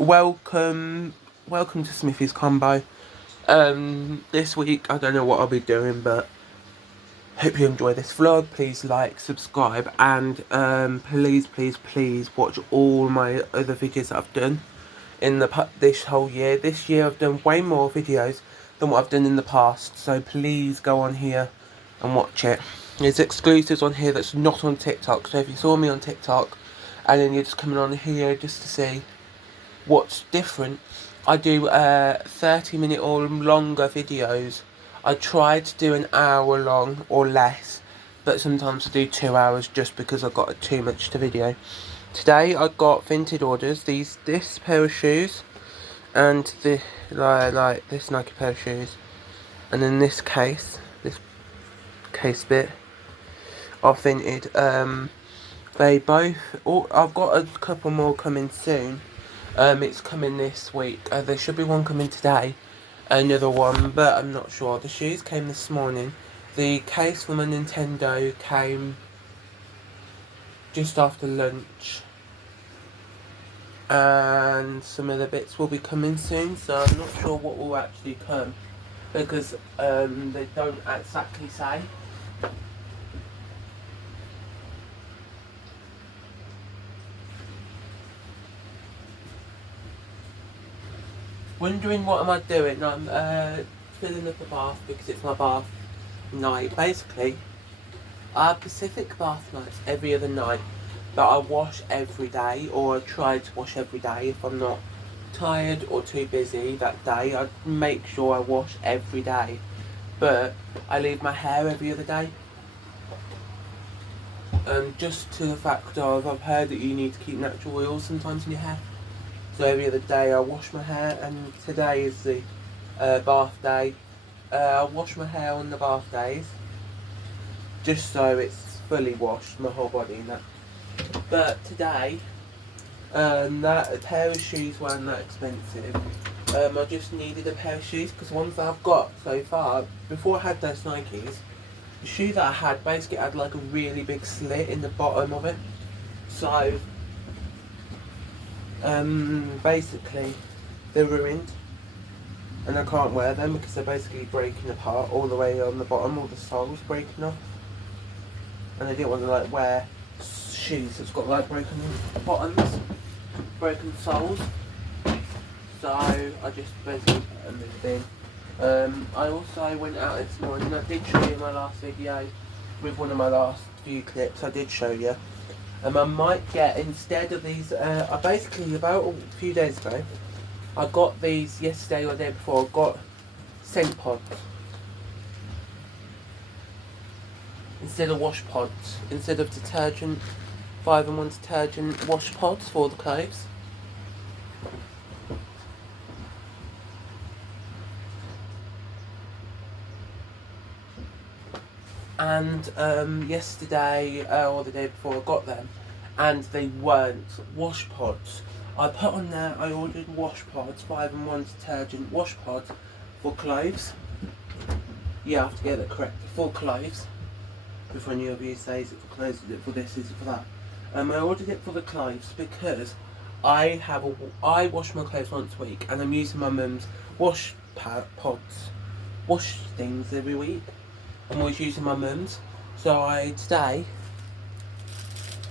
welcome to Smithy's Combo. This week I don't know what I'll be doing, but hope you enjoy this vlog. Please like, subscribe, and please watch all my other videos that I've done in this whole year. This year I've done way more videos than what I've done in the past, so please go on here and watch it. There's exclusives on here that's not on TikTok, so if you saw me on TikTok and then you're just coming on here just to see what's different, I do 30-minute or longer videos. I try to do an hour long or less, but sometimes I do 2 hours just because I've got too much to video. Today I got Vinted orders, this pair of shoes and the like this Nike pair of shoes, and then this case bit are Vinted. They both, I've got a couple more coming soon. It's coming this week. There should be one coming today, another one, but I'm not sure. The shoes came this morning. The case for my Nintendo came just after lunch, and some of the bits will be coming soon, so I'm not sure what will actually come, because they don't exactly say. Wondering what am I doing? I'm filling up a bath because it's my bath night. Basically, I have Pacific bath nights every other night, but I wash every day, or I try to wash every day. If I'm not tired or too busy that day, I make sure I wash every day. But I leave my hair every other day. Just to the fact of, I've heard that you need to keep natural oils sometimes in your hair. So every other day I wash my hair, and today is the bath day. I wash my hair on the bath days, just so it's fully washed, my whole body and that. But today, that pair of shoes weren't that expensive. I just needed a pair of shoes because the ones that I've got so far, before I had those Nikes, the shoe that I had basically had like a really big slit in the bottom of it. So basically they're ruined and I can't wear them because they're basically breaking apart all the way on the bottom, all the soles breaking off, and I didn't want to like wear shoes that's got like broken bottoms, broken soles, so I just basically moved in. I also went out this morning. I did show you my last video with one of my last few clips. I did show you. I might get, instead of these, I basically, about a few days ago, I got these yesterday or the day before. I got scent pods instead of wash pods, instead of detergent, 5-in-1 detergent wash pods for the clothes. And yesterday or the day before I got them, and they weren't wash pods. I put on there, I ordered wash pods, 5-in-1 detergent wash pods for clothes. Yeah, I have to get it correct, for clothes. Before any of you say, is it for clothes, is it for this, is it for that? I ordered it for the clothes because I wash my clothes once a week, and I'm using my mum's wash things every week. I'm always using my mum's. So today,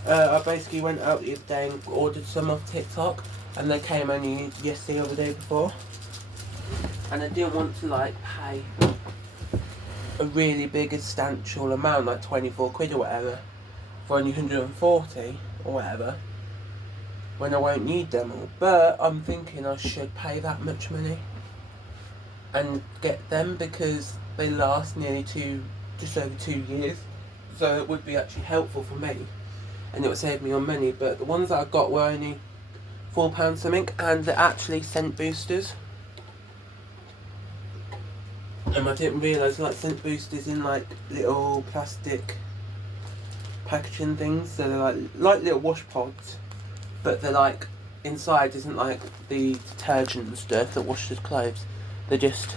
I basically went out the other day and ordered some off TikTok, and they came only yesterday or the day before. And I didn't want to like pay a really big substantial amount, like 24 quid or whatever, for only 140 or whatever, when I won't need them all. But I'm thinking I should pay that much money and get them because they last nearly just over 2 years, so it would be actually helpful for me and it would save me on money. But the ones that I got were only £4 something, and they're actually scent boosters, and I didn't realise like scent boosters in like little plastic packaging things, so they're like little wash pods, but they're like inside isn't like the detergent and stuff that washes clothes, they're just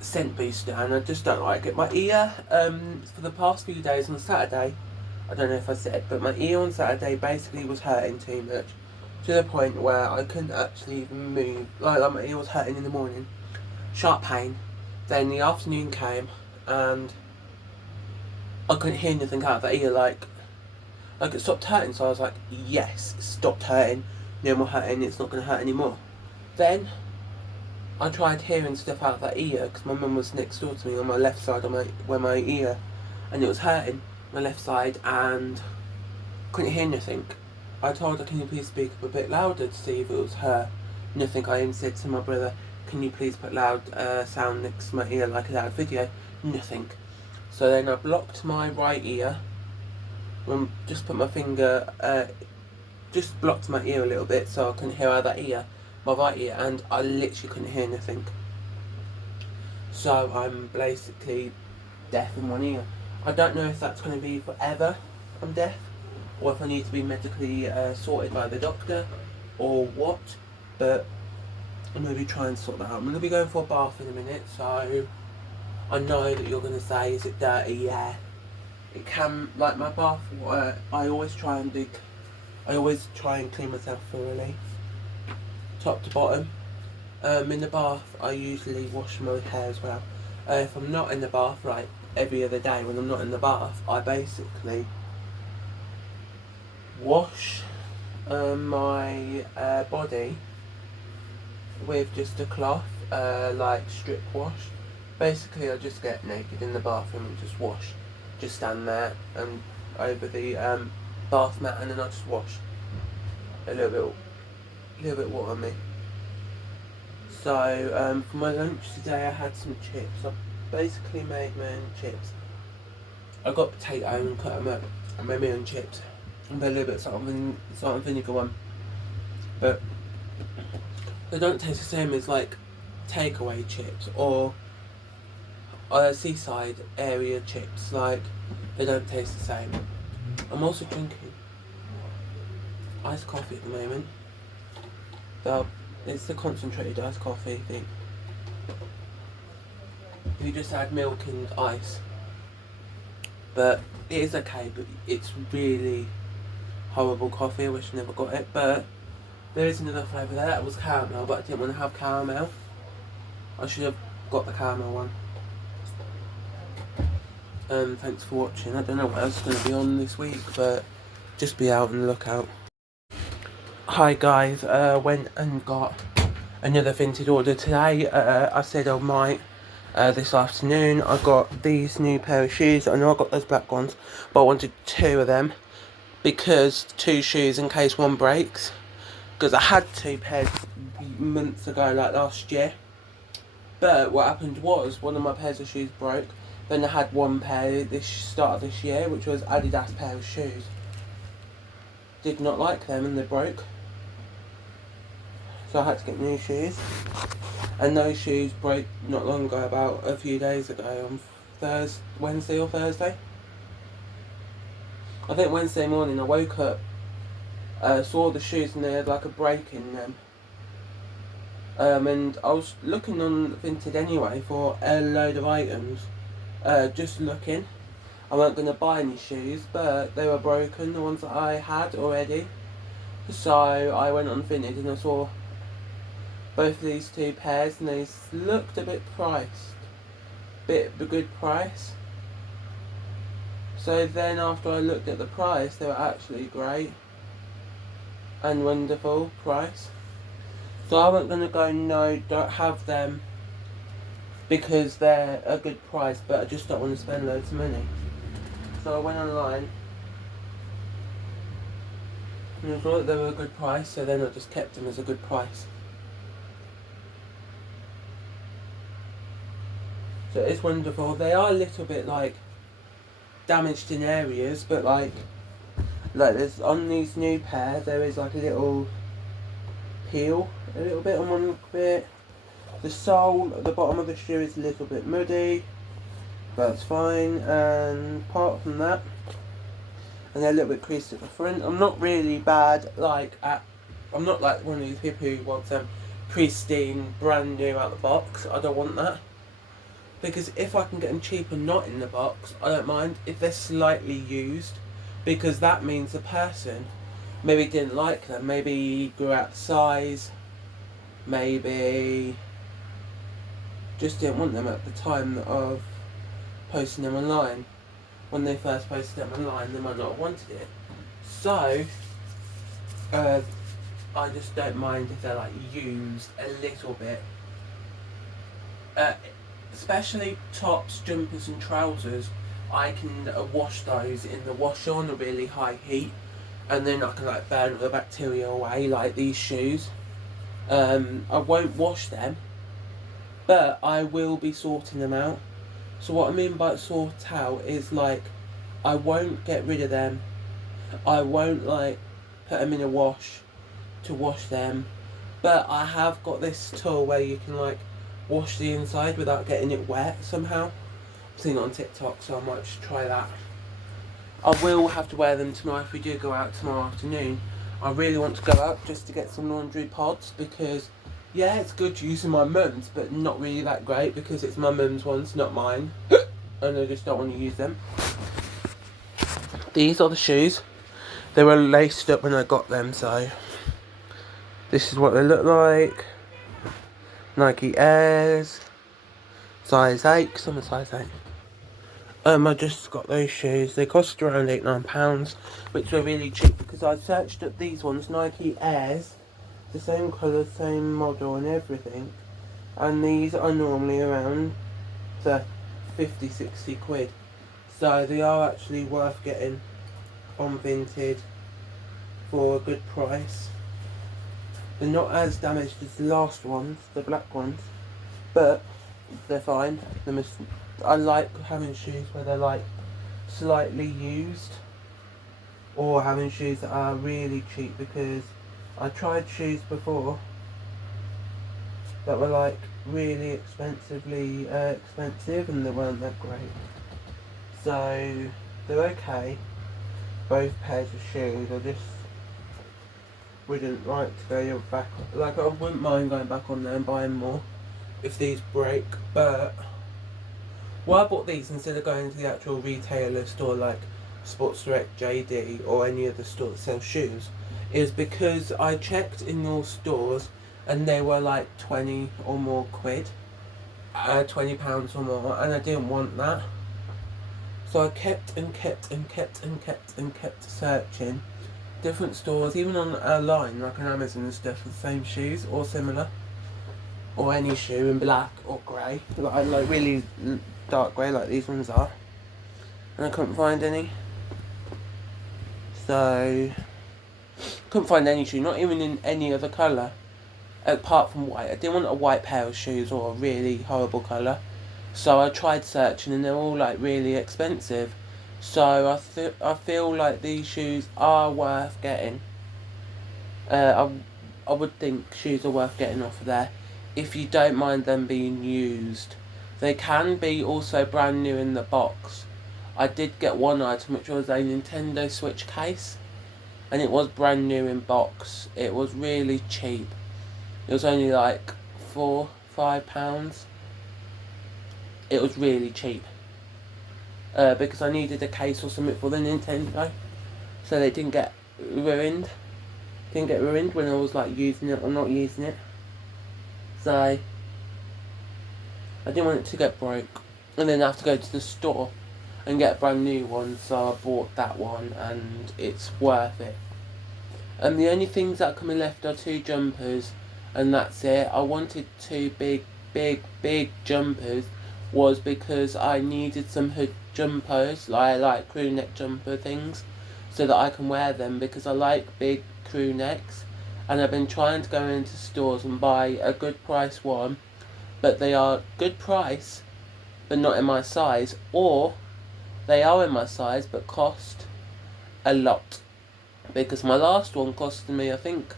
scent booster, and I just don't like it. My ear, for the past few days on Saturday, I don't know if I said, but my ear on Saturday basically was hurting too much. to the point where I couldn't actually even move. Like my ear was hurting in the morning, sharp pain. Then the afternoon came and I couldn't hear anything out of that ear. Like it stopped hurting. So I was like, yes, it stopped hurting. No more hurting. It's not going to hurt anymore. Then I tried hearing stuff out of that ear because my mum was next door to me on my left side of where my ear, and it was hurting my left side and couldn't hear nothing. I told her, can you please speak up a bit louder to see if it was her. Nothing. I even said to my brother, can you please put loud sound next to my ear like a loud video. Nothing. So then I blocked my right ear, just put my finger, just blocked my ear a little bit so I couldn't hear out of that ear, my right ear, and I literally couldn't hear anything. So I'm basically deaf in one ear. I don't know if that's going to be forever I'm deaf, or if I need to be medically sorted by the doctor, or what, but I'm going to be trying to sort that out. I'm going to be going for a bath in a minute, so I know that you're going to say, is it dirty? Yeah. It can, like my bath water, I always try and clean myself thoroughly, top to bottom. In the bath, I usually wash my hair as well. If I'm not in the bath, like every other day when I'm not in the bath, I basically wash my body with just a cloth, like strip wash. Basically, I just get naked in the bathroom and just wash. Just stand there and over the bath mat, and then I just wash a little bit water on me. So for my lunch today, I had some chips. I basically made my own chips. I got potato and cut them up and made my own chips. And put a little bit of salt and vinegar on. But they don't taste the same as like takeaway chips or seaside area chips. Like, they don't taste the same. I'm also drinking iced coffee at the moment. It's the concentrated iced coffee thing. You just add milk and ice. But it is okay, but it's really horrible coffee. I wish I never got it. But there is another flavour there. That was caramel, but I didn't want to have caramel. I should have got the caramel one. Thanks for watching. I don't know what else is going to be on this week, but just be out and look out. Hi guys, went and got another Vinted order today. I said I might this afternoon. I got these new pair of shoes. I know I got those black ones, but I wanted 2 of them because 2 shoes in case one breaks. Because I had 2 pairs months ago, like last year. But what happened was one of my pairs of shoes broke. Then I had 1 pair this start of this year, which was Adidas pair of shoes. Did not like them and they broke. So I had to get new shoes. And those shoes broke not long ago, about a few days ago, on Wednesday or Thursday. I think Wednesday morning I woke up, saw the shoes and they had like a break in them. And I was looking on Vinted anyway for a load of items. Just looking. I weren't going to buy any shoes, but they were broken, the ones that I had already. So I went on Vinted and I saw both of these 2 pairs and they looked a bit priced. Bit of a good price. So then after I looked at the price, they were actually great and wonderful price. So I wasn't going to go, no, don't have them, because they're a good price, but I just don't want to spend loads of money. So I went online and I thought they were a good price, so then I just kept them as a good price. So it's wonderful. They are a little bit like damaged in areas, but like there's on these new pair there is like a little peel, a little bit on one bit. The sole at the bottom of the shoe is a little bit muddy, but that's fine. And apart from that, and they're a little bit creased at the front. I'm not really bad I'm not like one of these people who wants them pristine, brand new out the box. I don't want that. Because if I can get them cheap and not in the box, I don't mind if they're slightly used, because that means the person maybe didn't like them, maybe grew out of size, maybe just didn't want them at the time of posting them online. When they first posted them online, they might not have wanted it. So, I just don't mind if they're like used a little bit. Especially tops, jumpers and trousers, I can wash those in the washer on a really high heat, and then I can like burn all the bacteria away, like these shoes. I won't wash them, but I will be sorting them out. So what I mean by sort out is like, I won't get rid of them. I won't like put them in a wash to wash them, but I have got this tool where you can like wash the inside without getting it wet somehow. I've seen it on TikTok, so I might just try that. I will have to wear them tomorrow if we do go out tomorrow afternoon. I really want to go out just to get some laundry pods, because yeah, it's good using my mum's, but not really that great because it's my mum's ones, not mine. And I just don't want to use them. These are the shoes. They were laced up when I got them, so this is what they look like. Nike Airs, size 8, because I'm a size 8. I just got those shoes. They cost around £8-9, which were really cheap because I searched up these ones, Nike Airs, the same colour, same model and everything, and these are normally around 50-60 quid. So they are actually worth getting on Vinted for a good price. They're not as damaged as the last ones, the black ones, but they're fine. I like having shoes where they're like slightly used, or having shoes that are really cheap, because I tried shoes before that were like really expensive and they weren't that great. So they're okay, both pairs of shoes. I just wouldn't like to go back, like I wouldn't mind going back on there and buying more if these break, but why I bought these instead of going to the actual retailer store like Sports Direct, JD or any other store that sells shoes is because I checked in your stores and they were like 20 or more quid, £20 or more, and I didn't want that. So I kept searching different stores, even on a line like on Amazon and stuff, for the same shoes or similar, or any shoe in black or grey, like really dark grey like these ones are, and I couldn't find any. So couldn't find any shoe, not even in any other colour apart from white. I didn't want a white pair of shoes or a really horrible colour, so I tried searching and they're all like really expensive. So I feel like these shoes are worth getting. I would think shoes are worth getting off of there if you don't mind them being used. They can be also brand new in the box. I did get one item which was a Nintendo Switch case, and it was brand new in box. It was really cheap. It was only like £4-5. It was really cheap. Because I needed a case or something for the Nintendo, so they didn't get ruined. Didn't get ruined when I was like using it or not using it. So I didn't want it to get broke and then have to go to the store and get a brand new one. So I bought that one and it's worth it. And the only things that are coming left are 2 jumpers, and that's it. I wanted 2 big jumpers was because I needed some hood jumpers, like crew neck jumper things, so that I can wear them, because I like big crew necks, and I've been trying to go into stores and buy a good price one, but they are good price but not in my size, or they are in my size but cost a lot, because my last one costed me I think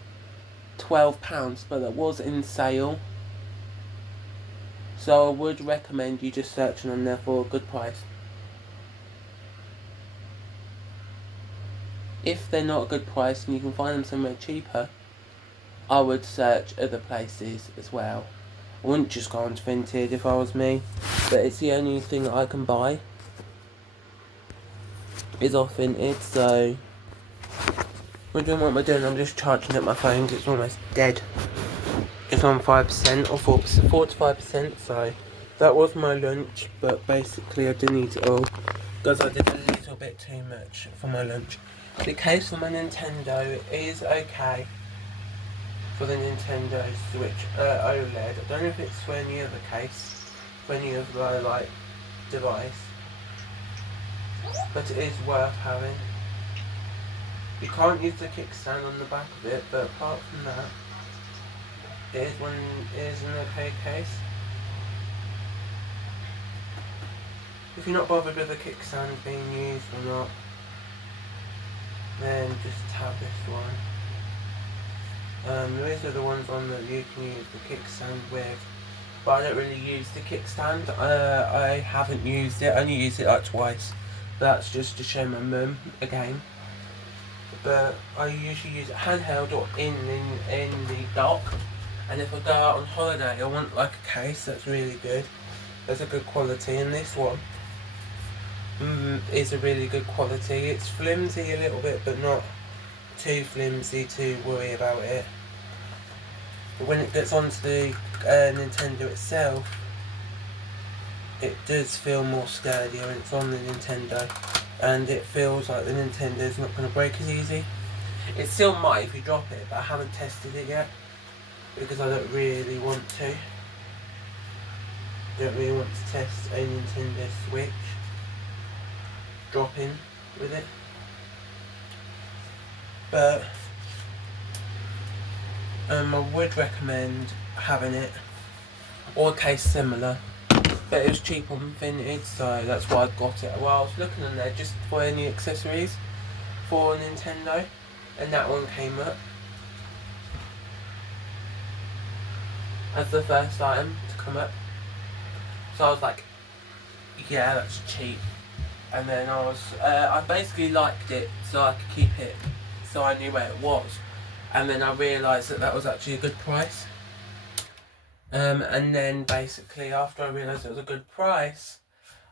£12, but that was in sale. So I would recommend you just searching on there for a good price. If they're not a good price and you can find them somewhere cheaper, I would search other places as well. I wouldn't just go on to Vinted if I was me, but it's the only thing that I can buy is off Vinted, so What am I doing? I'm just charging up my phone because it's almost dead. It's on 5% or 4%, 4 to 5%, so that was my lunch, but basically I didn't eat it all because I did a little bit too much for my lunch. The case for my Nintendo is okay for the Nintendo Switch OLED. I don't know if it's for any other case, for any other like device, but it is worth having. You can't use the kickstand on the back of it, but apart from that, it is an okay case. If you're not bothered with the kickstand being used or not, then just have this one. There is other ones on that you can use the kickstand with, but I don't really use the kickstand. I haven't used it, I only used it like twice. That's just to show my mum again. But I usually use it handheld or in the dock. And if I go out on holiday, I want like a case that's really good. There's a good quality, and this one is a really good quality. It's flimsy a little bit, but not too flimsy to worry about it. But when it gets onto the Nintendo itself, it does feel more sturdier, and it's on the Nintendo, and it feels like the Nintendo's not going to break as easy. It still might if you drop it, but I haven't tested it yet because I don't really want to. Don't really want to test a Nintendo Switch dropping with it, but I would recommend having it or a case similar, but it was cheap on Vinted, so that's why I got it. Well, I was looking on there just for any accessories for Nintendo, and that one came up as the first item to come up, so I was like, yeah, that's cheap. And then I basically liked it so I could keep it, so I knew where it was. And then I realised that was actually a good price. And then basically after I realised it was a good price,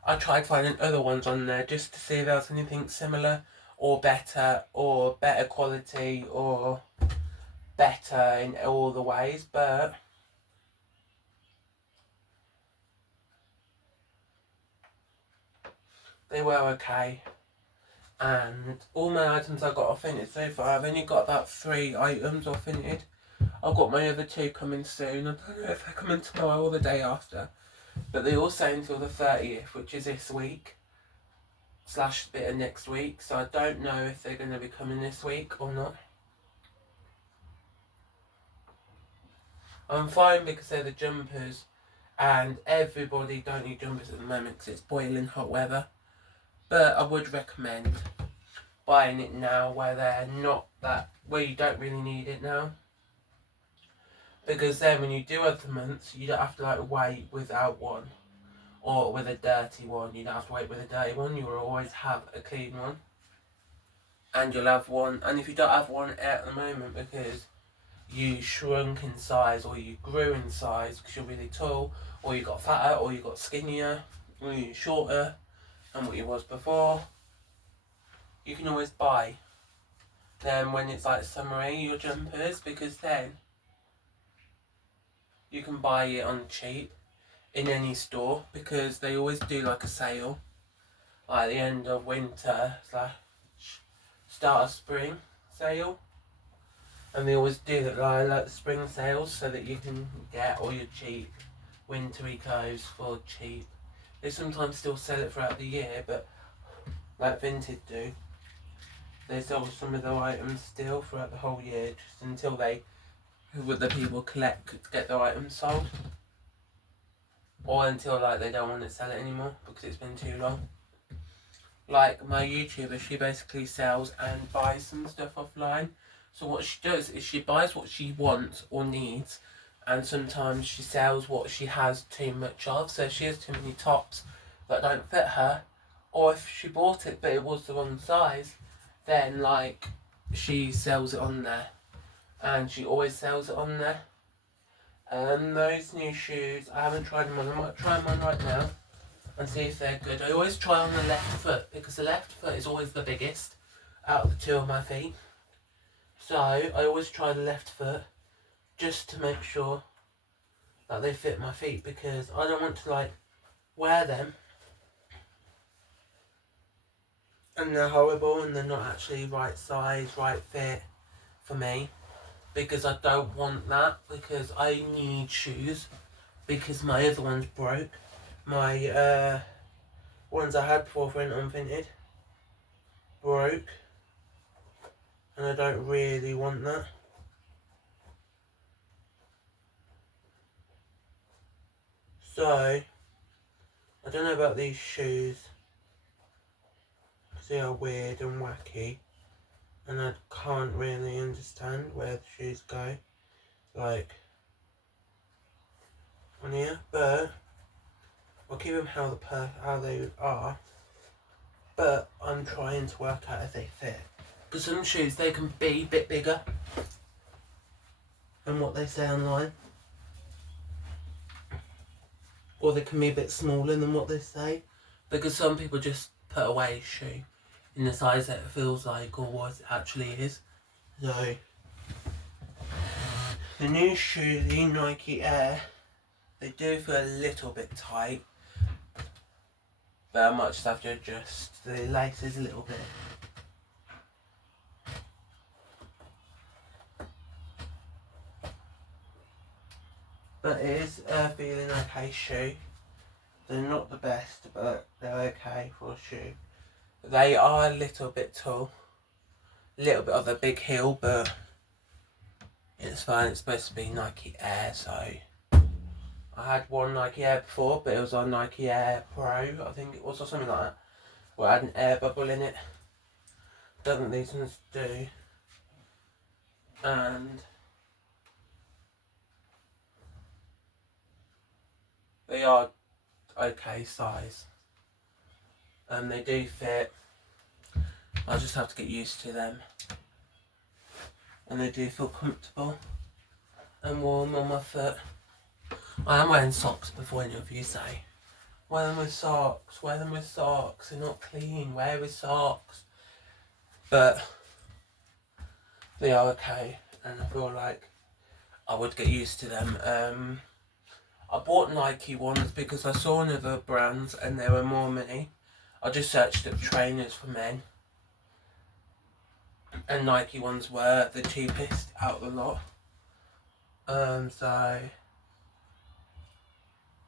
I tried finding other ones on there just to see if there was anything similar or better quality or better in all the ways, but they were okay. And all my items I got off Vinted so far, I've only got about 3 items off Vinted. I've got my other 2 coming soon. I don't know if they're coming tomorrow or the day after, but they all say until the 30th, which is this week / bit of next week, so I don't know if they're going to be coming this week or not. I'm fine because they're the jumpers, and everybody don't need jumpers at the moment because it's boiling hot weather, but I would recommend buying it now where you don't really need it now, because then when you do other months you don't have to like wait without one, or with a dirty one. You don't have to wait with a dirty one, you'll always have a clean one, and you'll have one. And if you don't have one at the moment because you shrunk in size, or you grew in size because you're really tall, or you got fatter, or you got skinnier, or you're shorter than what you was before, you can always buy them when it's like summery, your jumpers, because then you can buy it on cheap in any store, because they always do like a sale like the end of winter / start of spring sale, and they always do that like the spring sales, so that you can get all your cheap wintry clothes for cheap. They sometimes still sell it throughout the year, but like Vinted do, they sell some of their items still throughout the whole year, just until the people collect to get their items sold, or until like they don't want to sell it anymore because it's been too long. Like my YouTuber, she basically sells and buys some stuff offline. So what she does is she buys what she wants or needs, and sometimes she sells what she has too much of. So if she has too many tops that don't fit her, or if she bought it but it was the wrong size, then like she sells it on there, and she always sells it on there. And those new shoes, I haven't tried them on. I might try them on right now and see if they're good. I always try on the left foot because the left foot is always the biggest out of the 2 of my feet. So I always try the left foot just to make sure that they fit my feet, because I don't want to like wear them and they're horrible and they're not actually right size, right fit for me, because I don't want that, because I need shoes, because my other ones broke. My ones I had before for Unvinted broke, and I don't really want that. So I don't know about these shoes, because they are weird and wacky, and I can't really understand where the shoes go, like on here, but I'll keep them how they are. But I'm trying to work out if they fit, because some shoes, they can be a bit bigger than what they say online, or they can be a bit smaller than what they say, because some people just put away a shoe in the size that it feels like or what it actually is. So the new shoe, the Nike Air, they do feel a little bit tight, but I might just have to adjust the laces a little bit. But it is a feeling okay shoe. They're not the best, but they're okay for a shoe. They are a little bit tall, a little bit of a big heel, but it's fine. It's supposed to be Nike Air, so I had one Nike Air before, but it was on Nike Air Pro, I think it was, or something like that, where I had an air bubble in it. Don't think these ones do. And they are okay size, and they do fit. I just have to get used to them, and they do feel comfortable and warm on my foot. I am wearing socks before any of you say, wear them with socks, wear them with socks, they're not clean, wear with socks. But they are okay, and I feel like I would get used to them. I bought Nike ones because I saw other brands and there were more money. I just searched up trainers for men, and Nike ones were the cheapest out of the lot. So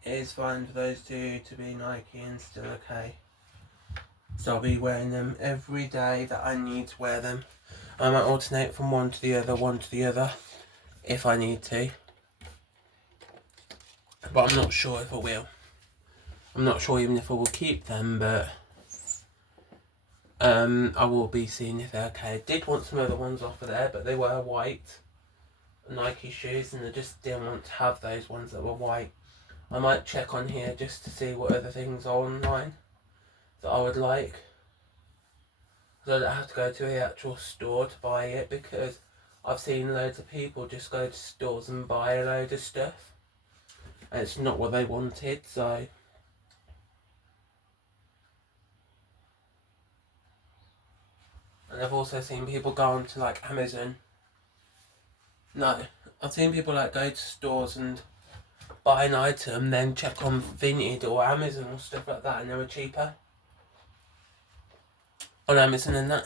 it is fine for those two to be Nike and still okay. So I'll be wearing them every day that I need to wear them. I might alternate from one to the other, if I need to. But I'm not sure if I will. I'm not sure even if I will keep them, but I will be seeing if they're okay. I did want some other ones off of there, but they were white Nike shoes, and I just didn't want to have those ones that were white. I might check on here just to see what other things are online that I would like, so I don't have to go to the actual store to buy it, because I've seen loads of people just go to stores and buy a load of stuff, and it's not what they wanted. So and I've also seen people go on to like Amazon. No, I've seen people like go to stores and buy an item, then check on Vinted or Amazon or stuff like that, and they were cheaper on Amazon and that.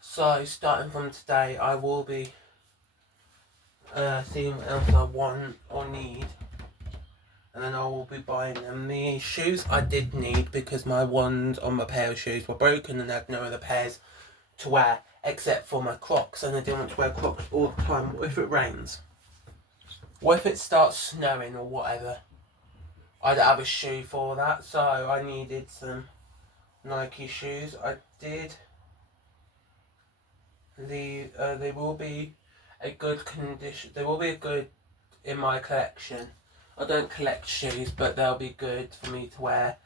So starting from today, I will be seeing what else I want or need, and then I will be buying them. The shoes I did need, because my ones on my pair of shoes were broken and I had no other pairs to wear except for my Crocs, and I didn't want to wear Crocs all the time. What if it rains? What if it starts snowing or whatever? I don't have a shoe for that, so I needed some Nike shoes. I did. They will be a good condition. They will be a good in my collection. I don't collect shoes, but they'll be good for me to wear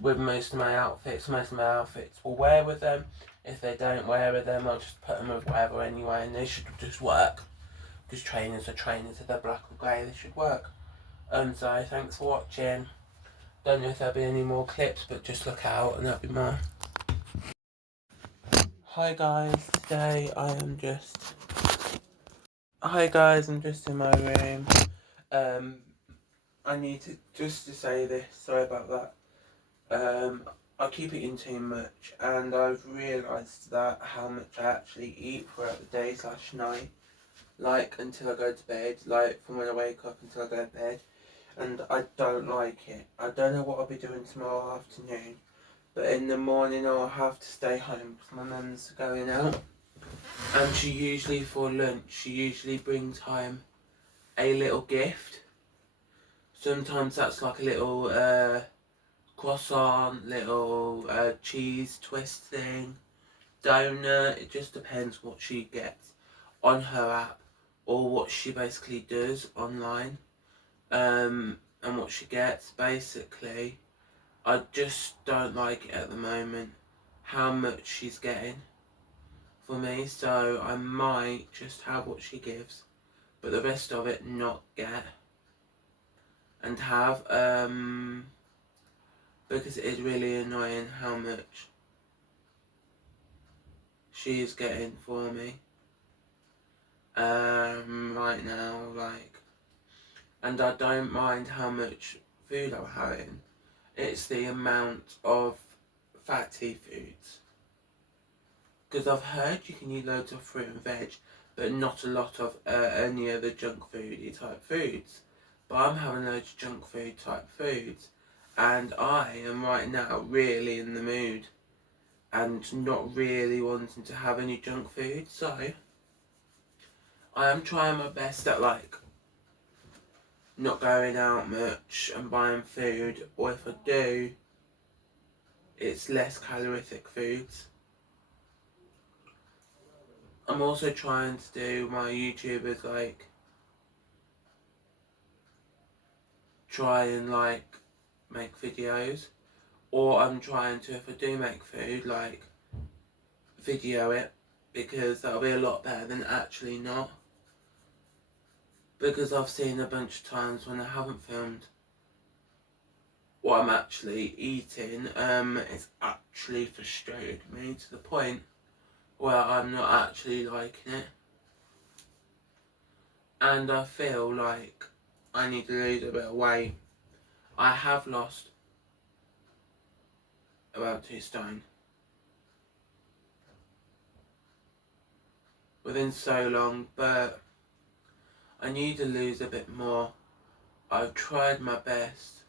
with most of my outfits. Most of my outfits will wear with them. If they don't wear with them, I'll just put them with whatever anyway, and they should just work. Because trainers are trainers, if they're black or grey, they should work. So thanks for watching. Don't know if there'll be any more clips, but just look out and there'll be more. Hi guys, today Hi guys, I'm just in my room. I need to say this, sorry about that. I keep eating too much and I've realised that how much I actually eat throughout the day / night. Like until I go to bed, like from when I wake up until I go to bed. And I don't like it. I don't know what I'll be doing tomorrow afternoon. But in the morning I'll have to stay home because my mum's going out. And she usually, for lunch, she usually brings home a little gift. Sometimes that's like a little croissant, little cheese twist thing, donut. It just depends what she gets on her app or what she basically does online. And what she gets basically. I just don't like it at the moment how much she's getting for me, so I might just have what she gives, but the rest of it not get and have, because it is really annoying how much she is getting for me, right now, like, and I don't mind how much food I'm having, it's the amount of fatty foods. Because I've heard you can eat loads of fruit and veg, but not a lot of any other junk foody type foods. But I'm having loads of junk food type foods, and I am right now really in the mood and not really wanting to have any junk food. So I am trying my best at like not going out much and buying food, or if I do, it's less calorific foods. I'm also trying to do my YouTubers like try and like make videos, or I'm trying to, if I do make food, like video it, because that'll be a lot better than actually not, because I've seen a bunch of times when I haven't filmed what I'm actually eating, it's actually frustrated me to the point where I'm not actually liking it, and I feel like I need to lose a bit of weight. I have lost about 2 stone within so long, but I need to lose a bit more. I've tried my best,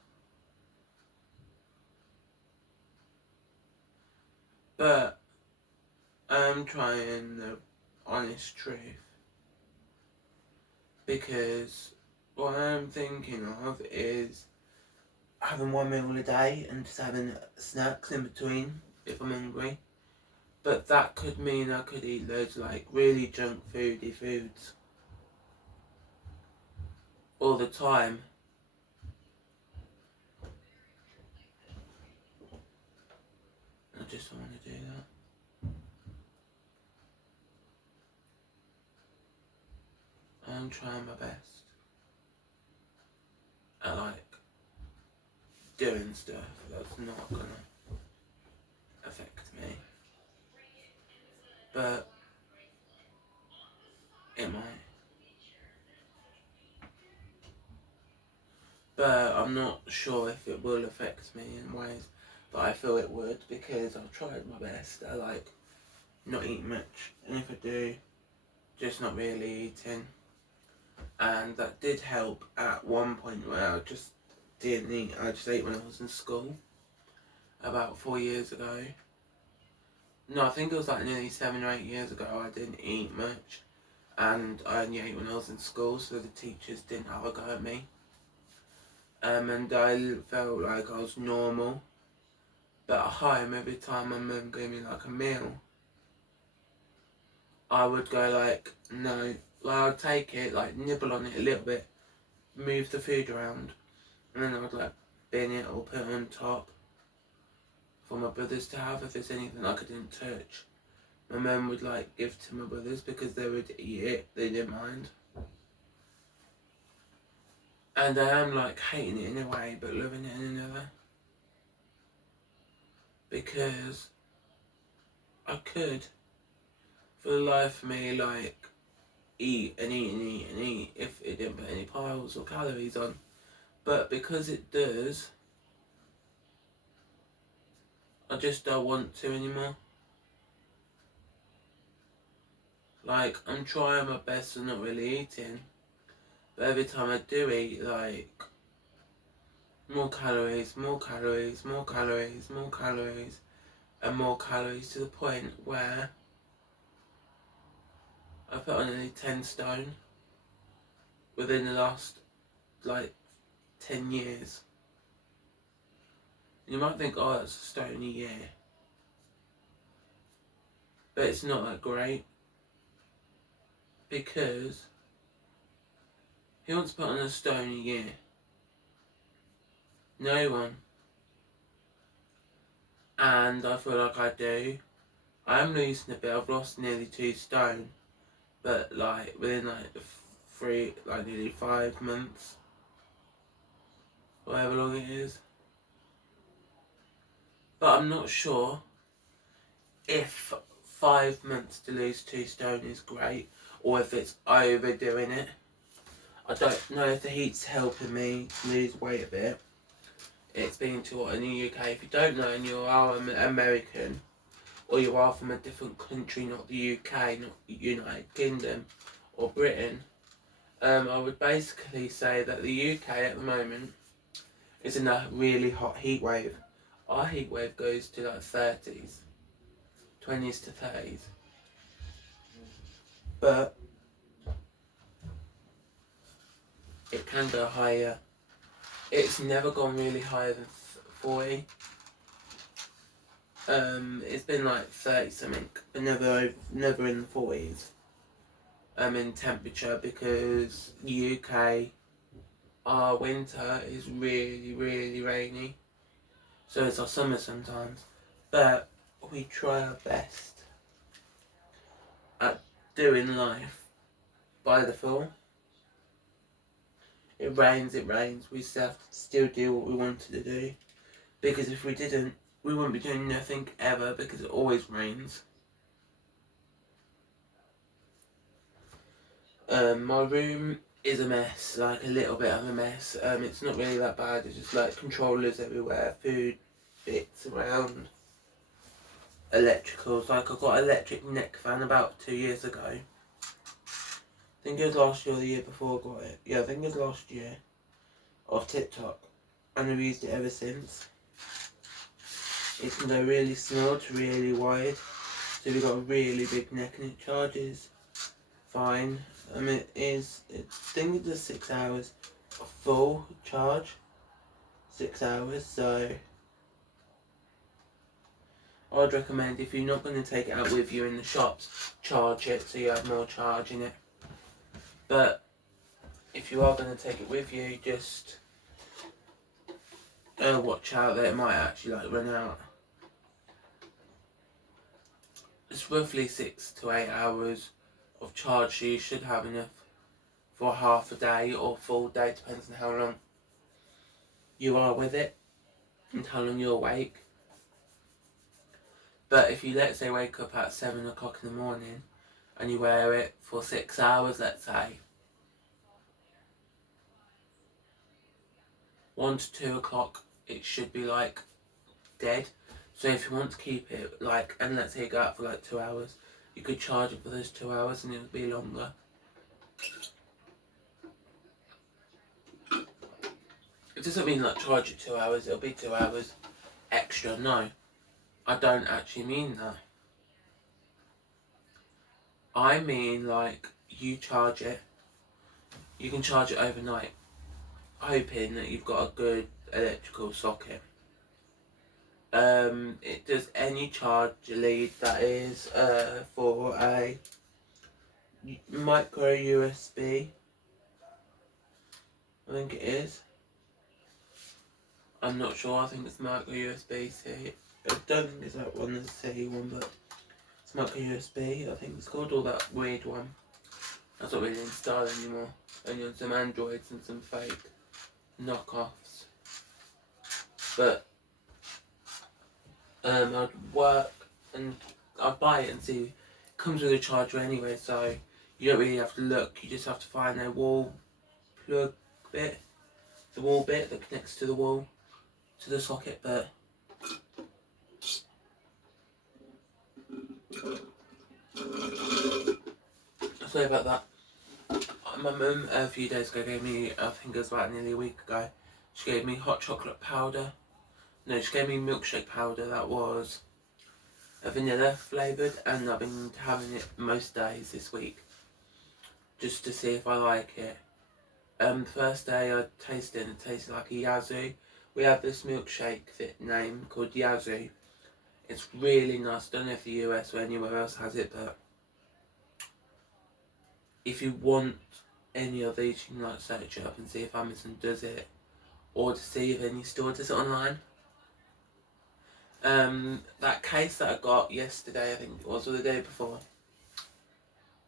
but I'm trying the honest truth, because what I'm thinking of is having one meal a day and just having snacks in between if I'm hungry. But that could mean I could eat loads of like really junk foody foods all the time. I just don't want to do that. I'm trying my best at like doing stuff that's not gonna affect me, but it might. But I'm not sure if it will affect me in ways, but I feel it would, because I've tried my best. I like not eat much, and if I do, just not really eating. And that did help at one point where I just didn't eat. I just ate when I was in school about 4 years ago. No, I think it was like nearly 7 or 8 years ago. I didn't eat much, and I only ate when I was in school, so the teachers didn't have a go at me. And I felt like I was normal. But at home, every time my mum gave me like a meal, I would go like, no. Well, I'd take it, like nibble on it a little bit, move the food around, and then I would like bin it or put it on top for my brothers to have if there's anything like I didn't touch. My mum would like give to my brothers because they would eat it, they didn't mind. And I am like hating it in a way, but loving it in another. Because I could for the life of me, like, eat and eat and eat and eat if it didn't put any piles or calories on. But because it does, I just don't want to anymore. Like, I'm trying my best to not really eating, but every time I do eat, like, more calories, more calories, more calories, more calories, and more calories, to the point where I put on nearly 10 stone within the last, like, 10 years. You might think, oh, that's a stone a year. But it's not that great. Because who wants to put on a stone a year? No one. And I feel like I do. I'm losing a bit. I've lost nearly 2 stone. But like within like nearly 5 months. However long it is. But I'm not sure if 5 months to lose 2 stone is great, or if it's overdoing it. I don't know if the heat's helping me lose weight a bit. It's been too hot in the UK. If you don't know and you are American, or you are from a different country, not the UK, not the United Kingdom or Britain, I would basically say that the UK at the moment is in a really hot heat wave. Our heat wave goes to like 30s, 20s to 30s. But it can go higher. It's never gone really higher than 40. It's been like 30 something, but never in the 40s. In temperature, because UK, our winter is really, really rainy. So it's our summer sometimes. But we try our best at doing life by the full. It rains, we still have to still do what we wanted to do. Because if we didn't, we wouldn't be doing nothing ever, because it always rains. My room is a mess, like a little bit of a mess. It's not really that bad, it's just like controllers everywhere, food bits around, electricals. Like I got an electric neck fan about 2 years ago. I think it was last year or the year before I got it. Yeah, I think it was last year, off TikTok, and I've used it ever since. It can go really small to really wide, so we've got a really big neck and it charges fine. I think it does 6 hours of full charge. 6 hours, so I'd recommend, if you're not going to take it out with you in the shops, charge it so you have more charge in it. But if you are going to take it with you, just watch out that it might actually like run out. It's roughly 6 to 8 hours of charge, so you should have enough for half a day or full day, depends on how long you are with it and how long you're awake. But if you, let's say, wake up at 7 o'clock in the morning and you wear it for 6 hours, let's say, 1 to 2 o'clock, it should be like dead. So if you want to keep it like, and let's say you go out for like 2 hours, you could charge it for those 2 hours and it would be longer. It doesn't mean like charge it 2 hours, it'll be 2 hours extra. No, I don't actually mean that. I mean like you charge it, you can charge it overnight, hoping that you've got a good electrical socket. It does any charge lead that is for a micro USB. I think it is. I'm not sure. I think it's micro USB C. I don't think it's that one, the C one, but it's micro USB. I think it's called, or that weird one. That's not really in style anymore. Only on some Androids and some fake knockoffs. But I'd work and I'd buy it and see Comes with a charger anyway, so you don't really have to look. You just have to find a wall plug bit, the wall bit that connects to the wall, to the socket. But sorry about that. My mum a few days ago gave me, I think it was about nearly a week ago, she gave me hot chocolate powder. No, she gave me milkshake powder that was a vanilla flavoured, and I've been having it most days this week just to see if I like it. First day I tasted it and it tasted like a Yazoo. We have this milkshake name called Yazoo. It's really nice. I don't know if the US or anywhere else has it, but if you want any of these, you can like search it up and see if Amazon does it, or to see if any store does it online. That case that I got yesterday, I think it was, or the day before,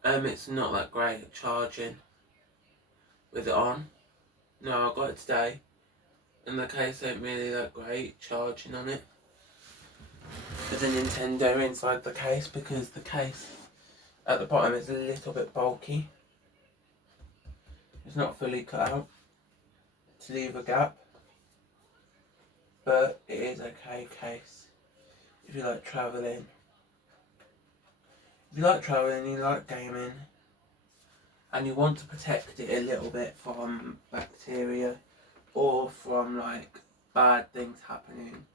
it's not that great at charging with it on. No, I got it today, and the case ain't really that great charging on it. There's a Nintendo inside the case, because the case at the bottom is a little bit bulky. It's not fully cut out to leave a gap, but it is okay case if you like travelling. If you like travelling, you like gaming, and you want to protect it a little bit from bacteria or from like bad things happening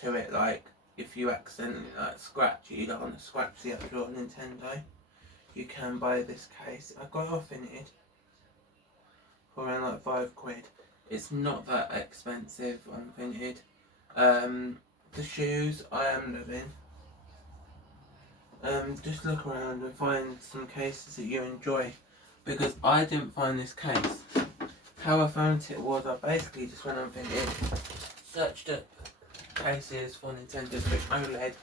to it, like if you accidentally like scratch it, you don't want to scratch the actual Nintendo, you can buy this case. I got it off Vinted for around like £5. It's not that expensive on Vinted. The shoes I am loving. Just look around and find some cases that you enjoy, because I didn't find this case. How I found it was I basically just went on Vinted, searched up cases for Nintendo Switch OLED,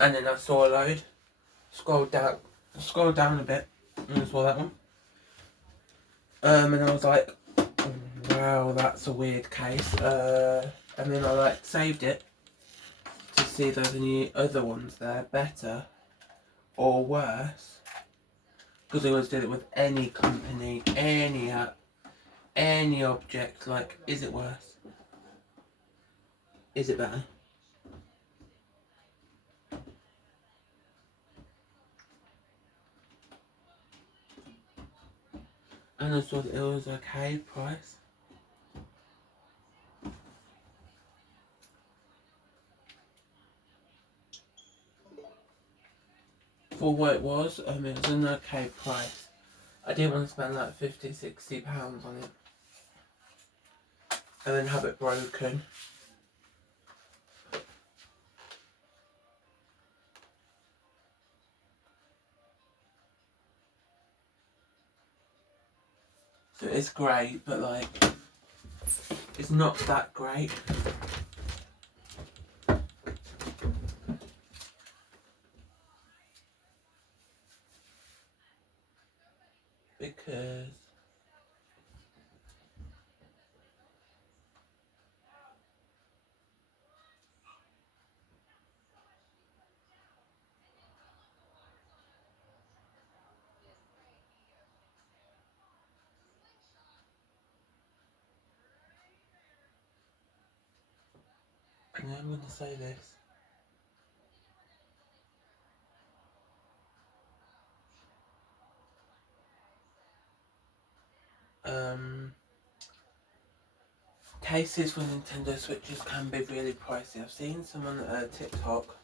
and then I saw a load. Scrolled down a bit, and I saw that one. And I was like, wow, that's a weird case. And then I like saved it to see if there's any other ones there better or worse, because I always did it with any company, any app, any object. Like, is it worse? Is it better? And I thought it was okay price. For what it was an okay price. I didn't want to spend like £50-60 on it and then have it broken. So it's great, but like, it's not that great. Because and I'm going to say this. Cases for Nintendo Switches can be really pricey. I've seen some on TikTok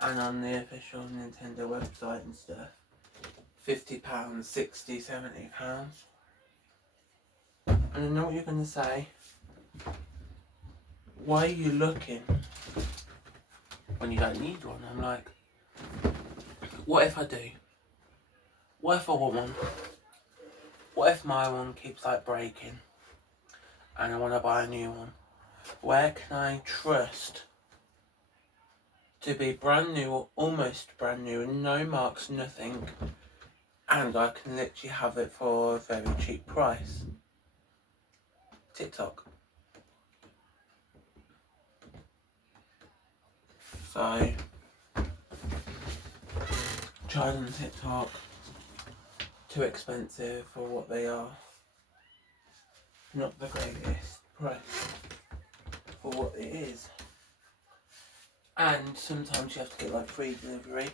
and on the official Nintendo website and stuff. £50, £60, £70. And I know what you're going to say. Why are you looking when you don't need one? I'm like, what if I do? What if I want one? What if my one keeps like breaking and I want to buy a new one? Where can I trust to be brand new or almost brand new, no marks, nothing, and I can literally have it for a very cheap price? TikTok. So tried on TikTok. Too expensive for what they are. Not the greatest price for what it is. And sometimes you have to get like free delivery,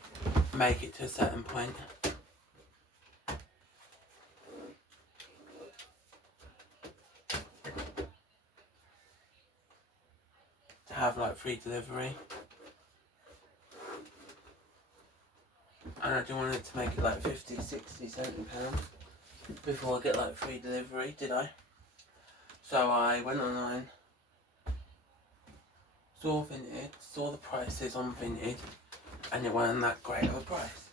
make it to a certain point. To have like free delivery. And I didn't want it to make it like 50, 60, 70 pounds before I get like free delivery, did I? So I went online, saw Vinted, saw the prices on Vinted, and it wasn't that great of a price.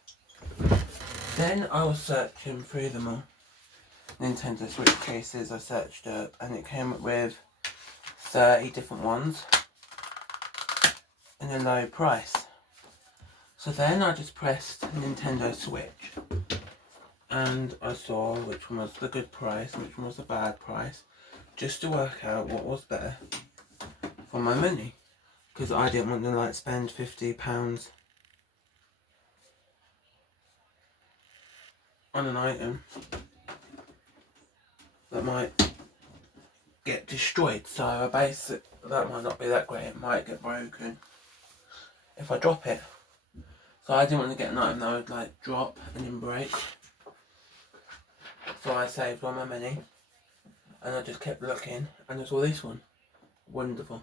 Then I was searching through them all. Nintendo Switch cases I searched up, and it came up with 30 different ones in a low price. So then I just pressed Nintendo Switch and I saw which one was the good price and which one was the bad price, just to work out what was better for my money, because I didn't want to like spend £50 on an item that might get destroyed. So I base it, that might not be that great, it might get broken if I drop it. So I didn't want to get an item that would like drop and then break. So I saved all my money and I just kept looking and I saw this one. Wonderful.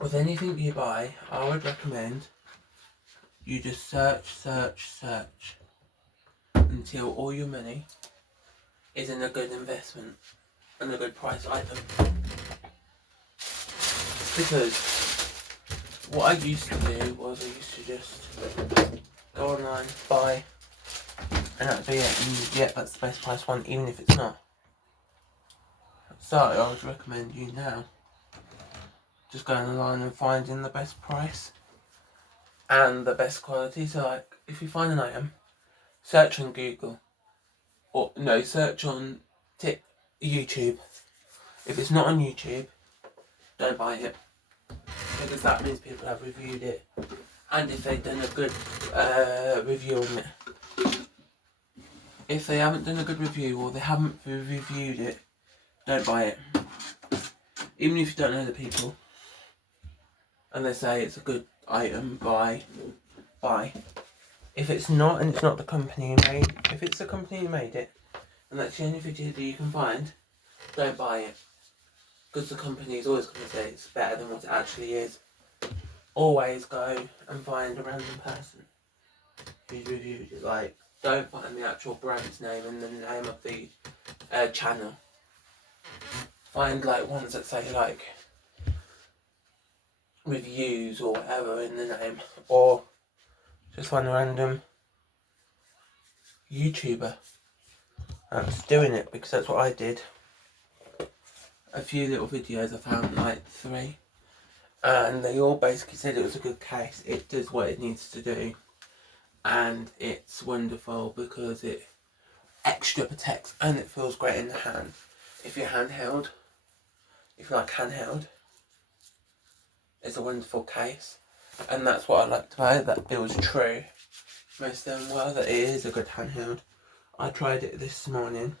With anything you buy, I would recommend you just search until all your money is in a good investment and a good price item. Because what I used to do was I used to just go online, buy, and that'd be it, and yeah, that's the best price one, even if it's not. So I would recommend you now just going online and finding the best price and the best quality. So like, if you find an item, search on Google, or no, search on YouTube. If it's not on YouTube, don't buy it, because that means people have reviewed it, and if they've done a good review on it. If they haven't done a good review or they haven't reviewed it, don't buy it. Even if you don't know the people and they say it's a good item, buy. If it's not, and it's not the company who made, if it's the company who made it and that's the only video that you can find, don't buy it, because the company is always going to say it's better than what it actually is. Always go and find a random person who's reviewed it. Like, don't find the actual brand's name and the name of the channel. Find like ones that say like reviews or whatever in the name, or just find a random YouTuber that's doing it, because that's what I did. A few little videos, I found like 3, and they all basically said it was a good case. It does what it needs to do, and it's wonderful because it extra protects and it feels great in the hand. If you're handheld, if you like handheld, it's a wonderful case, and that's what I liked about it, that it was true. Most of them were, that it is a good handheld. I tried it this morning,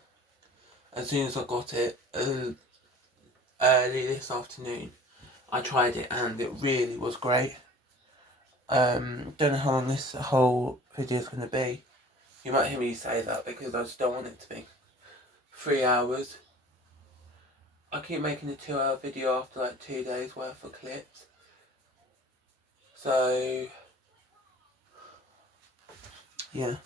as soon as I got it, early this afternoon. I tried it and it really was great. Don't know how long this whole video is going to be. You might hear me say that because I just don't want it to be 3 hours. I keep making a 2-hour video after like 2 days worth of clips. So, yeah.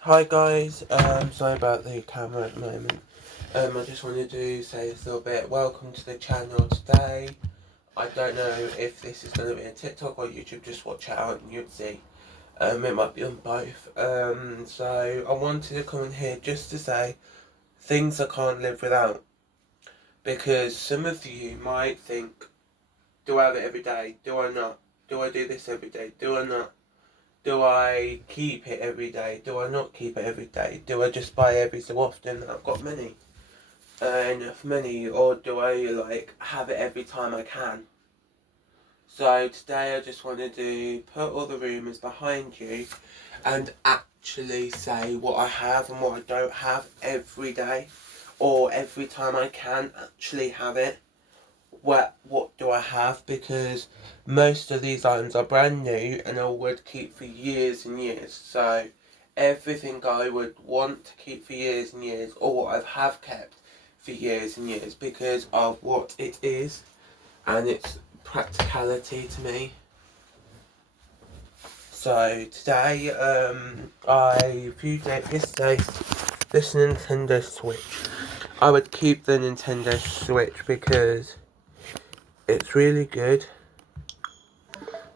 Hi guys, sorry about the camera at the moment. I just wanted to say this little bit. Welcome to the channel today. I don't know if this is going to be a TikTok or YouTube, just watch out and you'll see. It might be on both. So I wanted to come in here just to say things I can't live without. Because some of you might think, do I have it every day? Do I not? Do I do this every day? Do I not? Do I keep it every day? Do I not keep it every day? Do I just buy every so often that I've got money? Enough money? Or do I like have it every time I can? So today I just wanted to put all the rumours behind you and actually say what I have and what I don't have every day, or every time I can actually have it. What do I have? Because most of these items are brand new and I would keep for years and years. So everything I would want to keep for years and years, or what I have kept for years and years, because of what it is and its practicality to me. So today, I viewed it yesterday, this Nintendo Switch. I would keep the Nintendo Switch because it's really good.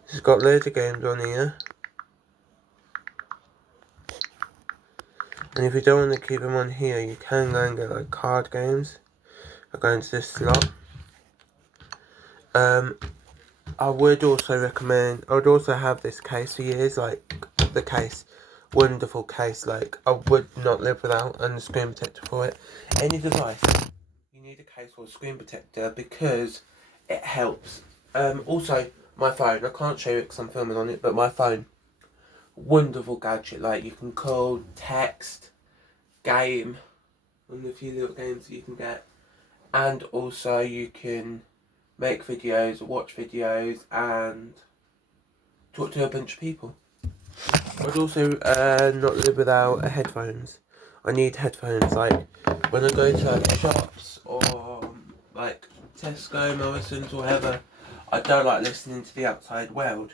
It's got loads of games on here. And if you don't want to keep them on here, you can go and get like card games. I go into this slot. I would also recommend, I would also have this case for years, like the case, wonderful case, like I would not live without, and the screen protector for it. Any device, you need a case or a screen protector because it helps. Also, my phone, I can't show you because I'm filming on it, but my phone, wonderful gadget, like you can call, text, game, one of the few little games that you can get, and also you can make videos, watch videos, and talk to a bunch of people. I'd also not live without headphones. I need headphones, like when I go to like shops or like Tesco, Morrison's, or whatever. I don't like listening to the outside world.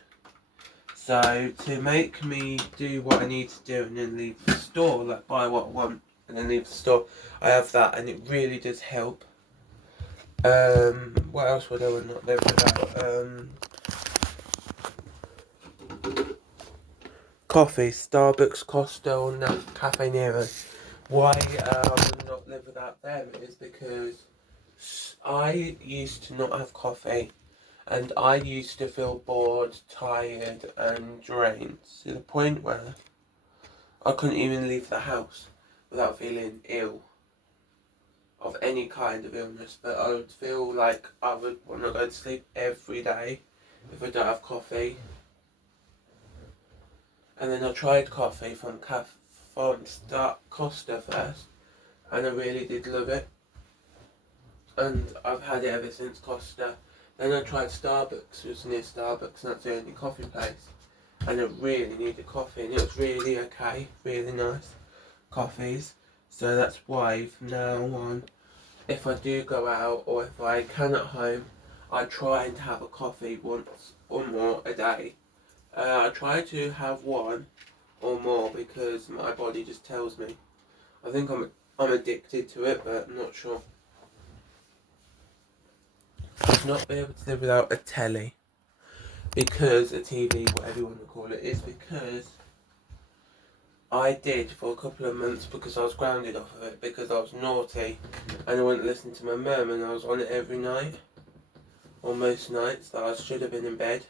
So to make me do what I need to do and then leave the store, like buy what I want and then leave the store, I have that and it really does help. What else would I not live without? Coffee, Starbucks, Costa, or Cafe Nero. Why I would not live without them is because I used to not have coffee and I used to feel bored, tired and drained to the point where I couldn't even leave the house without feeling ill of any kind of illness, but I would feel like I would want to go to sleep every day if I don't have coffee. And then I tried coffee from Costa first, and I really did love it. And I've had it ever since Costa. Then I tried Starbucks, it was near Starbucks, and that's the only coffee place. And I really needed coffee, and it was really okay, really nice coffees. So that's why from now on, if I do go out or if I can at home, I try and have a coffee once or more a day. I try to have one or more because my body just tells me. I think I'm addicted to it, but I'm not sure. I'd not be able to live without a telly, because a TV, whatever you want to call it, is because I did for a couple of months because I was grounded off of it because I was naughty and I wouldn't listen to my mum, and I was on it every night, or most nights that I should have been in bed.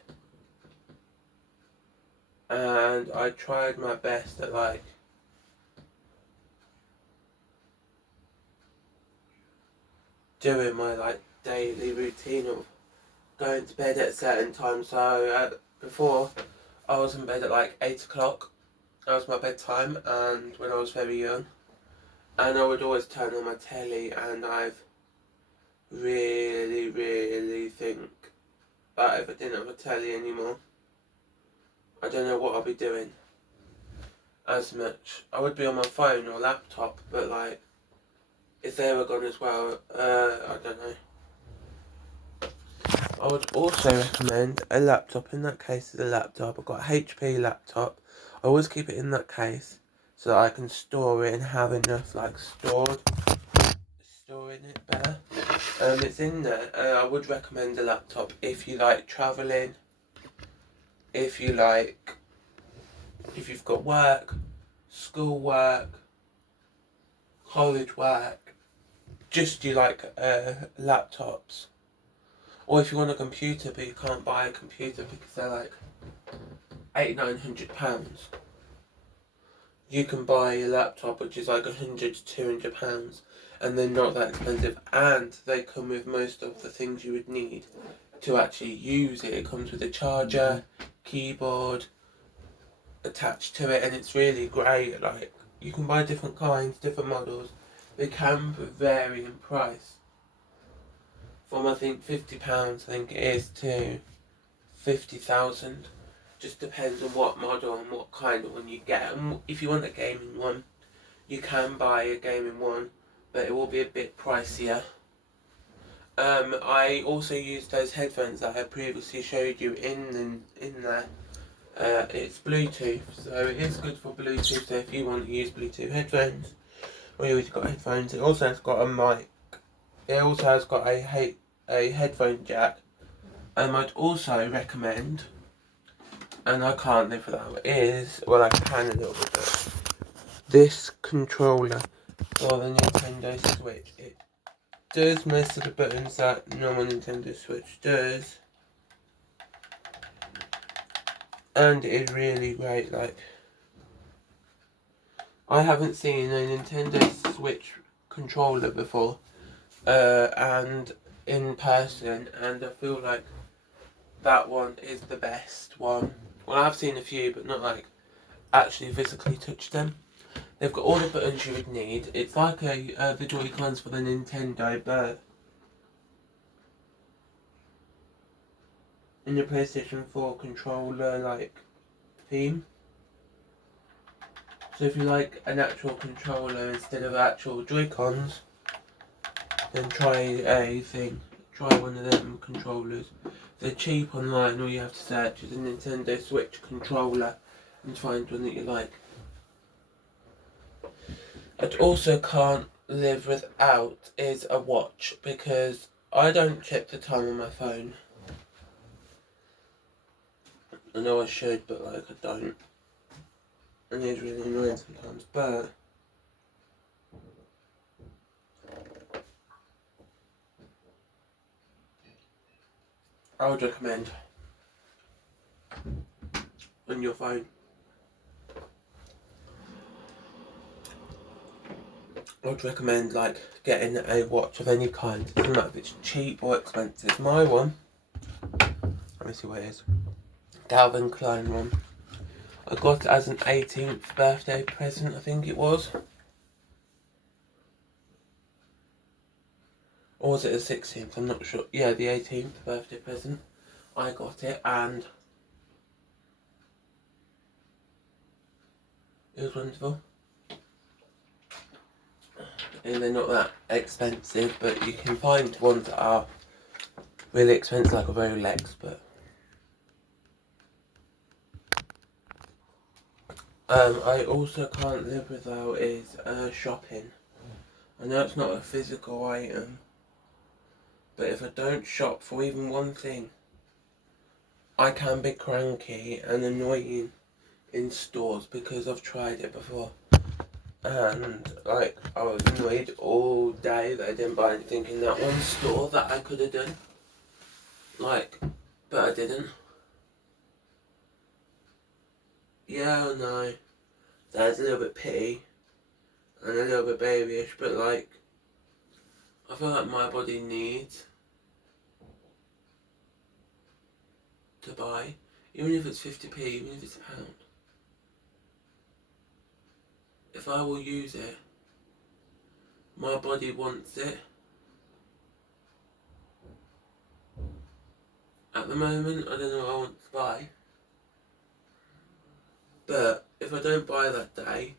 And I tried my best at like doing my like daily routine of going to bed at a certain time. So before I was in bed at like 8 o'clock. That was my bedtime, and when I was very young. And I would always turn on my telly, and I've really think that if I didn't have a telly anymore, I don't know what I'd be doing as much. I would be on my phone or laptop, but like, if they were gone as well, I don't know. I would also recommend a laptop. In that case, is a laptop. I've got a HP laptop. I always keep it in that case so that I can store it and have enough like storing it better. It's in there. I would recommend a laptop if you like travelling, if you've got work, school work, college work, just you like laptops. Or if you want a computer but you can't buy a computer because they're like £800-900, you can buy a laptop which is like £100-200, and they're not that expensive, and they come with most of the things you would need to actually use it. It comes with a charger, keyboard attached to it, and it's really great. Like, you can buy different kinds, different models. They can vary in price from, I think, £50, I think it is, to 50,000. Just depends on what model and what kind of one you get. And if you want a gaming one, you can buy a gaming one, but it will be a bit pricier. I also use those headphones that I previously showed you in there. It's Bluetooth, so it is good for Bluetooth. So if you want to use Bluetooth headphones, or you always got headphones, it also has got a mic. It also has got a headphone jack. I'd also recommend, and I can't live without, is, well, I can a little bit, but this controller for the Nintendo Switch. It does most of the buttons that normal Nintendo Switch does, and it is really great. Like, I haven't seen a Nintendo Switch controller before, and in person, and I feel like that one is the best one. Well, I've seen a few, but not like actually physically touched them. They've got all the buttons you would need. It's like the Joy-Cons for the Nintendo, but in the PlayStation 4 controller like theme. So if you like an actual controller instead of actual Joy-Cons, then try one of them controllers. They're cheap online. All you have to search is a Nintendo Switch controller and find one that you like. I also can't live without is a watch, because I don't check the time on my phone. I know I should, but like, I don't. And it's really annoying sometimes, but I would recommend on your phone. I would recommend like getting a watch of any kind. It doesn't matter if it's cheap or expensive. My one, let me see what it is. Calvin Klein one. I got it as an 18th birthday present, I think it was. Or was it a 16th? I'm not sure. Yeah, the 18th birthday present. I got it, and it was wonderful. And they're not that expensive, but you can find ones that are really expensive, like a Rolex, but I also can't live without is shopping. I know it's not a physical item, but if I don't shop for even one thing, I can be cranky and annoying in stores, because I've tried it before. And like, I was annoyed all day that I didn't buy anything in that one store that I could have done. Like, but I didn't. Yeah, I know. That's a little bit pity and a little bit babyish, but like, I feel like my body needs to buy, even if it's 50p, even if it's £1. If I will use it, my body wants it. At the moment, I don't know what I want to buy. But if I don't buy that day,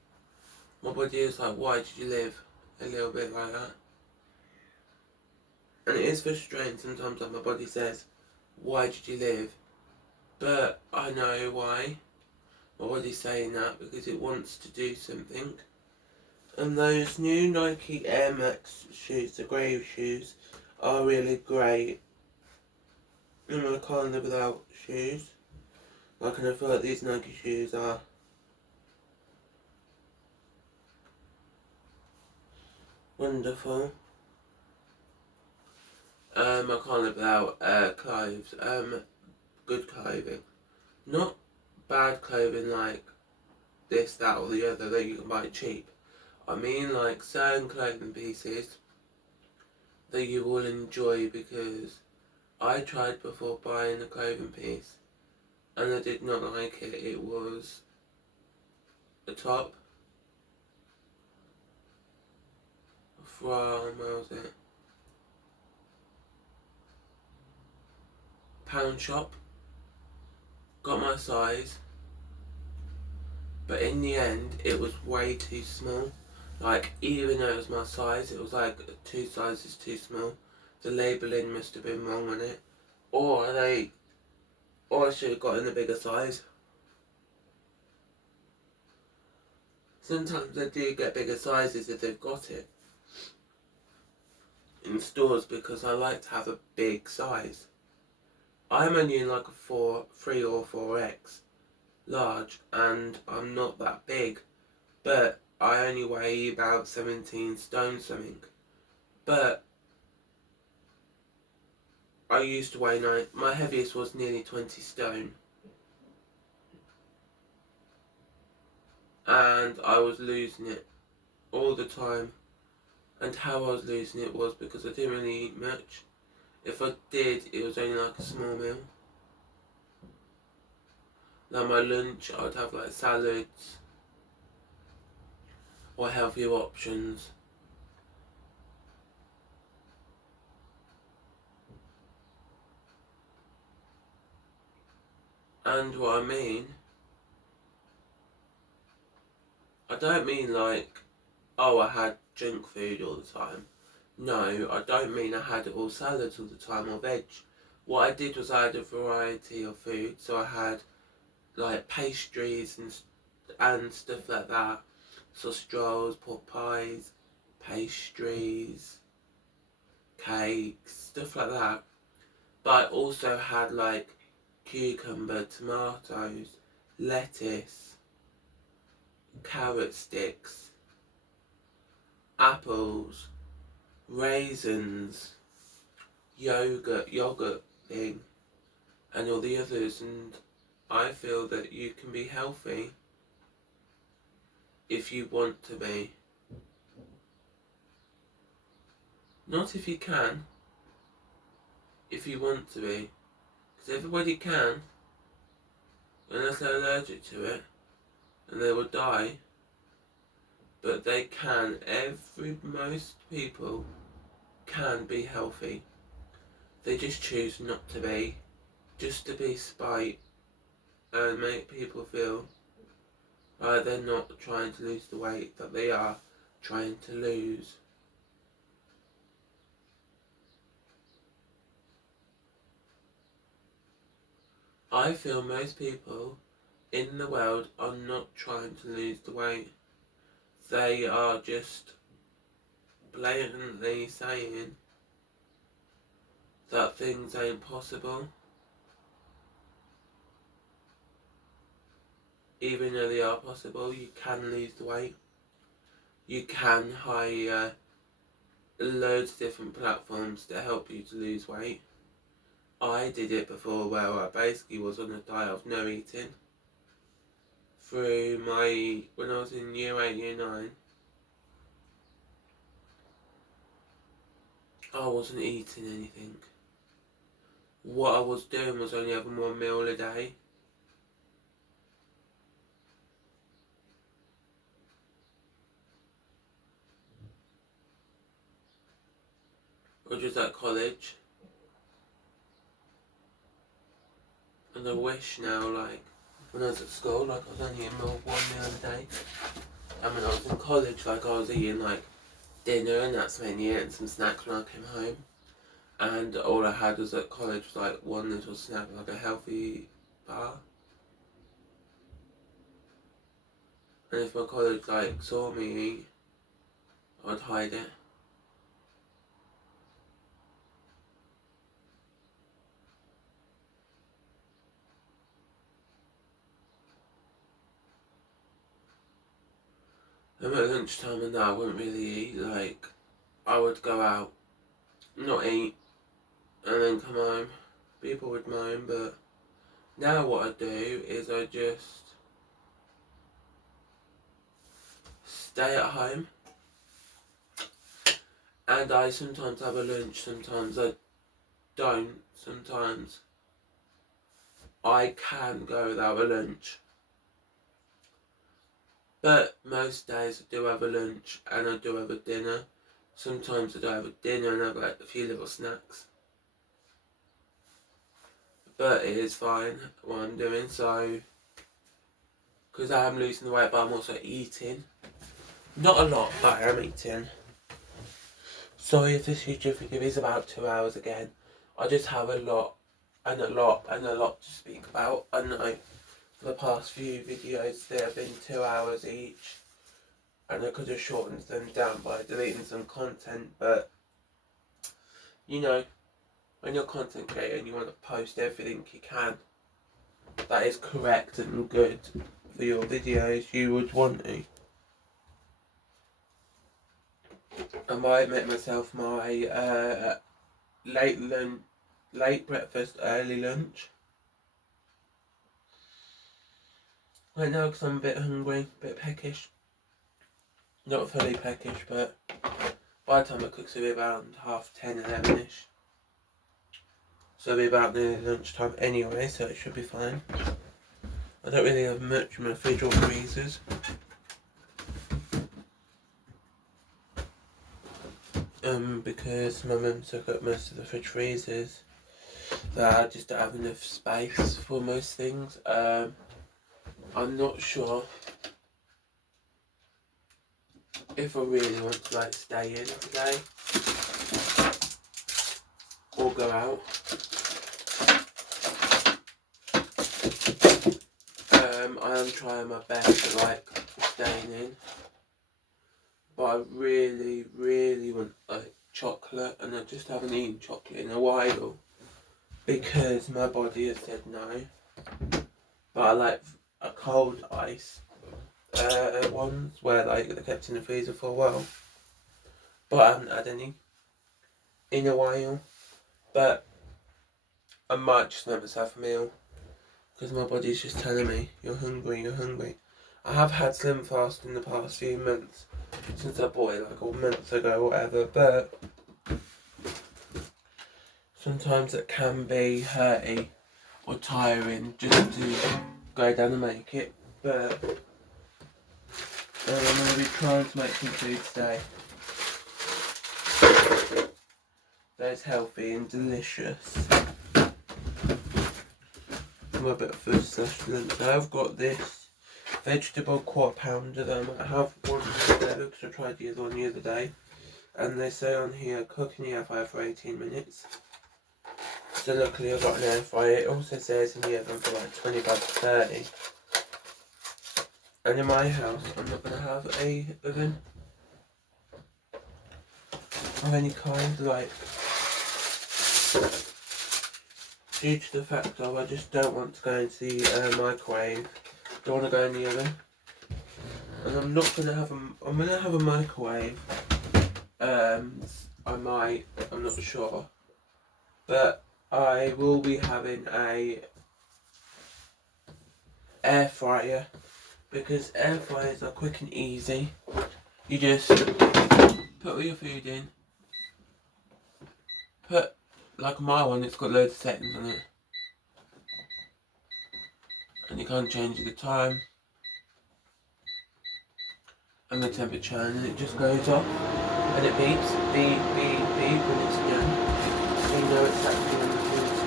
my body is like, why did you live? A little bit like that. And it is frustrating sometimes that my body says, why did you live? But I know why. My body's saying that because it wants to do something. And those new Nike Air Max shoes, the grey shoes, are really great. And I can't live without shoes. Like, and I feel like these Nike shoes are wonderful. I can't live without clothes. Good clothing. Not bad clothing like this, that or the other that you can buy cheap. I mean like certain clothing pieces that you will enjoy, because I tried before buying a clothing piece and I did not like it. It was a top from, where was it? Pound Shop. Got my size, but in the end it was way too small. Like, even though it was my size, it was like 2 sizes too small. The labelling must have been wrong on it. Or I should have gotten a bigger size. Sometimes they do get bigger sizes if they've got it in stores, because I like to have a big size. I'm only in like a 3 or 4X large, and I'm not that big, but I only weigh about 17 stone something. But I used to weigh 9, my heaviest was nearly 20 stone. And I was losing it all the time. And how I was losing it was because I didn't really eat much. If I did, it was only like a small meal. Like my lunch, I would have like salads or healthier options. And what I mean, I don't mean like, oh, I had junk food all the time. No, I don't mean I had all salads all the time or veg. What I did was I had a variety of food, so I had like pastries and stuff like that. Sausage rolls, pork pies, pastries, cakes, stuff like that. But I also had like cucumber, tomatoes, lettuce, carrot sticks, apples, raisins, yogurt thing, and all the others. And I feel that you can be healthy if you want to be. Not if you can, if you want to be. Because everybody can, unless they're allergic to it, and they will die. But they can, most people can be healthy. They just choose not to be, just to be spite and make people feel like they're not trying to lose the weight that they are trying to lose. I feel most people in the world are not trying to lose the weight. They are just blatantly saying that things ain't possible, even though they are possible. You can lose the weight. You can hire loads of different platforms to help you to lose weight. I did it before, where I basically was on a diet of no eating when I was in year 8, year 9. I wasn't eating anything. What I was doing was only having 1 meal a day. Or just at college. And I wish now, like, when I was at school, like, I was only eating 1 meal a day. And when I was in college, like, I was eating, like, dinner and that's mainly it, and some snacks when I came home. And all I had was at college was, like, one little snack, like a healthy bar. And if my college, like, saw me eat, I'd hide it. And at lunchtime and that, I wouldn't really eat. Like, I would go out, not eat, and then come home. People would moan, but now what I do is I just stay at home, and I sometimes have a lunch, sometimes I don't sometimes, I can go without a lunch. But most days I do have a lunch and I do have a dinner. Sometimes I do have a dinner and I've got a few little snacks. But it is fine what I'm doing, so because I am losing the weight, but I'm also eating. Not a lot, but I am eating. Sorry if this YouTube video is about 2 hours again. I just have a lot to speak about. I know for the past few videos there have been 2 hours each, and I could have shortened them down by deleting some content, but you know, when you're a content creator and you want to post everything you can that is correct and good for your videos, you would want to. I might make myself my late breakfast, early lunch. Right now, because I'm a bit hungry, a bit peckish. Not fully peckish, but by the time it cooks, it'll be around 10:30, 11ish. So it'll be about nearly lunchtime anyway, so it should be fine. I don't really have much in my fridge or freezers. Because my mum took up most of the fridge freezers, that I just don't have enough space for most things. I'm not sure if I really want to like stay in today or go out. I am trying my best to like staying in, but I really want like chocolate, and I just haven't eaten chocolate in a while because my body has said no. But I like a cold ice ones where like they're kept in the freezer for a while, but I haven't had any in a while. But I might just make myself a meal because my body's just telling me you're hungry, you're hungry. I have had Slim Fast in the past few months since I bought it like a month ago or whatever, but sometimes it can be hurty or tiring just to go down and make it. But I'm going to be trying to make some food today that is healthy and delicious. I'm a bit of food sustenance. I've got this vegetable quarter pounder that I might have one today because I tried the other one the other day, and they say on here cook in the air fryer for 18 minutes. So luckily I got an air fryer. It also says in the oven for like 25 to 30. And in my house I'm not going to have a oven of any kind, like due to the fact of I just don't want to go into the microwave. Don't want to go in the oven. And I'm not going to have I'm going to have a microwave. I might, I'm not sure. But I will be having a air fryer because air fryers are quick and easy. You just put all your food in. Put, like my one, it's got loads of settings on it. And you can't change the time and the temperature, and it just goes off. And it beeps, beep, beep, beep when it's done. So you know exactly when the food's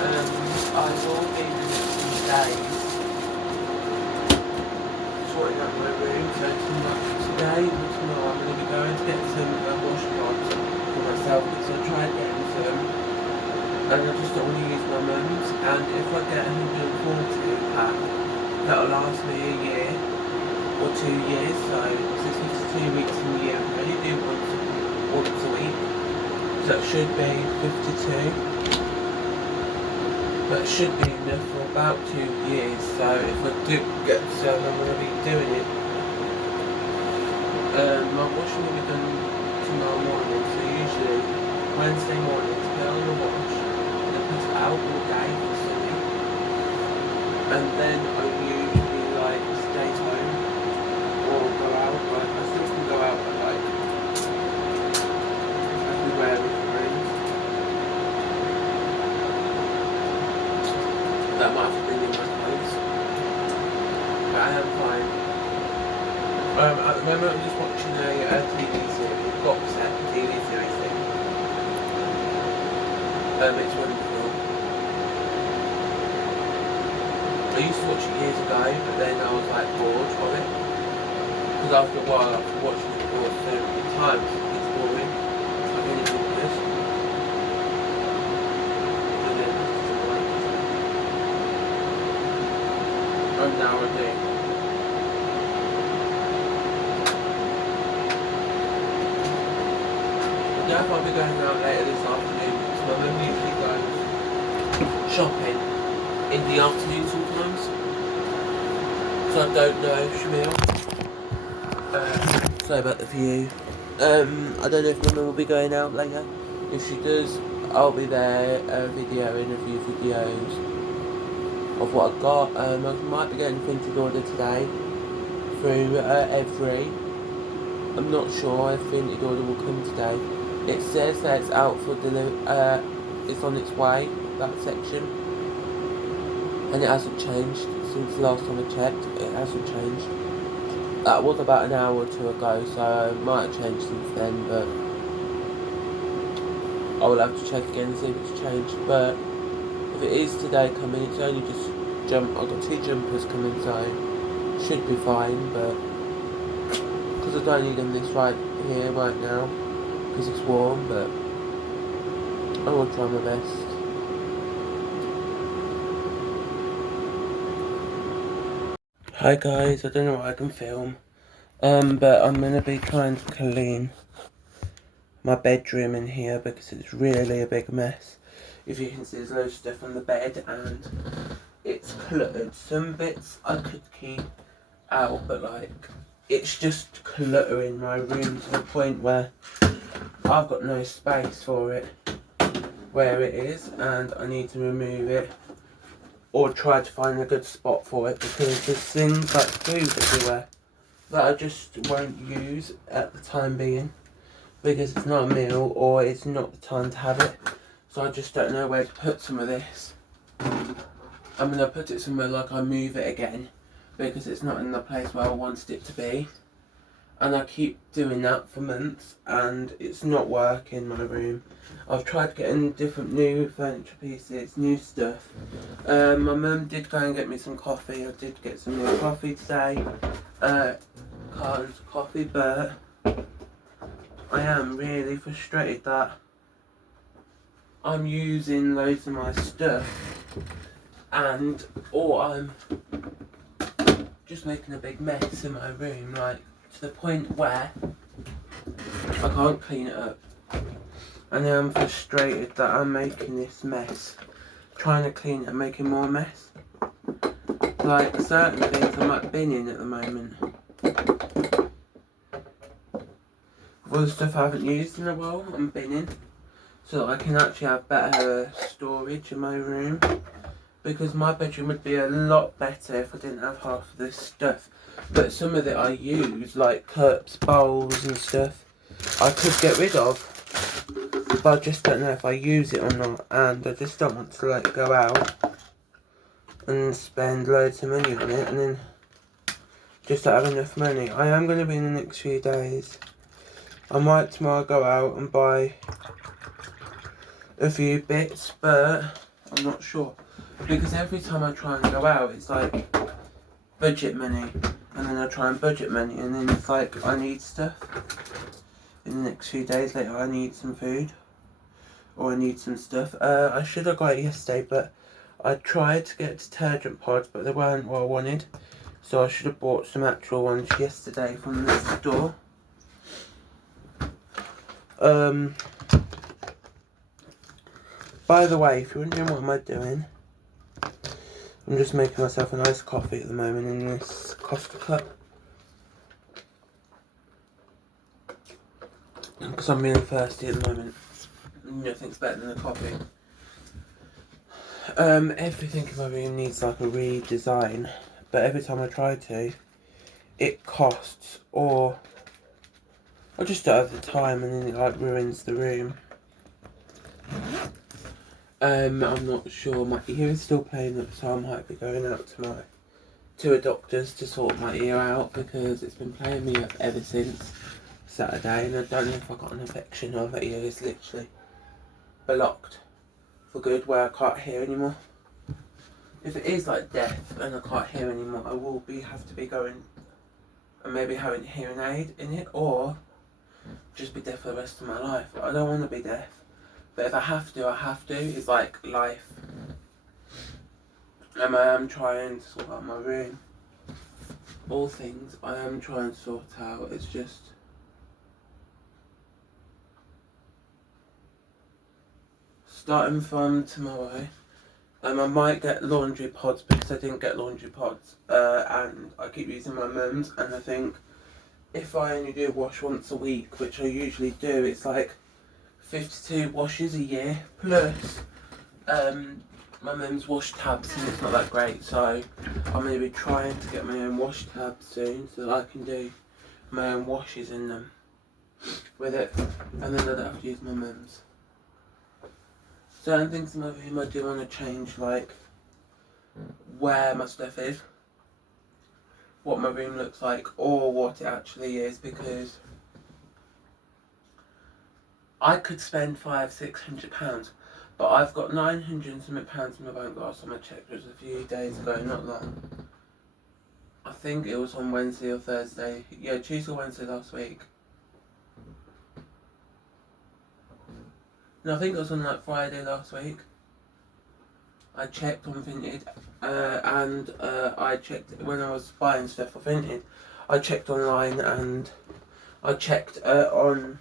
done. I will be in the next few days sorting out my room, so today and tomorrow I'm going to be going to get some washcloths for myself because I tried getting some and I just don't want to use my mum's, and if I get 140 pack that'll last me a year or 2 years, so since it's 2 weeks in the year I only do once a week, so that should be 52. That should be enough for about 2 years, so if I do get some, I'm going to be doing it. My washing will be done tomorrow morning, so usually Wednesday morning to put on the wash, and then put it out all day for sunny, and then I usually like stay home or go out, but I still can go out at like everywhere with friends. At the moment I'm just watching a TV series, box set TV series thing. It's wonderful. I used to watch it years ago, but then I was like bored of it. Because after a while, after watching it for so many times, it's boring. Like anything is. And then I'm now a day. Yeah, I'll be going out later this afternoon because my mum usually goes shopping in the afternoon sometimes. So I don't know, Shamil. Sorry about the view. I don't know if my mum will be going out later. If she does, I'll be there videoing a few videos of what I've got. I might be getting printed order today through Every. I'm not sure if printed order will come today. It says that it's out for delivery. It's on its way, that section, and it hasn't changed since the last time I checked. It hasn't changed. That was about an hour or two ago, so it might have changed since then, but I will have to check again and see if it's changed. But if it is today coming, it's only just I've got 2 jumpers coming, so should be fine. But because I don't need them this right here, right now, because it's warm, but I will try my best. Hi guys, I don't know what I can film, but I'm gonna be trying to clean my bedroom in here because it's really a big mess. If you can see, there's loads of stuff on the bed and it's cluttered. Some bits I could keep out, but like it's just cluttering my room to the point where I've got no space for it where it is, and I need to remove it or try to find a good spot for it because there's things like food everywhere that I just won't use at the time being because it's not a meal or it's not the time to have it. So I just don't know where to put some of this. I'm going to put it somewhere like I move it again because it's not in the place where I wanted it to be. And I keep doing that for months and it's not working, my room. I've tried getting different new furniture pieces, new stuff. My mum did go and get me some coffee. I did get some new coffee today. Carton's of coffee, but I am really frustrated that I'm using loads of my stuff or I'm just making a big mess in my room, like to the point where I can't clean it up. And I'm frustrated that I'm making this mess, trying to clean it and making more mess. Like certain things I'm like binning at the moment. All the stuff I haven't used in a while, I'm binning. So that I can actually have better storage in my room. Because my bedroom would be a lot better if I didn't have half of this stuff. But some of it I use, like cups, bowls and stuff, I could get rid of. But I just don't know if I use it or not. And I just don't want to let it go out and spend loads of money on it and then just don't have enough money. I am going to be in the next few days. I might tomorrow go out and buy a few bits, but I'm not sure. Because every time I try and go out, it's like budget money. And then I try and budget money, and then it's like I need stuff. In the next few days later, I need some food. Or I need some stuff. I should have got it yesterday, but I tried to get detergent pods, but they weren't what I wanted. So I should have bought some actual ones yesterday from the store. By the way, if you're wondering what am I doing, I'm just making myself a nice coffee at the moment in this Costa cup. Because I'm really thirsty at the moment. Nothing's better than a coffee. Everything in my room needs like a redesign, but every time I try to, it costs, or I just don't have the time and then it like ruins the room. I'm not sure, my ear is still playing up, so I might be going out to a doctor's to sort my ear out because it's been playing me up ever since Saturday, and I don't know if I got an infection or my ear is literally blocked for good where I can't hear anymore. If it is like deaf and I can't hear anymore, I will have to be going and maybe having a hearing aid in it, or just be deaf for the rest of my life. I don't want to be deaf, but if I have to, I have to. It's like life. And I am trying to sort out my room. All things I am trying to sort out. It's just starting from tomorrow. I might get laundry pods because I didn't get laundry pods, and I keep using my mum's, and I think if I only do wash once a week, which I usually do, it's like 52 washes a year plus my mum's wash tabs, and it's not that great, so I'm going to be trying to get my own wash tabs soon so that I can do my own washes in them with it, and then I don't have to use my mum's. Certain things in my room I do want to change, like where my stuff is, what my room looks like, or what it actually is, because I could spend £500-600, but I've got £900 and something in my bank. Last time I checked, it was a few days ago, not long. I think it was on Wednesday or Thursday. Yeah, Tuesday or Wednesday last week. No, I think it was on like Friday last week. I checked on Vinted, and I checked when I was buying stuff for Vinted. I checked online, and I checked in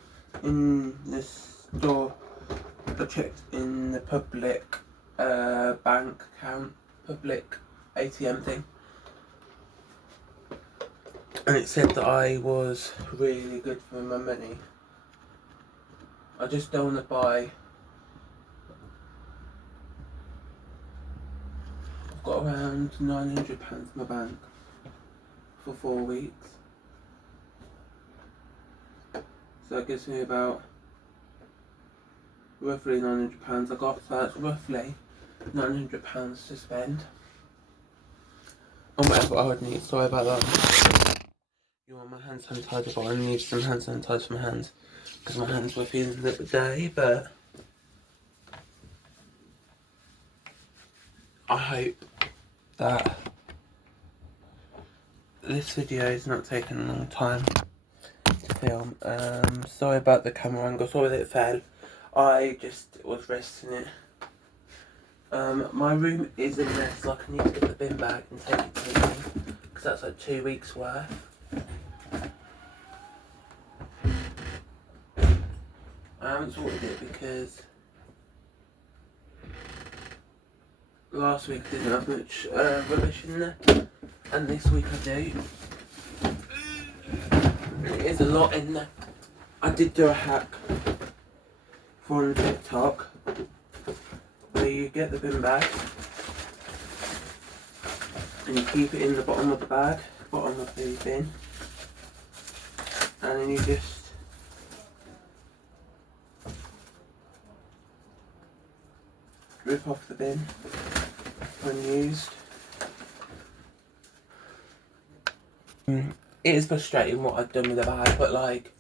the store. I checked in the public bank account, public ATM thing, and it said that I was really good for my money. I just don't want to buy. I've got around £900 in my bank for 4 weeks, so that gives me about roughly £900. So that's roughly £900 to spend on whatever I would need. Sorry about that. You want my hand sanitizer, but I need some hand sanitizer for my hands because my hands were feeling a little dirty, but I hope that this video is not taking a long time to film. Sorry about the camera angle, sorry that it fell. I just was resting it. My room is a mess, like I need to get the bin bag and take it to the bin, because that's like 2 weeks worth. I haven't sorted it because last week I didn't have much rubbish in there, and this week I do. It is a lot in there. I did do a hack on TikTok where you get the bin bag and you keep it in the bottom of the bag, bottom of the bin, and then you just rip off the bin unused. It is frustrating what I've done with the bag, but like,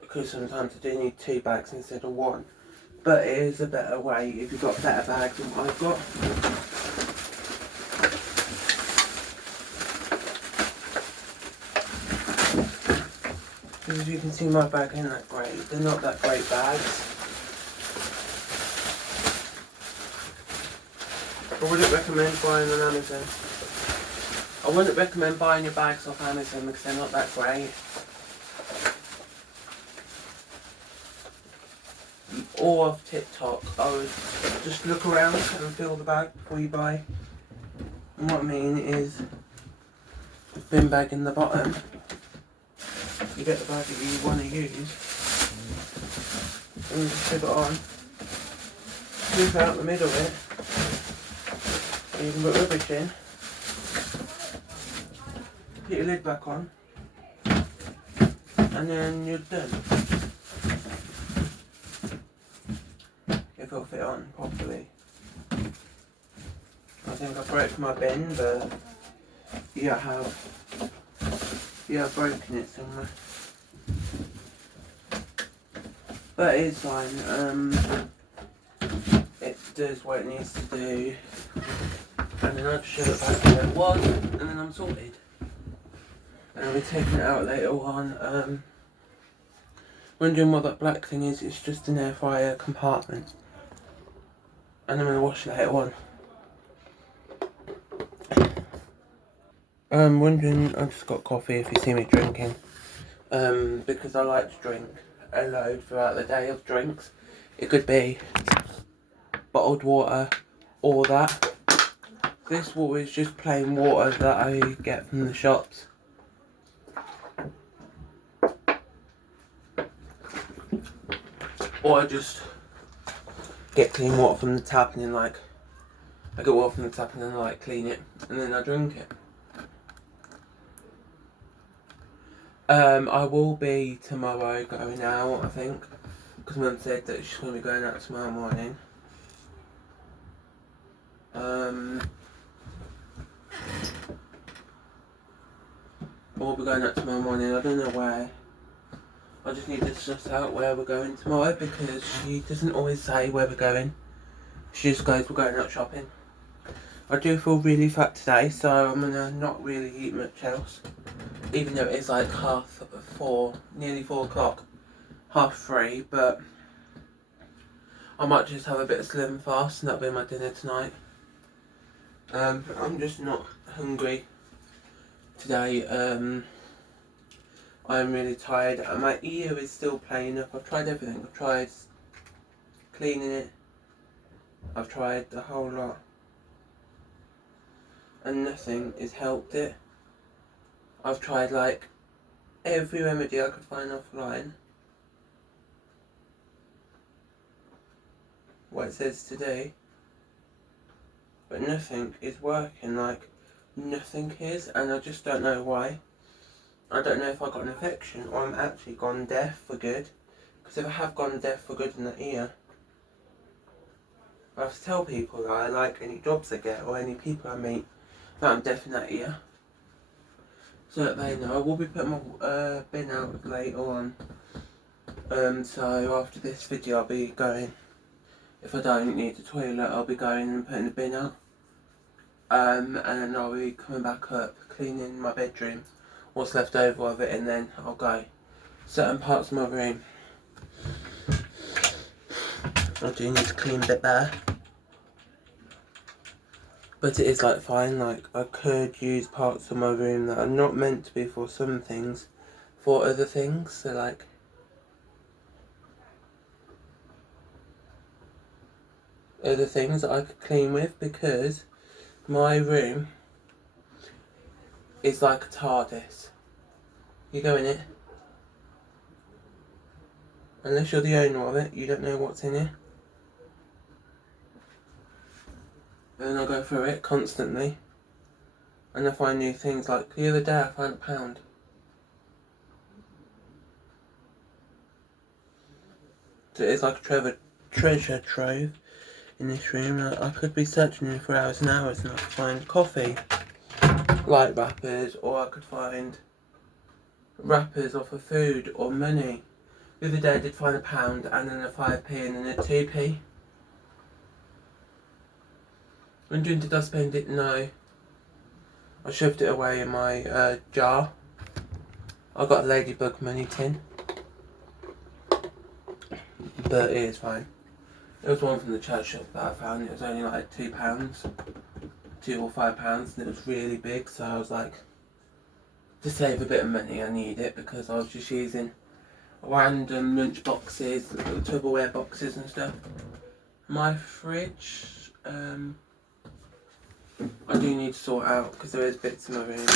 because sometimes I do need 2 bags instead of 1, but it is a better way if you've got better bags than what I've got. Because as you can see, my bag ain't that great. They're not that great bags. I wouldn't recommend buying on Amazon. I wouldn't recommend buying your bags off Amazon because they're not that great. Or off TikTok. I would just look around and feel the bag before you buy. And what I mean is, the bin bag in the bottom. You get the bag that you want to use, and you just put it on. Scoop out the middle of it. You can put rubbish in. Put your lid back on, and then you're done. If it'll fit on properly. I think I broke my bin, but Yeah, I have. Yeah, I've broken it somewhere. But it's fine. It does what it needs to do. And then I'll show it back where it was, and then I'm sorted. And I'll be taking it out later on. Wondering what that black thing is, it's just an air fryer compartment. And I'm going to wash it later on. I'm wondering, I just got coffee if you see me drinking. Because I like to drink a load throughout the day of drinks. It could be bottled water or that. This water is just plain water that I get from the shops. Or I just get clean water from the tap and then I get water from the tap and then clean it and then I drink it. I will be tomorrow going out, I think, because Mum said that she's going to be going out tomorrow morning. We'll be going out tomorrow morning, I don't know where. I just need to suss out where we're going tomorrow because she doesn't always say where we're going. She just goes, we're going out shopping. I do feel really fat today, so I'm going to not really eat much else. Even though it is like 4:30, nearly 4 o'clock, 3:30, but I might just have a bit of Slim Fast and that'll be my dinner tonight. I'm just not hungry today. I'm really tired and my ear is still playing up. I've tried everything. I've tried cleaning it. I've tried the whole lot. And nothing has helped it. I've tried every remedy I could find offline. What it says to do. But nothing is working, nothing is, and I just don't know why. I don't know if I got an infection or I'm actually gone deaf for good. Because if I have gone deaf for good in the ear, I have to tell people that I like any jobs I get or any people I meet that I'm deaf in that ear. So that they know. I will be putting my bin out later on. So after this video I'll be going, if I don't need the toilet I'll be going and putting the bin out. And then I'll be coming back up, cleaning my bedroom, what's left over of it, and then I'll go. Certain parts of my room I do need to clean a bit there. But it is fine, I could use parts of my room that are not meant to be for some things, for other things, so other things that I could clean with, because my room is like a TARDIS. You go in it, unless you're the owner of it, you don't know what's in it. And then I go through it constantly, and I find new things. Like the other day I found £1. So it is like a treasure trove in this room. I could be searching in for hours and hours and I could find coffee, light wrappers, or I could find wrappers off of food or money. The other day I did find £1 and then a 5p and then a 2p. When doing the dustbin, didn't know. I shoved it away in my jar. I got a ladybug money tin, but it is fine. It was one from the church shop that I found. It was only £2, £2 or £5, and it was really big. So I was like, to save a bit of money, I need it because I was just using random lunch boxes, little Tupperware boxes and stuff. My fridge, I do need to sort out because there is bits in my room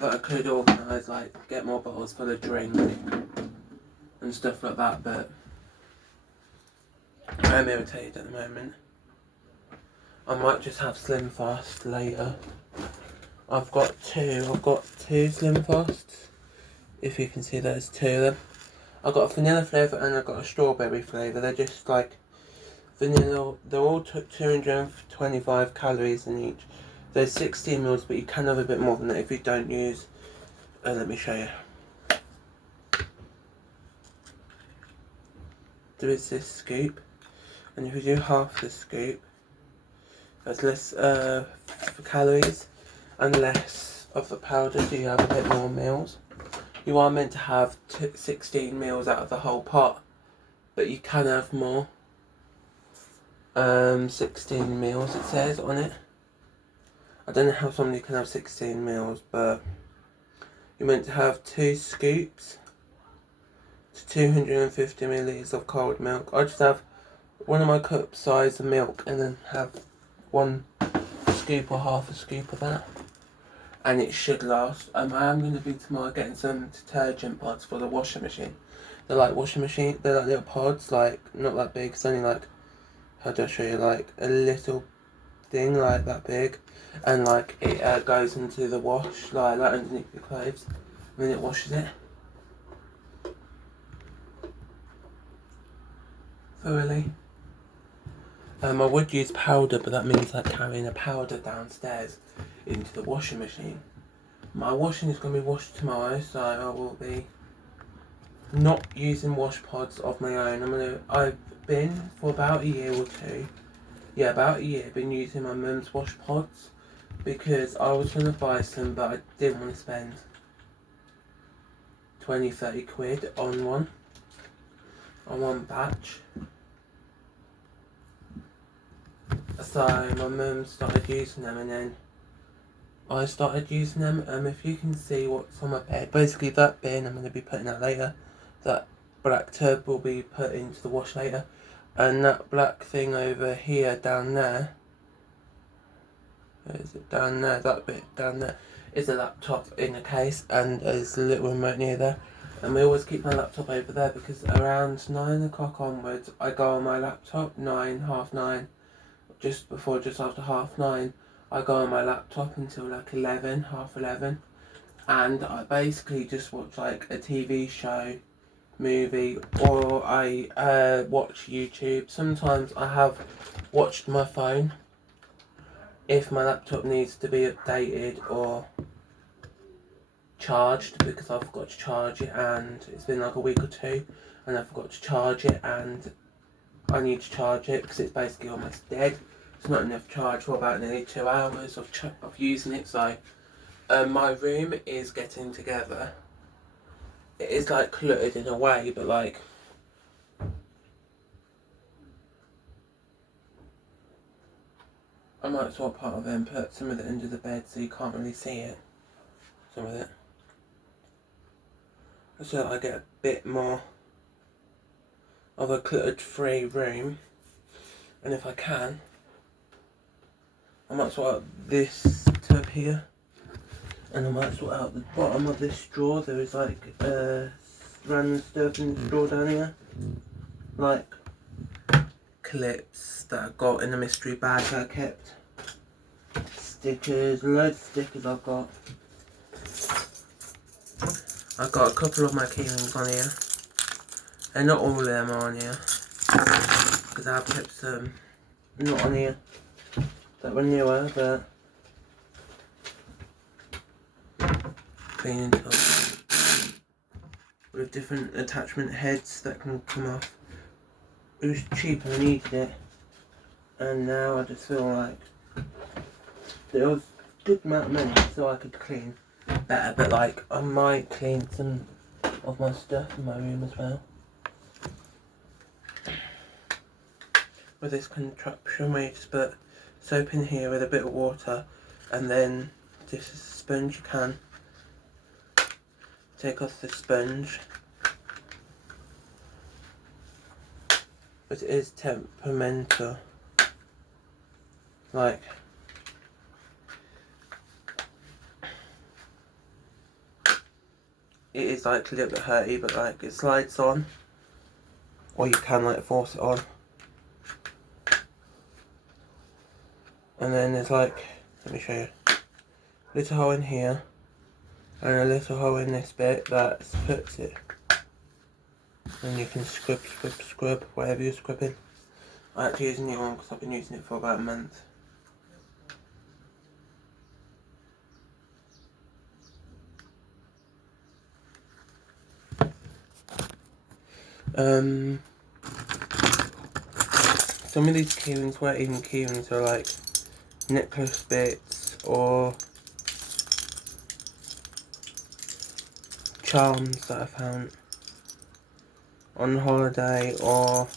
that I could organise, get more bottles for the drink and stuff like that, but I am irritated at the moment. I might just have Slim Fast later. I've got two Slim Fasts. If you can see, there's 2 of them. I've got a vanilla flavour and I've got a strawberry flavour. They're just vanilla. They're all 225 calories in each. There's 16 mils, but you can have a bit more than that if you don't use. Let me show you. There is this scoop, and if you do half the scoop, there's less calories and less of the powder, so you have a bit more meals. You are meant to have 16 meals out of the whole pot, but you can have more. 16 meals it says on it. I don't know how somebody can have 16 meals, but you're meant to have 2 scoops to 250 millilitres of cold milk. I just have one of my cup size of milk and then have 1 scoop or half a scoop of that, and it should last. I am going to be tomorrow getting some detergent pods for the washing machine. They're like washing machine, they're like little pods, like not that big, it's only like, how do I show you, like a little thing like that big, and like it goes into the wash like that underneath your clothes, and then it washes it thoroughly. I would use powder, but that means like carrying a powder downstairs into the washing machine. My washing is going to be washed tomorrow, so I will be not using wash pods of my own. I've been for about a year or two. Yeah, about a year, been using my mum's wash pods because I was going to buy some, but I didn't want to spend 20-30 quid on one batch. So my mum started using them, and then I started using them. If you can see what's on my bed, basically that bin I'm going to be putting out later. That black tub will be put into the wash later, and that black thing over here down there, where is it, down there, that bit down there, is a laptop in a case, and there's a little remote near there. And we always keep my laptop over there because around 9 o'clock onwards I go on my laptop, 9, half 9, just after half 9, I go on my laptop until like 11, half 11, and I basically just watch like a TV show, movie, or I watch YouTube. Sometimes I have watched my phone if my laptop needs to be updated or charged, because I forgot to charge it and it's been like a week or two and I forgot to charge it, and I need to charge it because it's basically almost dead. It's not enough charge for about nearly 2 hours of using it. So my room is getting together. It is like cluttered in a way, but like I might swap part of it and put some of it under the bed so you can't really see it. Some of it. So I get a bit more of a cluttered free room. And if I can, I might sort out this tub here, and I might sort out the bottom of this drawer. There is like random stuff in the drawer down here, like clips that I got in a mystery bag that I kept, stickers, loads of stickers I've got. I've got a couple of my key rings on here, and not all of them are on here, because I've kept some not on here that were newer, but cleaning tools with different attachment heads that can come off. It was cheap and I needed it, and now I just feel like there was a good amount of money so I could clean better, but like I might clean some of my stuff in my room as well with this contraption where you just put soap in here with a bit of water, and then this is a sponge. You can take off the sponge, but it is temperamental, like it is like a little bit hurty, but like it slides on, or you can like force it on, and then there's like, let me show you, little hole in here and a little hole in this bit that puts it, and you can scrub whatever you're scrubbing. I had to use a new one because I've been using it for about a month. Some of these keyrings weren't even keyrings, they're like necklace bits or charms that I found on holiday or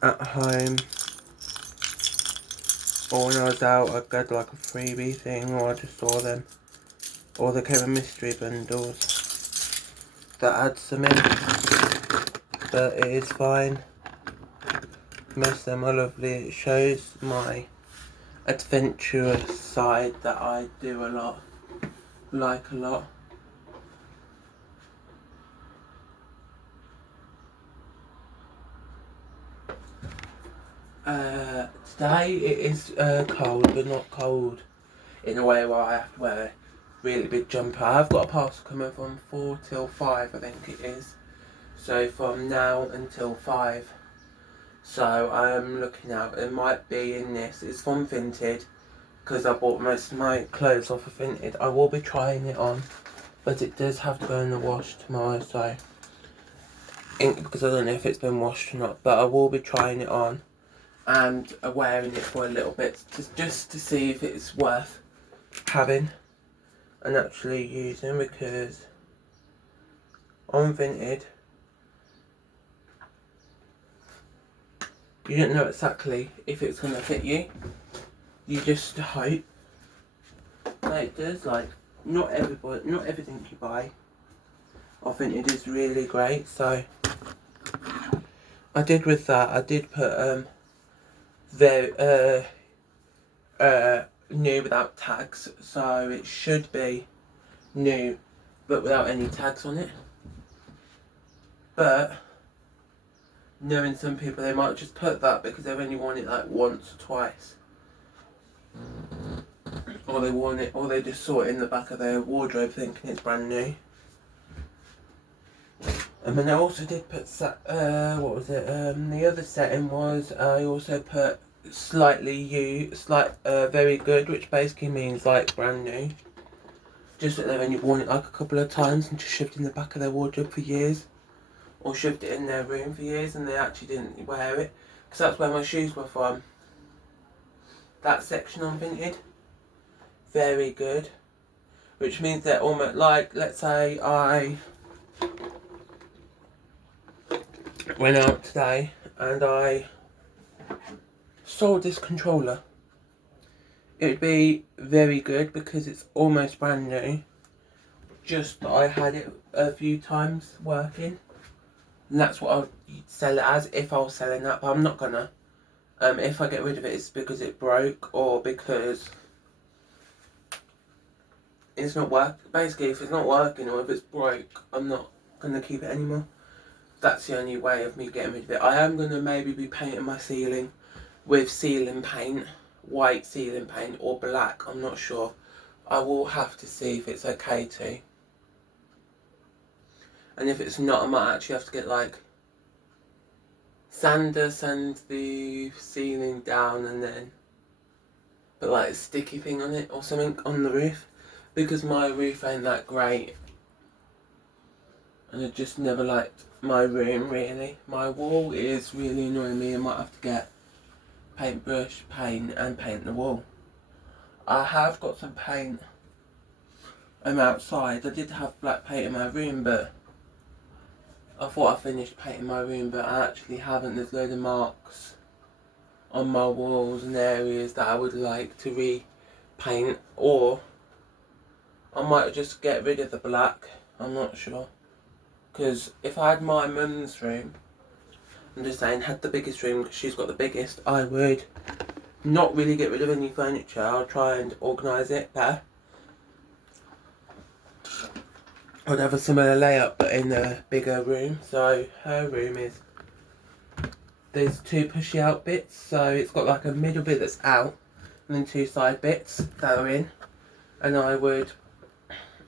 at home, or when I was out I got like a freebie thing, or I just saw them, or they came in mystery bundles that had some in, but it is fine. Most of them are lovely. It shows my adventurous side that I do a lot, like a lot. Today it is cold, but not cold in a way where I have to wear a really big jumper. I've got a parcel coming from 4 till 5, I think it is. So from now until 5. So I'm looking out. It might be in this. It's from Vinted, because I bought most of my clothes off of Vinted. I will be trying it on, but it does have to go in the wash tomorrow, so because I don't know if it's been washed or not, but I will be trying it on and wearing it for a little bit, just to see if it's worth having and actually using, because on Vinted you don't know exactly if it's going to fit you. You just hope that it does. Like, not everything you buy off Vinted is really great, so I did with that. I did put new without tags, so it should be new but without any tags on it. But knowing some people, they might just put that because they've only worn it like once or twice, or they worn it, or they just saw it in the back of their wardrobe thinking it's brand new. And then I also did put what was it? The other setting was I also put very good, which basically means like brand new. Just that they've only worn it like a couple of times and just shoved it in the back of their wardrobe for years, or shoved it in their room for years and they actually didn't wear it. Because that's where my shoes were from. That section on Vinted. Very good. Which means they're almost like, let's say I went out today and I sold this controller. It would be very good because it's almost brand new. Just that I had it a few times working. And that's what I'll sell it as if I was selling that, but I'm not gonna. If I get rid of it, it's because it broke or because it's not working. Basically, if it's not working or if it's broke, I'm not gonna keep it anymore. That's the only way of me getting rid of it. I am gonna maybe be painting my ceiling with ceiling paint, white ceiling paint or black. I'm not sure. I will have to see if it's okay to. And if it's not, I might actually have to get like sander, sand the ceiling down and then put like a sticky thing on it or something on the roof, because my roof ain't that great and I just never liked my room really. My wall is really annoying me. I might have to get paintbrush, paint and paint the wall. I have got some paint outside. I did have black paint in my room, but I thought I finished painting my room, but I actually haven't. There's loads of marks on my walls and areas that I would like to repaint, or I might just get rid of the black. I'm not sure, because if I had my mum's room, I'm just saying, had the biggest room because she's got the biggest, I would not really get rid of any furniture. I'll try and organise it better. I'd have a similar layout but in a bigger room. So her room is, there's two pushy out bits, so it's got like a middle bit that's out and then two side bits that are in, and I would,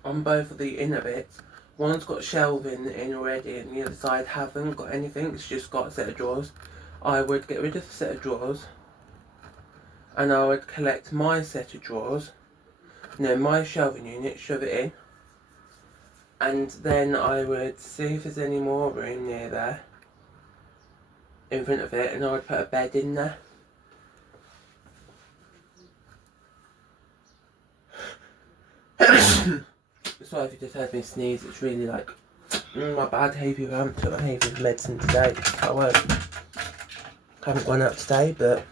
on both of the inner bits, one's got shelving in already and the other side haven't got anything, it's just got a set of drawers. I would get rid of the set of drawers and I would collect my set of drawers, my shelving unit, shove it in, And then I would see if there's any more room near there, in front of it, and I would put a bed in there. Sorry if you just heard me sneeze, it's really like my bad hay fever. I haven't took my hay fever medicine today. I haven't gone out today, but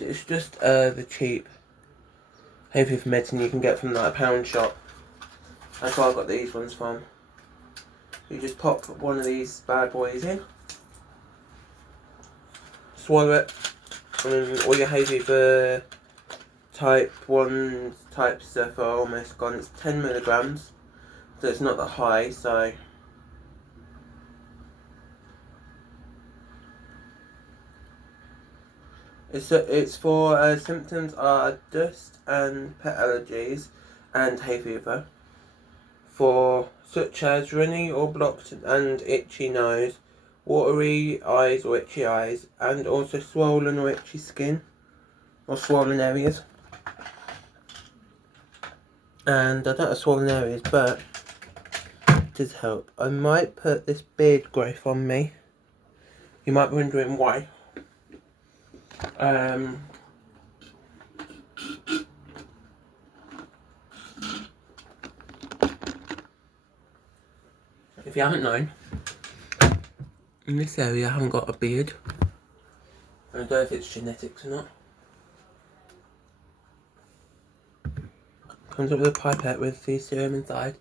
it's just the cheap hay fever medicine you can get from like a pound shop. That's where I got these ones from. You just pop one of these bad boys in, swallow it, and then all your hay fever type 1 type stuff are almost gone. It's 10 milligrams, so it's not that high, so it's for symptoms are dust and pet allergies and hay fever, for such as runny or blocked and itchy nose, watery eyes or itchy eyes, and also swollen or itchy skin or swollen areas. And I don't have swollen areas, but it does help. I might put this beard growth on me. You might be wondering why. If you haven't known, in this area I haven't got a beard. I don't know if it's genetics or not. Comes up with a pipette with the serum inside.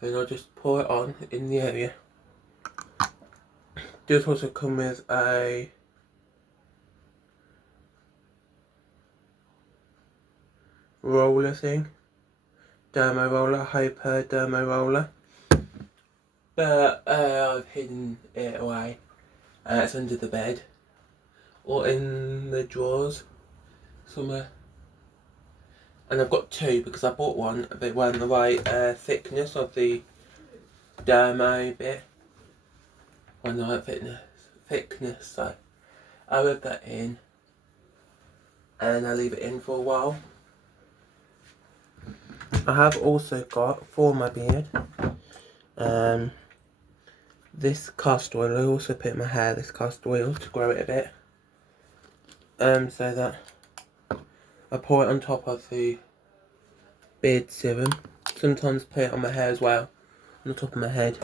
And I'll just pour it on in the area. Does also come with a roller thing. Dermo roller, hypodermo roller. But I've hidden it away. It's under the bed. Or in the drawers. Somewhere. And I've got 2 because I bought one, they weren't the right thickness of the dermo bit. Weren't the right thickness, so I rub that in and I leave it in for a while. I have also got, for my beard, this castor oil. I also put in my hair this castor oil to grow it a bit. So that I pour it on top of the beard serum. Sometimes put it on my hair as well, on the top of my head.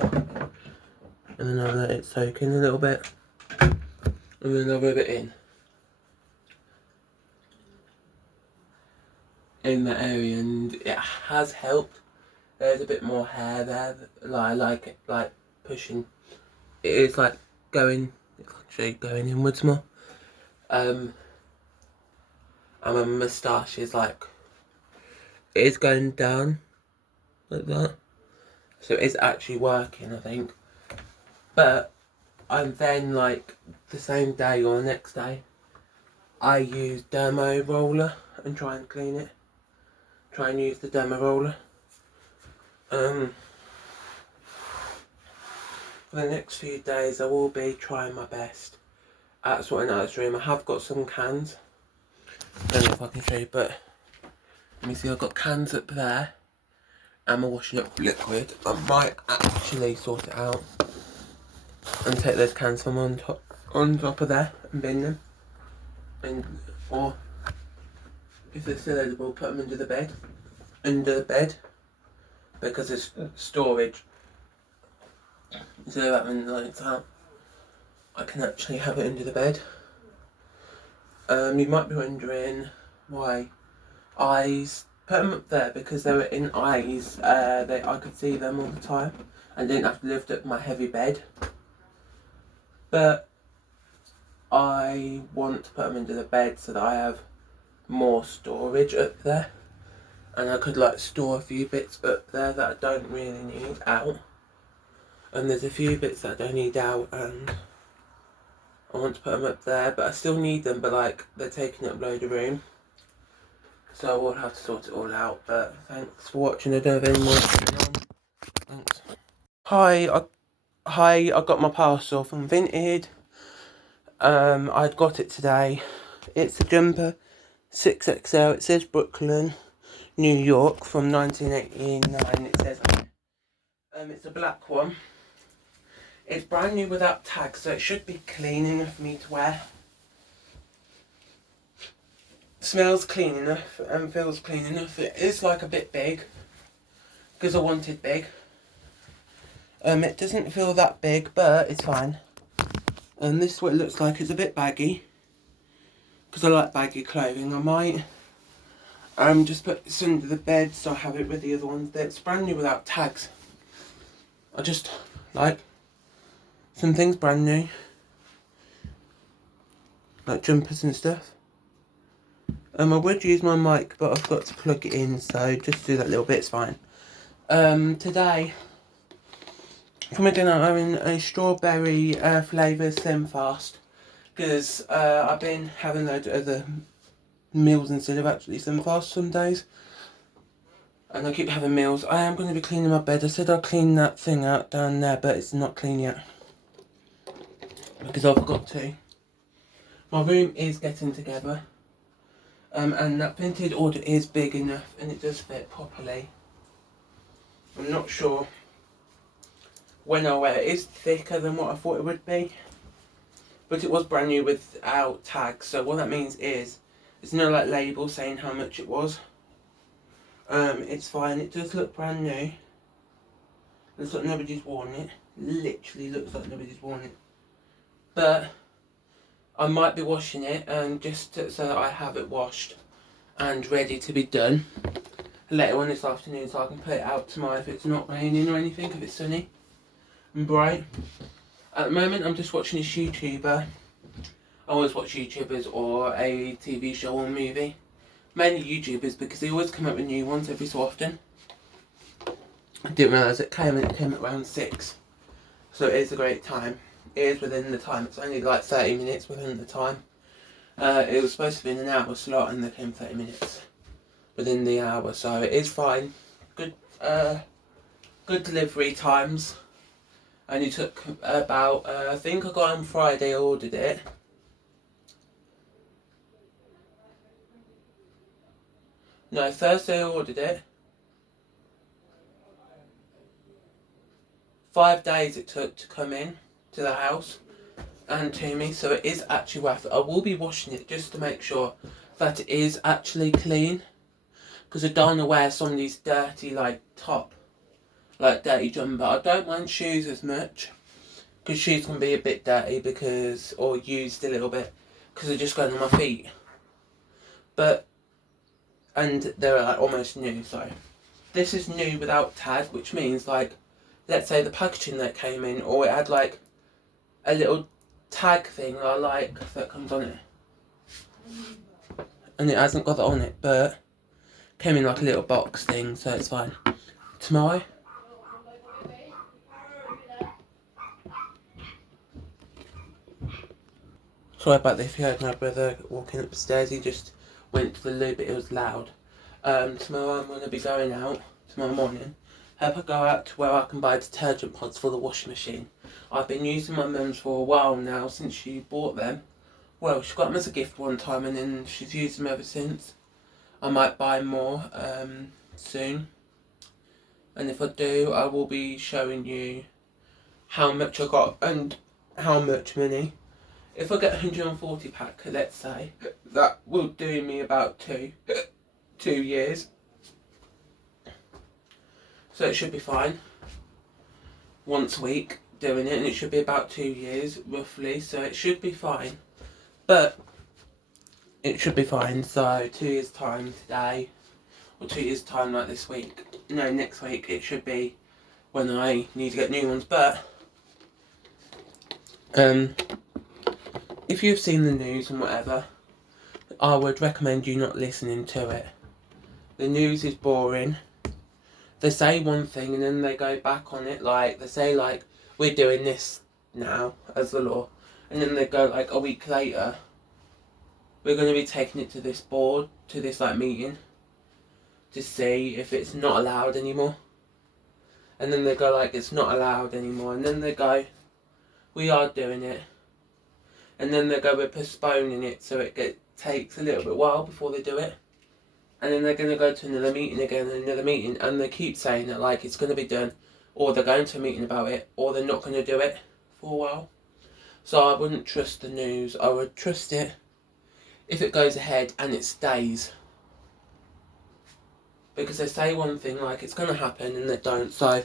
And then I'll let it soak in a little bit. And then I'll rub it in that area, and it has helped. There's a bit more hair there. I like it, like pushing. It is like going, it's actually going inwards more. And my moustache is like, it is going down like that. So it's actually working, I think. But I'm then like the same day or the next day, I use dermo roller and try and clean it. Try and use the dermo roller. For the next few days I will be trying my best at sorting out this room. I have got some cans. I don't know if I can show you, but let me see, I've got cans up there and my washing up liquid. I might actually sort it out and take those cans from on top of there and bin them. Or if they're still edible, put them under the bed, because it's storage. So that when the lights out, I can actually have it under the bed. You might be wondering why eyes. Put them up there because they were in eyes. I could see them all the time and didn't have to lift up my heavy bed. But I want to put them under the bed so that I have more storage up there, and I could like store a few bits up there that I don't really need out, and there's a few bits that I don't need out, and I want to put them up there, but I still need them, but like they're taking up a load of room, so I will have to sort it all out. But thanks for watching. I don't have any more going on. Thanks. Hi, I got my parcel from Vinted. I'd got it today. It's a jumper, 6XL. It says Brooklyn. New York from 1989, it says on it. It's a black one. It's brand new without tags, so it should be clean enough for me to wear. Smells clean enough and feels clean enough. It is like a bit big, because I wanted big. It doesn't feel that big, but it's fine. And this is what it looks like. It's a bit baggy, because I like baggy clothing. I might just put this under the bed so I have it with the other ones. It's brand new without tags. I just like some things brand new, like jumpers and stuff. I would use my mic, but I've got to plug it in, so just do that little bit, it's fine. Today, for my dinner, I'm having a strawberry flavoured Slim Fast, because I've been having loads of other meals instead of actually Slim Fast some days, and I keep having meals. I am going to be cleaning my bed. I said I'll clean that thing out down there, but it's not clean yet, because I've got to. My room is getting together. And that printed order is big enough and it does fit properly. I'm not sure when I wear it. It is thicker than what I thought it would be, but it was brand new without tags, so what that means is there's no like label saying how much it was. It's fine. It does look brand new. Looks like nobody's worn it. Literally looks like nobody's worn it. But I might be washing it, and just so that I have it washed and ready to be done later on this afternoon, so I can put it out tomorrow if it's not raining or anything, if it's sunny and bright. At the moment I'm just watching this YouTuber. I always watch YouTubers or a TV show or movie. Mainly YouTubers, because they always come up with new ones every so often. I didn't realise it came at around 6. So it is a great time. It is within the time. It's only like 30 minutes within the time. It was supposed to be in an hour slot and they came 30 minutes within the hour, so it is fine. Good delivery times. Only took about, I think I got it on Friday, I ordered it. No, Thursday I ordered it. 5 days it took to come in to the house and to me, so it is actually worth it. I will be washing it just to make sure that it is actually clean, because I don't want to wear somebody's dirty like top, like dirty jumper. I don't mind shoes as much, because shoes can be a bit dirty because, or used a little bit, because they're just going on my feet. But, and they're like almost new, so this is new without tag, which means like, let's say the packaging that came in, or it had like a little tag thing I like that comes on it, and it hasn't got that on it, but came in like a little box thing, so it's fine. Tomorrow, sorry about this, if you heard my brother walking up the stairs, he just went to the loo, but it was loud. Tomorrow I'm going to be going out, tomorrow morning, have a go out to where I can buy detergent pods for the washing machine. I've been using my mum's for a while now, since she bought them. Well, she got them as a gift one time and then she's used them ever since. I might buy more soon. And if I do, I will be showing you how much I got and how much money. If I get 140 pack, let's say, that will do me about 2 years. So it should be fine. Once a week doing it, and it should be about 2 years roughly, so it should be fine. But it should be fine, so 2 years time today, or 2 years time like this week, no, next week, it should be when I need to get new ones. But if you've seen the news and whatever, I would recommend you not listening to it. The news is boring. They say one thing and then they go back on it, like, they say like, we're doing this now as the law, and then they go like a week later, we're going to be taking it to this board, to this like meeting, to see if it's not allowed anymore. And then they go like, it's not allowed anymore, and then they go, we are doing it. And then they go, we're postponing it, so it takes a little bit while before they do it. and then they're going to go to another meeting again, another meeting, and they keep saying that like it's going to be done, or they're going to a meeting about it, or they're not going to do it for a while. So I wouldn't trust the news. I would trust it if it goes ahead and it stays. Because they say one thing like it's going to happen and they don't. So,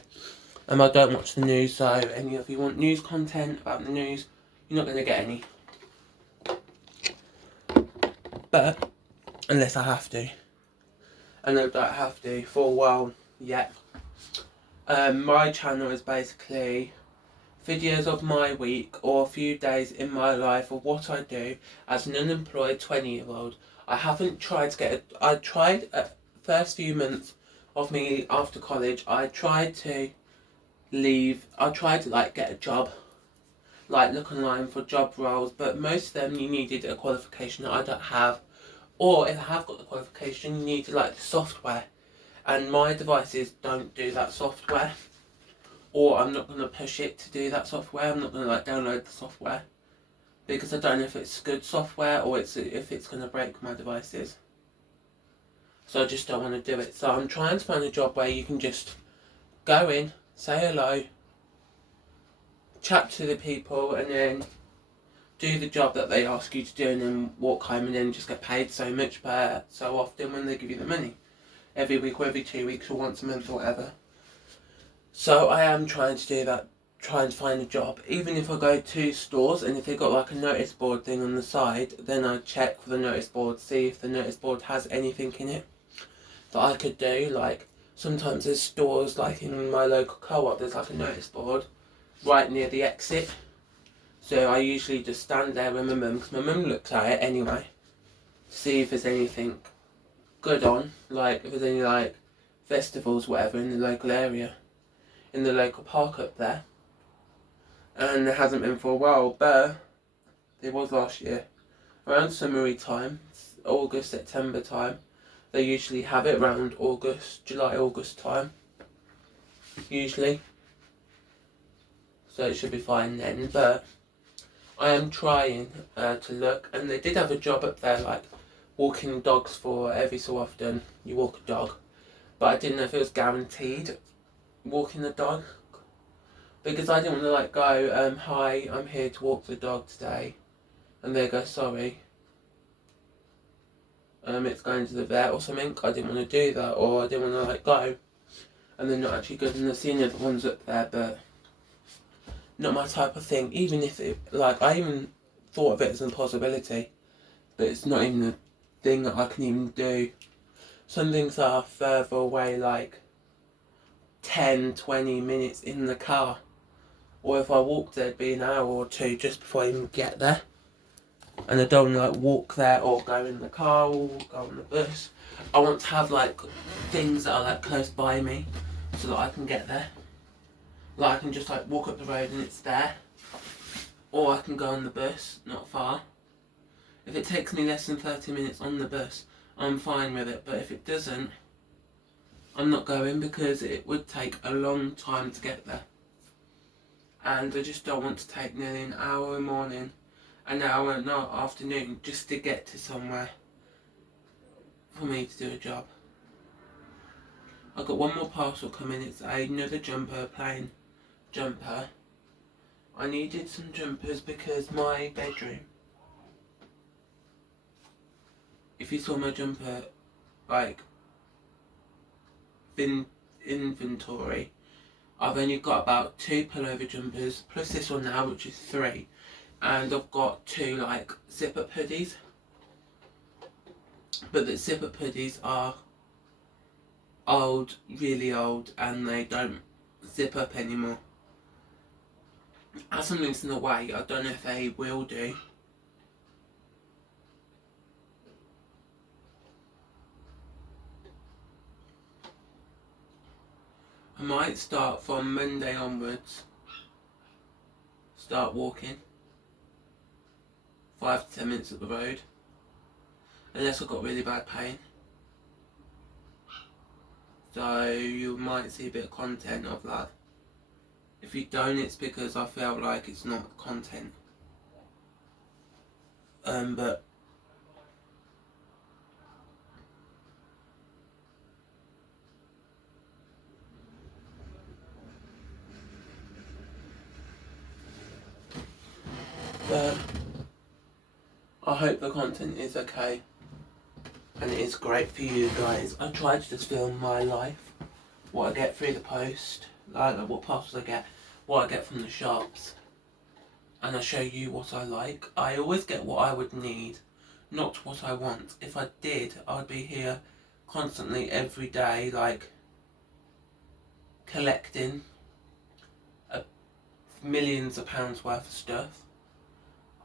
I don't watch the news. So, any of you want news content about the news, you're not going to get any. But, unless I have to. And I don't have to for a while yet. My channel is basically videos of my week or a few days in my life of what I do as an unemployed 20-year-old. I haven't tried to get I tried first few months of me after college, I tried to leave. I tried to like get a job, like look online for job roles, but most of them you needed a qualification that I don't have, or if I have got the qualification, you need like the software, and my devices don't do that software, or I'm not going to push it to do that software. I'm not going to like download the software because I don't know if it's good software or if it's going to break my devices. So I just don't want to do it. So I'm trying to find a job where you can just go in, say hello, chat to the people, and then do the job that they ask you to do, and then walk home, and then just get paid so much per so often when they give you the money. Every week or every 2 weeks or once a month or whatever. So I am trying to do that, trying to find a job. Even if I go to stores and if they've got like a notice board thing on the side, then I check for the notice board, see if the notice board has anything in it that I could do. Like sometimes there's stores like in my local co-op, there's like a notice board right near the exit. So I usually just stand there with my mum, because my mum looks at it anyway, see if there's anything good on, like if there's any like festivals whatever in the local area, in the local park up there. And there hasn't been for a while, but there was last year. Around summery time, August, September time, they usually have it around August, July, August time, usually. So it should be fine then, but I am trying to look, and they did have a job up there, like walking dogs for every so often, you walk a dog. But I didn't know if it was guaranteed walking the dog, because I didn't want to like go, hi, I'm here to walk the dog today, and they go, sorry, it's going to the vet or something. I didn't want to do that, or I didn't want to like go, and they're not actually good, and I've seen the other ones up there, but not my type of thing. Even if it, like, I even thought of it as a possibility, but it's not even a thing that I can even do. Some things are further away, like 10-20 minutes in the car, or if I walked there it'd be an hour or two just before I even get there. And I don't want to like walk there or go in the car or go on the bus. I want to have like things that are like close by me so that I can get there. Like I can just like walk up the road and it's there, or I can go on the bus, not far. If it takes me less than 30 minutes on the bus, I'm fine with it, but if it doesn't, I'm not going, because it would take a long time to get there. And I just don't want to take nearly an hour in the morning, an hour in the afternoon, just to get to somewhere for me to do a job. I've got one more parcel coming. It's another jumper, plain jumper. I needed some jumpers because my bedroom, if you saw my jumper like inventory, I've only got about 2 pullover jumpers plus this one now, which is 3, and I've got 2 like zip-up hoodies, but the zip-up hoodies are old, really old, and they don't zip up anymore. As something's in the way, I don't know if they will do. I might start from Monday onwards, start walking 5 to 10 minutes up the road, unless I've got really bad pain. So you might see a bit of content of that. If you don't, it's because I feel like it's not content. But but I hope the content is okay and it is great for you guys. I try to just film my life, what I get through the post, like what parcels I get, what I get from the shops, and I show you what I like. I always get what I would need, not what I want. If I did, I'd be here constantly every day, like collecting millions of pounds worth of stuff.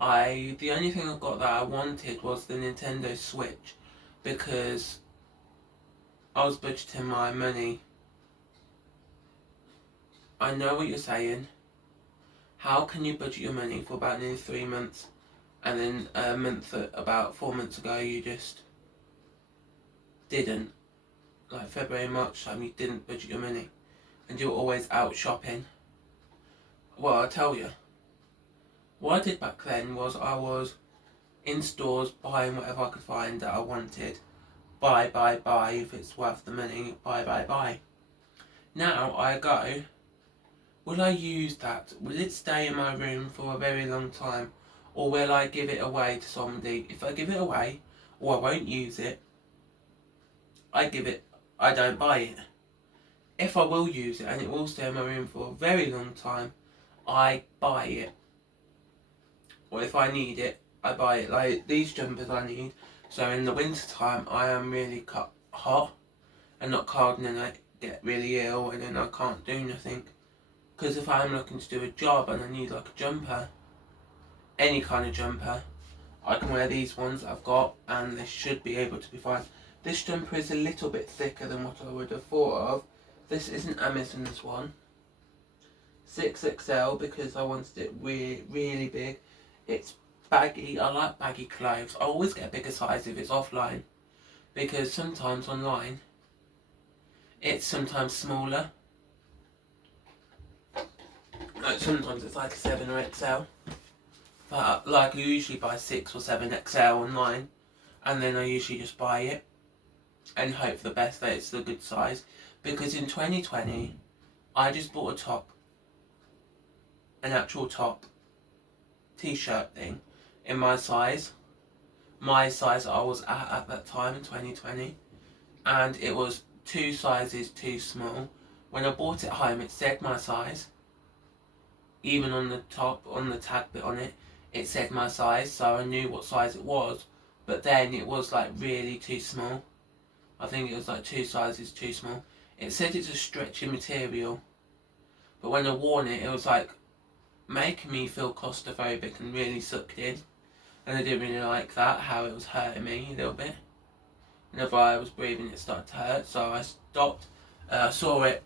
The only thing I got that I wanted was the Nintendo Switch, because I was budgeting my money. I know what you're saying. How can you budget your money for about nearly 3 months, and then about 4 months ago you just didn't? Like February, March time, you didn't budget your money, and you were always out shopping. Well, I'll tell you. What I did back then was I was in stores buying whatever I could find that I wanted. Buy, if it's worth the money, buy. Now I go, will I use that? Will it stay in my room for a very long time? Or will I give it away to somebody? If I give it away, or I won't use it, I don't buy it. If I will use it and it will stay in my room for a very long time, I buy it. Or if I need it, I buy it. Like these jumpers I need. So in the winter time I am really hot and not cold, and then I get really ill and then I can't do nothing. Because if I'm looking to do a job and I need like a jumper, any kind of jumper, I can wear these ones I've got and they should be able to be fine. This jumper is a little bit thicker than what I would have thought of. This isn't Amazon's one. 6XL because I wanted it really big. It's baggy. I like baggy clothes. I always get a bigger size if it's offline, because sometimes online it's sometimes smaller. Like sometimes it's like a 7 or XL. But like I usually buy 6 or 7 XL online, and then I usually just buy it and hope for the best that it's the good size. Because in 2020 I just bought a top, an actual top t-shirt thing in my size I was at that time in 2020, and it was 2 sizes too small. When I bought it home it said my size, even on the top, on the tag bit on it, it said my size, so I knew what size it was, but then it was like really too small. I think it was like 2 sizes too small. It said it's a stretchy material, but when I worn it, it was like making me feel claustrophobic and really sucked in, and I didn't really like that, how it was hurting me a little bit. Whenever I was breathing it started to hurt, so I stopped. Saw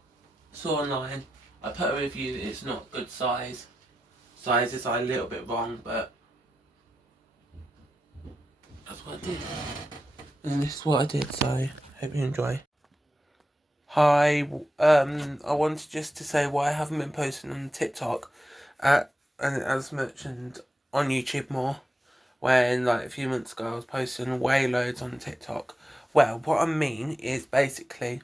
online, I put a review that it's not good size. Sizes are a little bit wrong, but that's what I did. And this is what I did, so hope you enjoy. Hi, I wanted just to say why I haven't been posting on TikTok, and as mentioned on YouTube more, when like a few months ago I was posting way loads on TikTok. Well, what I mean is basically,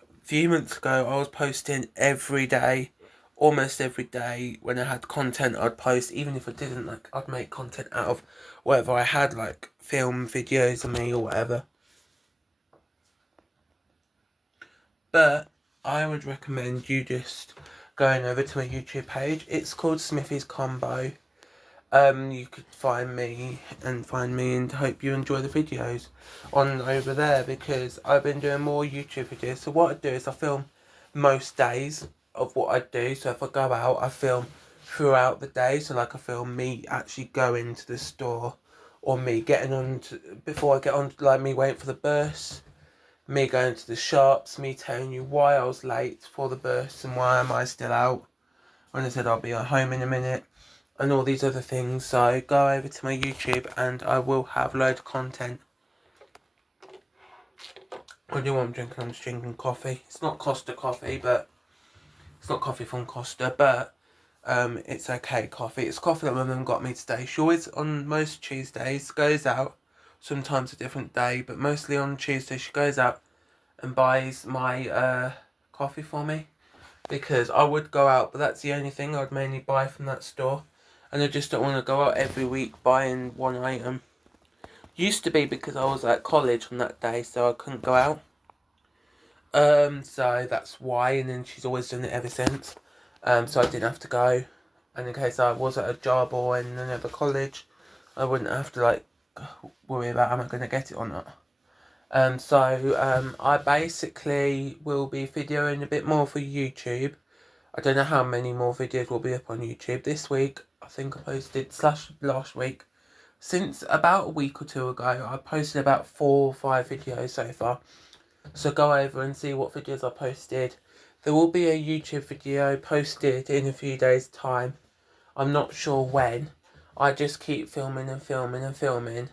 a few months ago I was posting every day, almost every day. When I had content I'd post, even if I didn't, like I'd make content out of whatever I had, like film videos of me or whatever. But I would recommend you just going over to my YouTube page. It's called Smithy's Combo. You could find me and hope you enjoy the videos on over there, because I've been doing more YouTube videos. So what I do is I film most days of what I do. So if I go out, I film throughout the day. So like I film me actually going to the store, or me getting on to, before I get on, like me waiting for the bus, me going to the shops, me telling you why I was late for the bus and why am I still out when I said I'll be at home in a minute, and all these other things. So go over to my YouTube and I will have loads of content. What do you want? I'm just drinking coffee. It's not Costa coffee, but it's not coffee from Costa, but it's okay coffee. It's coffee that my mum got me today. She always, on most Tuesdays, goes out, sometimes a different day, but mostly on Tuesday she goes out and buys my coffee for me, because I would go out, but that's the only thing I'd mainly buy from that store. and I just don't want to go out every week buying one item. Used to be because I was at college on that day, so I couldn't go out. So that's why, and then she's always done it ever since. So I didn't have to go, and in case I was at a job or in another college, I wouldn't have to like worry about am I going to get it or not. So I basically will be videoing a bit more for YouTube. I don't know how many more videos will be up on YouTube this week. I think I posted / last week. Since about a week or two ago, I posted about 4 or 5 videos so far. So go over and see what videos I posted. There will be a YouTube video posted in a few days' time. I'm not sure when. I just keep filming and filming and filming.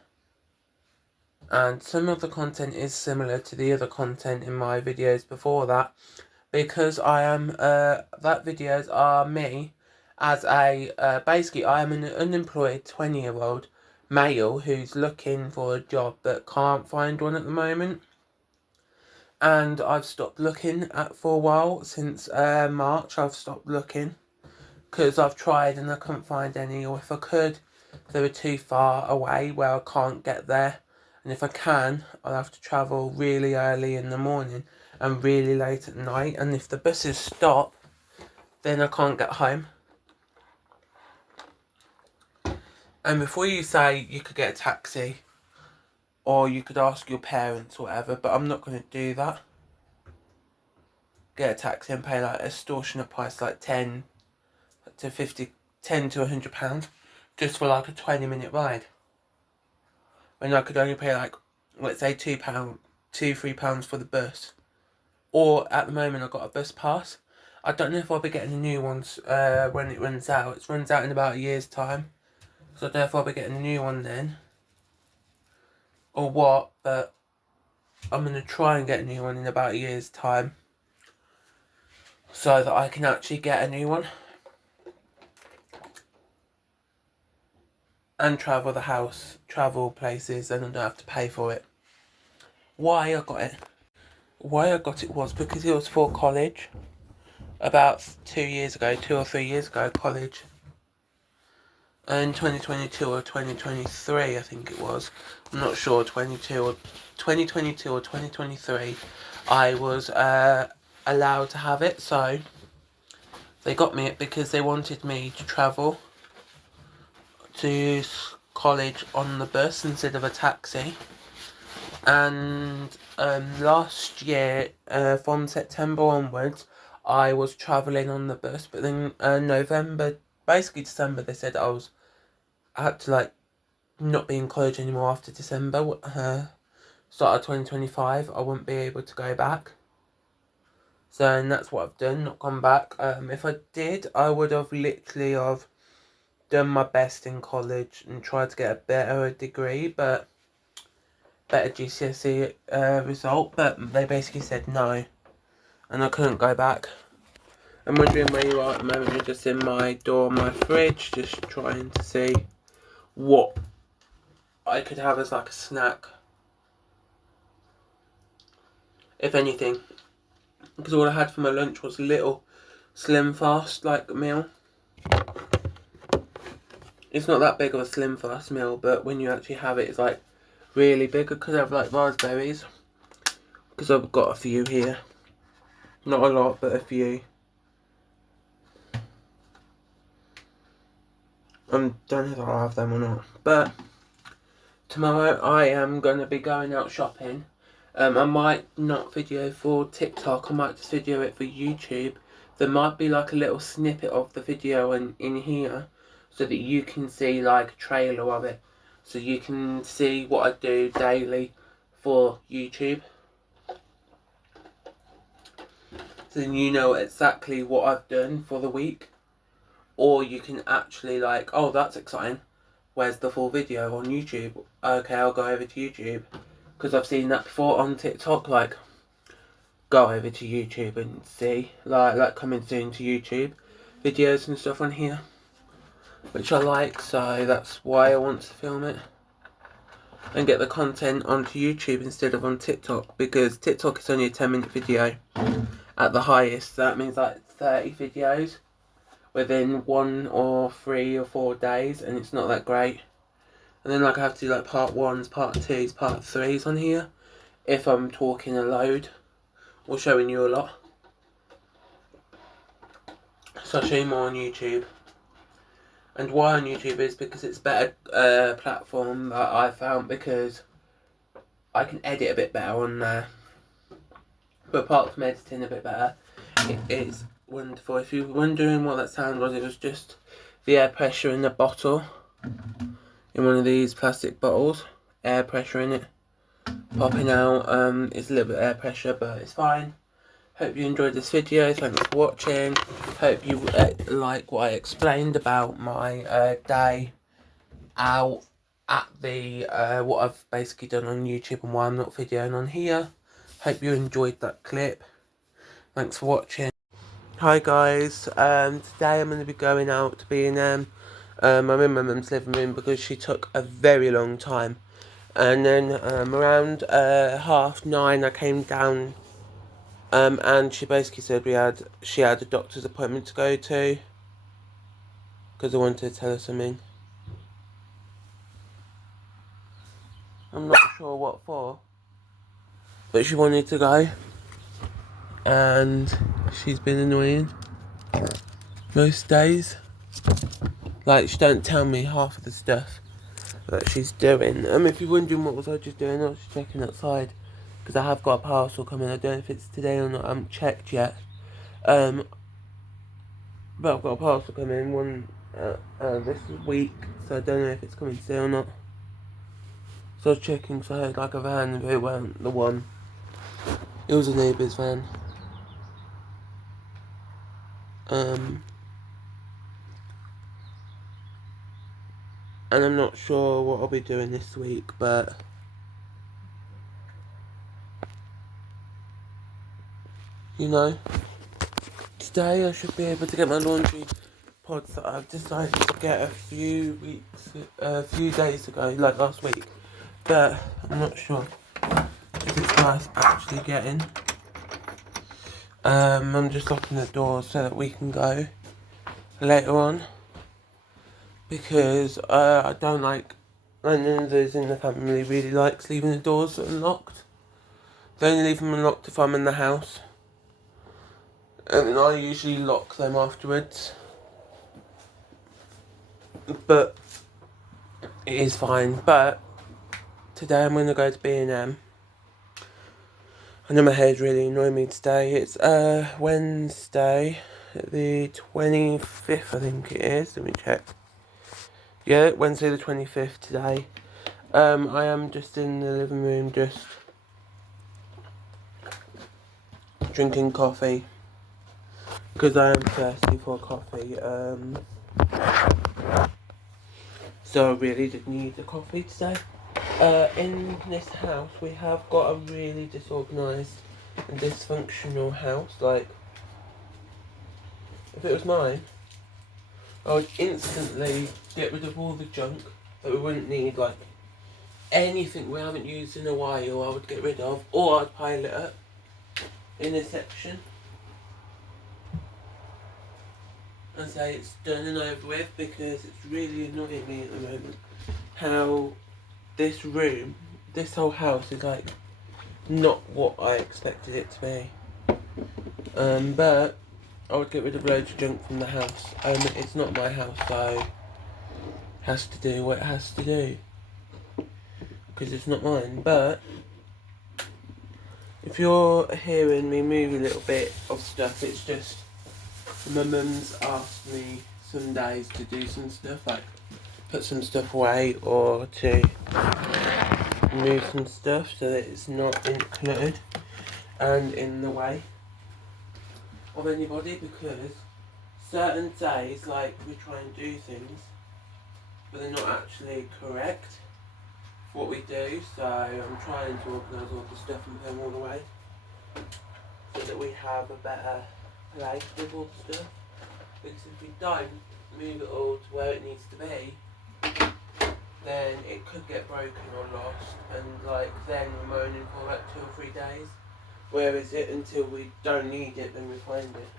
And some of the content is similar to the other content in my videos before that, because I am that videos are me as a basically I am an unemployed 20-year-old male who's looking for a job but can't find one at the moment. And I've stopped looking for a while. Since March I've stopped looking because I've tried and I couldn't find any, or if I could, they were too far away where I can't get there. And if I can, I'll have to travel really early in the morning and really late at night. And if the buses stop, then I can't get home. And before you say you could get a taxi, or you could ask your parents or whatever, but I'm not going to do that. Get a taxi and pay like extortionate price, like 10 to £100, just for like a 20-minute ride. When I could only pay like, let's say £3 for the bus. Or at the moment I've got a bus pass. I don't know if I'll be getting the new ones when it runs out. It runs out in about a year's time. So I don't know if I'll be getting a new one then. Or what, but I'm going to try and get a new one in about a year's time. So that I can actually get a new one. And travel places, and I don't have to pay for it. Why I got it was because it was for college. About 2 or 3 years ago, college. In 2022 or 2023, I think it was. I'm not sure, 2022 or 2023, I was allowed to have it, so they got me it because they wanted me to travel to college on the bus instead of a taxi. And last year, from September onwards, I was travelling on the bus, but then November, basically December, they said I had to like not be in college anymore after December. Start of 2025, I wouldn't be able to go back. So, and that's what I've done, not gone back. If I did, I would have literally done my best in college and tried to get a better degree, better GCSE result, but they basically said no, and I couldn't go back. I'm wondering where you are at the moment. You're just in my door, my fridge, just trying to see what I could have as like a snack, if anything, because all I had for my lunch was a little Slim Fast like meal. It's not that big of a Slim Fast meal, but when you actually have it, it's like really big, because I have like raspberries, because I've got a few here. Not a lot, but a few. I don't know if I'll have them or not, but tomorrow I am going to be going out shopping. I might not video for TikTok, I might just video it for YouTube. There might be like a little snippet of the video in here, so that you can see like a trailer of it. So you can see what I do daily for YouTube. So then you know exactly what I've done for the week. Or you can actually like, oh, that's exciting. Where's the full video on YouTube? Okay, I'll go over to YouTube. Because I've seen that before on TikTok, like, go over to YouTube and see, like coming soon to YouTube videos and stuff on here, which I like, so that's why I want to film it and get the content onto YouTube instead of on TikTok, because TikTok is only a 10-minute video at the highest. That means like 30 videos, within 1 or 3 or 4 days, and it's not that great. And then like I have to do like part 1s, part 2s, part 3s on here if I'm talking a load or showing you a lot. So I'll show you more on YouTube. And why on YouTube is because it's a better platform that I found, because I can edit a bit better on there. But apart from editing a bit better, it is wonderful. If you were wondering what that sound was, it was just the air pressure in the bottle, in one of these plastic bottles. Air pressure in it popping out. It's a little bit of air pressure, but it's fine. Hope you enjoyed this video. Thanks for watching. Hope you like what I explained about my day out at the what I've basically done on YouTube and why I'm not videoing on here. Hope you enjoyed that clip. Thanks for watching. Hi guys. Today I'm going to be going out to B&M. I'm in my mum's living room because she took a very long time. And then around 9:30 I came down. And she basically said she had a doctor's appointment to go to, because I wanted to tell her something. I'm not sure what for, but she wanted to go, and she's been annoying most days. Like, she don't tell me half of the stuff that she's doing. If you're wondering what was I just doing, I was just checking outside, because I have got a parcel coming. I don't know if it's today or not, I haven't checked yet. But I've got a parcel coming, one this week, so I don't know if it's coming today or not. So I was checking, so I had like a van, but it wasn't the one. It was a neighbour's van. And I'm not sure what I'll be doing this week, but you know, today I should be able to get my laundry pods that I've decided to get a few days ago, like last week. But I'm not sure if it's worth actually getting. I'm just locking the doors so that we can go later on, because I don't like, and none of those in the family really likes leaving the doors unlocked. They only leave them unlocked if I'm in the house, and I usually lock them afterwards. But it is fine. But today I'm going to go to B&M. I know my hair's really annoying me today. It's Wednesday, the 25th, I think it is. Let me check. Yeah, Wednesday the 25th today. I am just in the living room, just drinking coffee, because I am thirsty for coffee. So I really did need a coffee today. In this house we have got a really disorganised and dysfunctional house. Like, if it was mine, I would instantly get rid of all the junk that we wouldn't need, like anything we haven't used in a while I would get rid of, or I'd pile it up in a section and say it's done and over with, because it's really annoying me at the moment how this room, this whole house is like not what I expected it to be. But I would get rid of loads of junk from the house. It's not my house, so it has to do what it has to do, because it's not mine. But if you're hearing me move a little bit of stuff, it's just my mum's asked me some days to do some stuff, like put some stuff away or to move some stuff so that it's not cluttered and in the way of anybody, because certain days, like, we try and do things but they're not actually correct for what we do, so I'm trying to organise all the stuff and put them all away so that we have a better place with all the stuff, because if we don't move it all to where it needs to be, then it could get broken or lost, and like then we're moaning for like 2 or 3 days. Whereas until we don't need it, then we find it.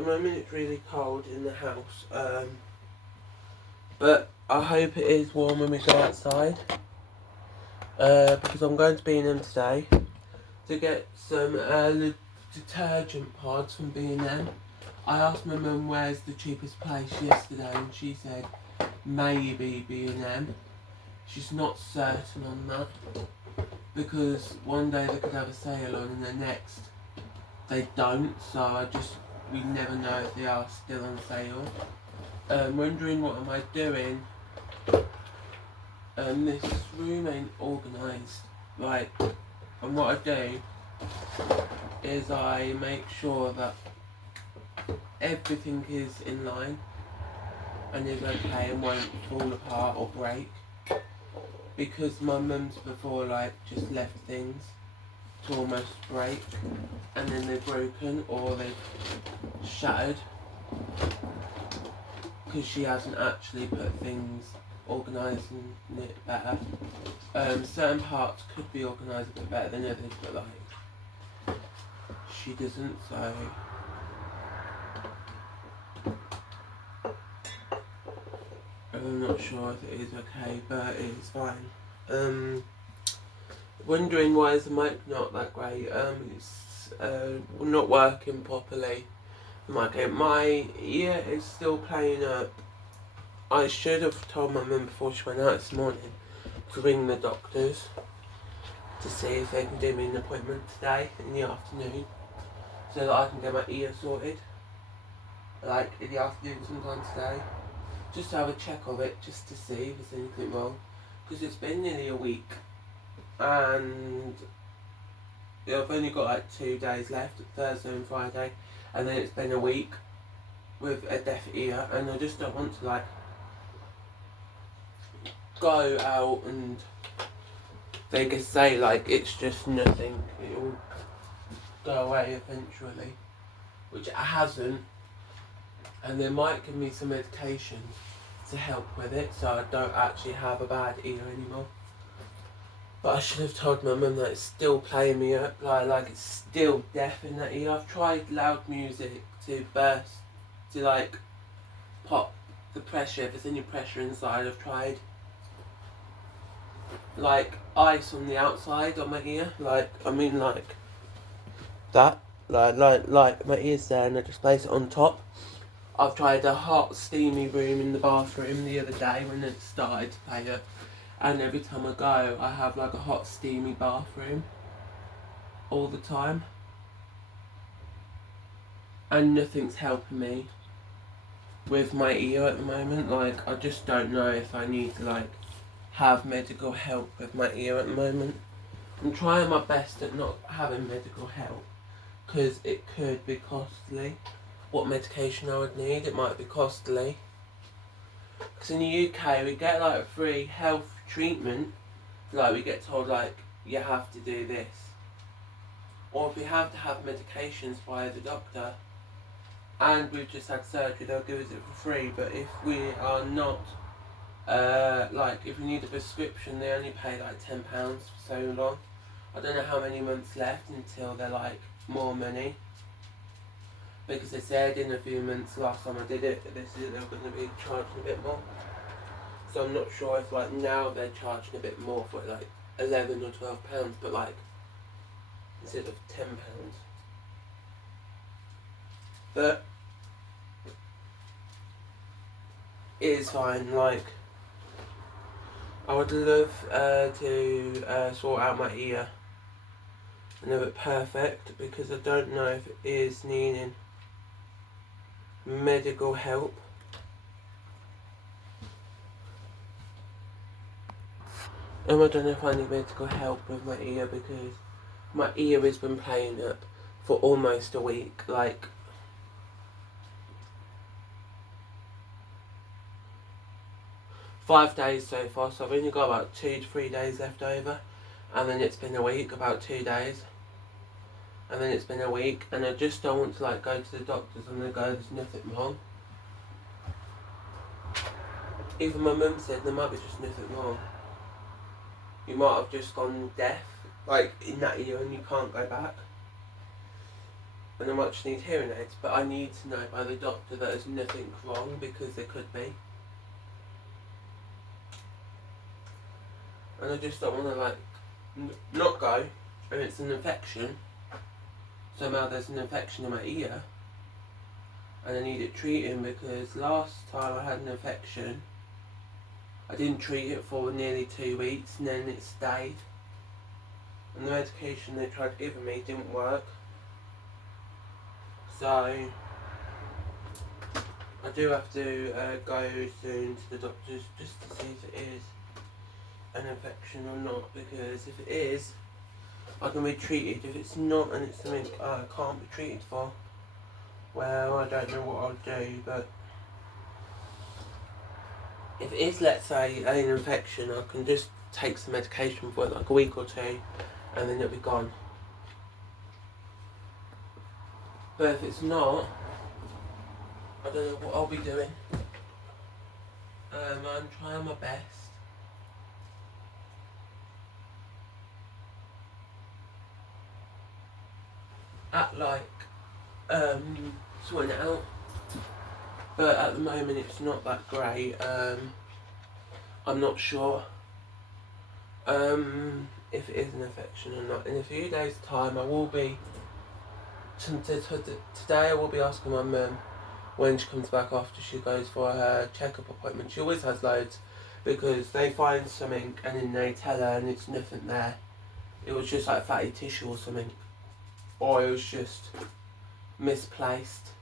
the moment it's really cold in the house. But I hope it is warm when we go outside. Because I'm going to B&M today to get some detergent pods from B&M. I asked my mum where's the cheapest place yesterday and she said maybe B&M. She's not certain on that because one day they could have a sale on and the next they don't, so we never know if they are still on sale. Wondering what am I doing? This room ain't organised right, and what I do is I make sure that everything is in line and is okay and won't fall apart or break, because my mum's before like just left things to almost break and then they've broken or they've shattered because she hasn't actually put things organising it better. Certain parts could be organised a bit better than others, but like she doesn't, so I'm not sure if it is okay, but it's fine. Wondering why is the mic not that great? It's not working properly. My ear is still playing up. I should have told my mum before she went out this morning to ring the doctors to see if they can do me an appointment today in the afternoon so that I can get my ear sorted, like in the afternoon sometime today, just to have a check of it, just to see if there's anything wrong, because it's been nearly a week and I've only got like 2 days left, Thursday and Friday, and then it's been a week with a deaf ear, and I just don't want to like go out and they can say like it's just nothing, it'll go away eventually, which it hasn't, and they might give me some medication to help with it so I don't actually have a bad ear anymore. But I should have told my mum that it's still playing me up, like it's still deaf in that ear. I've tried loud music to burst, to like pop the pressure, if there's any pressure inside. I've tried like ice on the outside on my ear, like that, like my ear's there and I just place it on top. I've tried a hot steamy room in the bathroom the other day when it started to play up, and every time I go I have like a hot steamy bathroom all the time and nothing's helping me with my ear at the moment. Like I just don't know if I need to like have medical help with my ear at the moment. I'm trying my best at not having medical help because it could be costly. What medication I would need, it might be costly. Because in the UK we get like free health treatment, like we get told like you have to do this, or if we have to have medications via the doctor and we've just had surgery they'll give us it for free. But if we are not like if we need a prescription they only pay like £10 for so long. I don't know how many months left until they're like more money, because they said in a few months last time I did it they said they were going to be charging a bit more. So I'm not sure if like now they're charging a bit more for like £11 or £12, but like instead of £10. But it is fine. Like I would love to sort out my ear and have it perfect, because I don't know if it is needing medical help. I don't know if I need medical help with my ear, because my ear has been playing up for almost a week. Like five days so far, so I've only got about 2 to 3 days left over, and then it's been a week, about 2 days, and then it's been a week, and I just don't want to like go to the doctors and they go there's nothing wrong. Even my mum said there might be just nothing wrong. You might have just gone deaf, like in that ear, and you can't go back. and I might just need hearing aids, but I need to know by the doctor that there's nothing wrong, because there could be. And I just don't want to like not go, and it's an infection. Somehow there's an infection in my ear, and I need it treating, because last time I had an infection, I didn't treat it for nearly 2 weeks, and then it stayed. And the medication they tried giving me didn't work. So I do have to go soon to the doctors just to see if it is an infection or not, because if it is, I can be treated. If it's not, and it's something I can't be treated for, well, I don't know what I'll do. But if it is, let's say, an infection, I can just take some medication for like a week or two, and then it'll be gone. But if it's not, I don't know what I'll be doing. I'm trying my best. At like sorting it out, but at the moment it's not that great. I'm not sure if it is an infection or not. In a few days' time, I will be. Today I will be asking my mum when she comes back after she goes for her checkup appointment. She always has loads, because they find something and then they tell her and it's nothing there. It was just like fatty tissue or something, or it was just misplaced.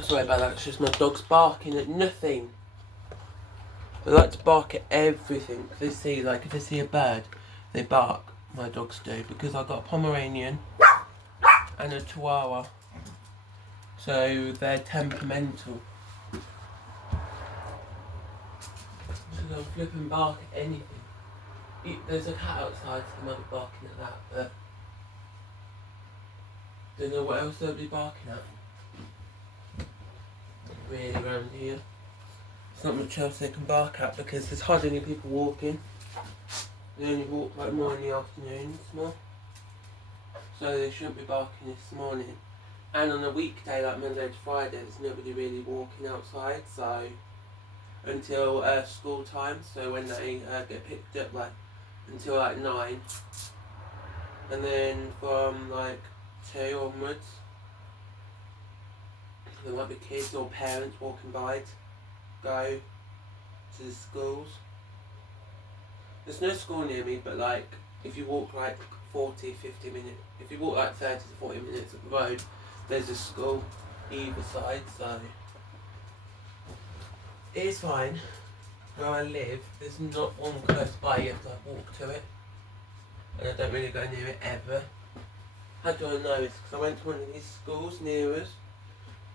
Sorry about that, it's just my dog's barking at nothing. They like to bark at everything. They see, like, if they see a bird, they bark. My dogs do, because I've got a Pomeranian and a Chihuahua, so they're temperamental. So they'll flip and bark at anything. There's a cat outside, so they might be barking at that, but don't know what else they'll be barking at. Really around here, there's not much else they can bark at, because there's hardly any people walking. They only walk like more in the afternoons more, so they shouldn't be barking this morning. And on a weekday like Monday to Friday, there's nobody really walking outside, so until school time, so when they get picked up, like until like 9, and then from like 2 onwards, there might be kids or parents walking by to go to the schools. There's no school near me, but like if you walk like 40-50 minutes, if you walk like 30 to 40 minutes up the road, there's a school either side, so it is fine. Where I live, there's not one close by, you have to like walk to it, and I don't really go near it ever. How do I know this? Because I went to one of these schools near us,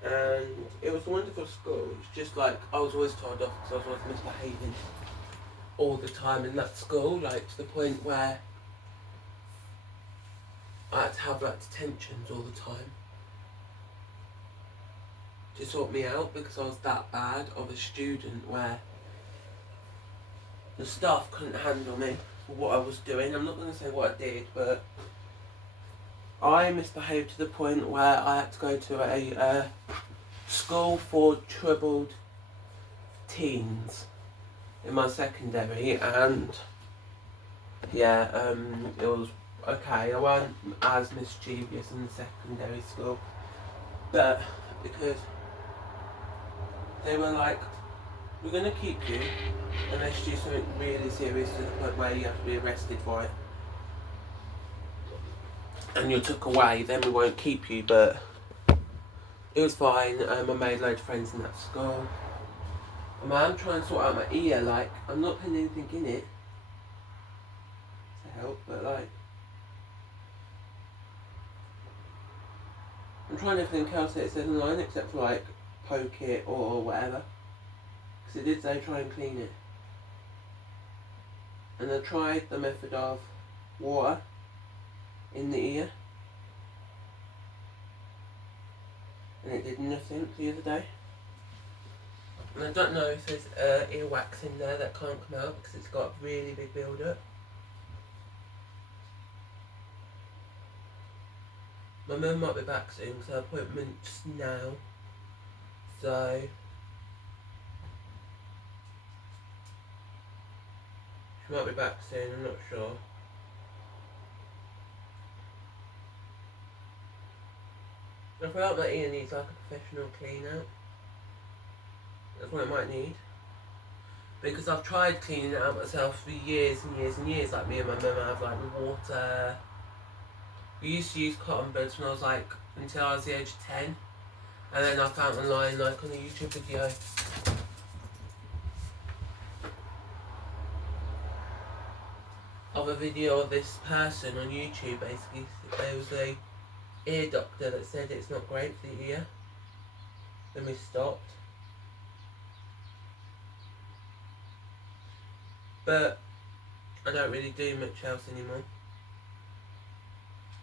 and it was a wonderful school. It's just like I was always told off because I was always misbehaving all the time in that school, like to the point where I had to have like detentions all the time to sort me out, because I was that bad of a student where the staff couldn't handle me for what I was doing. I'm not going to say what I did, but I misbehaved to the point where I had to go to a school for troubled teens in my secondary, and yeah, it was okay. I wasn't as mischievous in the secondary school, but because they were like, we're going to keep you unless you do something really serious to the point where you have to be arrested for it, and you're took away, then we won't keep you. But it was fine. I made loads of friends in that school. And I'm trying to sort out my ear, like, I'm not putting anything in it to help, but like, I'm trying everything else that it says online except for like poke it or whatever, because it did say try and clean it. And I tried the method of water in the ear, and it did nothing the other day. And I don't know if there's earwax in there that can't come out because it's got a really big build up. My mum might be back soon because her appointment's now. So she might be back soon, I'm not sure. I feel like my ear needs like a professional clean out. That's what it might need. Because I've tried cleaning it out myself for years and years and years. Like me and my mum have like water. We used to use cotton buds when I was like, until I was the age of 10. And then I found online like on a YouTube video. Of a video of this person on YouTube basically. There was a ear doctor that said it's not great for the ear. Then we stopped. But I don't really do much else anymore.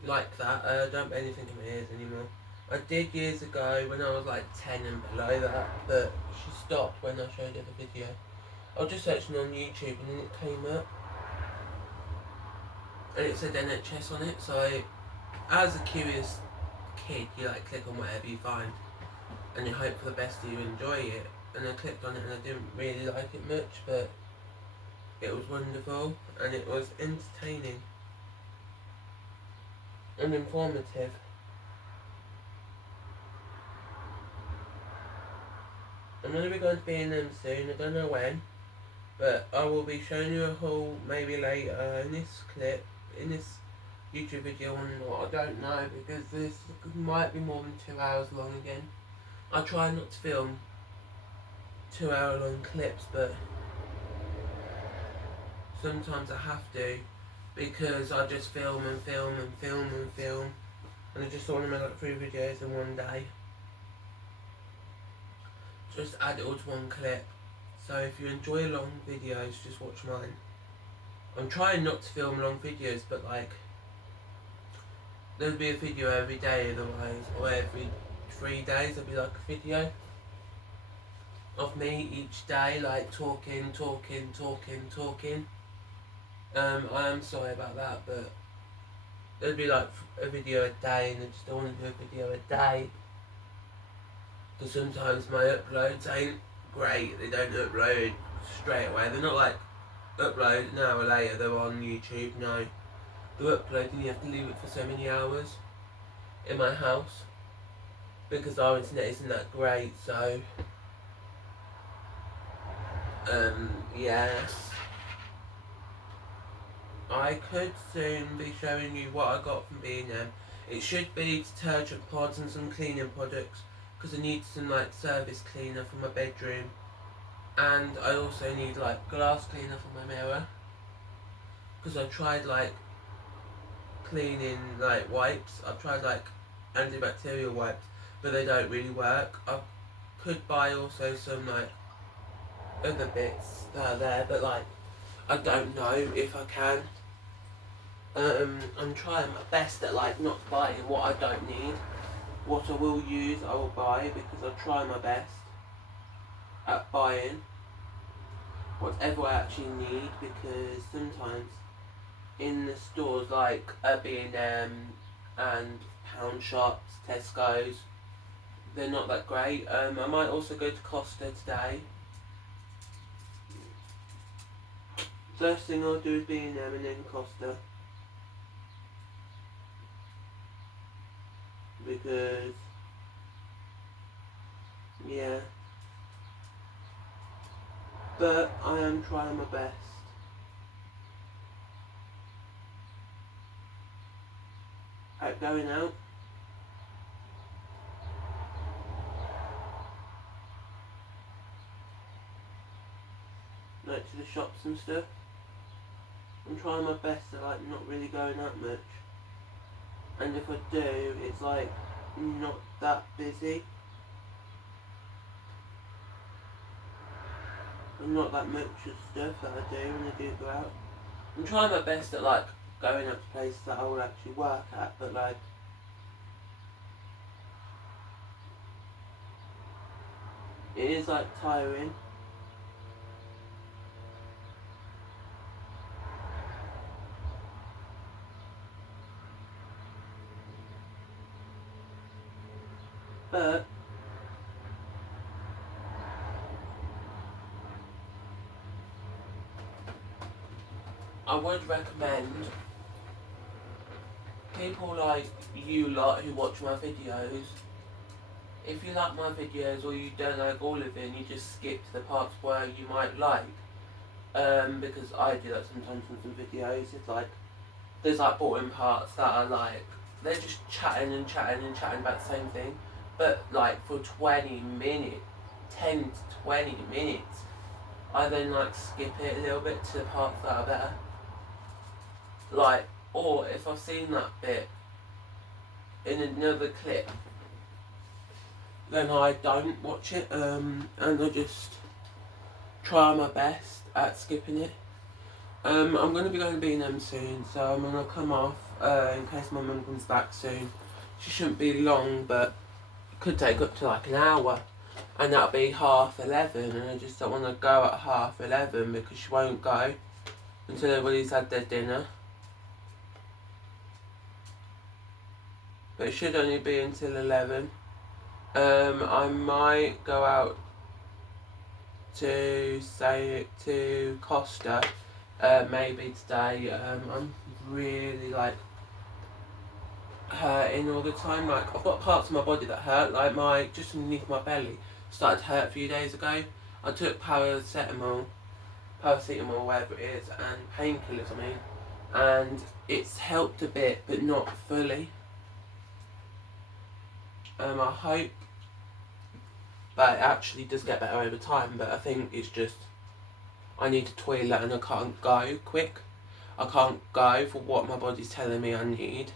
Like that, I don't put anything in my ears anymore. I did years ago when I was like 10 and below that, but she stopped when I showed her the video. I was just searching on YouTube and then it came up. And it said NHS on it, so as a curious kid, you like click on whatever you find and you hope for the best that you enjoy it. And I clicked on it and I didn't really like it much, but it was wonderful and it was entertaining and informative. I'm going to be going to B&M soon, I don't know when, but I will be showing you a haul maybe later in this clip, in this YouTube video or not, I don't know, because this might be more than 2 hours long again. I try not to film 2 hour long clips, but sometimes I have to, because I just film and film and film and film, and I just want to make like 3 videos in one day. Just add it all to one clip. So if you enjoy long videos, just watch mine. I'm trying not to film long videos, but like there'll be a video every day otherwise, or every 3 days there'll be like a video of me each day, like talking. I am sorry about that, but there'll be like a video a day, and I just don't want to do a video a day. Because sometimes my uploads ain't great, they don't upload straight away. They're not like upload an hour later, they're on YouTube, no. They're uploading, you have to leave it for so many hours in my house. Because our internet isn't that great, so yeah. I could soon be showing you what I got from B&M. It should be detergent pods and some cleaning products, because I need some like surface cleaner for my bedroom, and I also need like glass cleaner for my mirror, because I tried like cleaning like wipes, I've tried like antibacterial wipes, but they don't really work. I could buy also some like other bits that are there, but like I don't know if I can. I'm trying my best at like not buying what I don't need. What I will use, I will buy, because I try my best at buying whatever I actually need, because sometimes in the stores like B&M and Pound Shops, Tesco's, they're not that great. I might also go to Costa today. First thing I'll do is B&M and then Costa, because yeah, but I am trying my best. At going out. Like to the shops and stuff. I'm trying my best to like not really going out much. And if I do, it's like not that busy. And not that much of stuff that I do when I do go out. I'm trying my best at like going out to places that I will actually work at, but like it is like tiring. But I would recommend people like you lot who watch my videos, if you like my videos or you don't like all of it and you just skip to the parts where you might like, because I do that sometimes in some videos, it's like, there's like boring parts that are like, they're just chatting and chatting and chatting about the same thing, but like for 20 minutes, 10 to 20 minutes, I then like skip it a little bit to the parts that are better. Like, or if I've seen that bit in another clip, then I don't watch it, and I just try my best at skipping it. I'm going to be going to B&M soon, so I'm going to come off in case my mum comes back soon. She shouldn't be long, but it could take up to like an hour, and that'll be 11:30, and I just don't want to go at 11:30 because she won't go until everybody's had their dinner. But it should only be until 11. I might go out to Costa maybe today. I'm really like hurting all the time. Like, I've got parts of my body that hurt, like just underneath my belly started to hurt a few days ago. I took paracetamol, whatever it is, and painkillers, and it's helped a bit but not fully. I hope that it actually does get better over time, but I think it's just I need a toilet and I can't go quick. I can't go for what my body's telling me I need.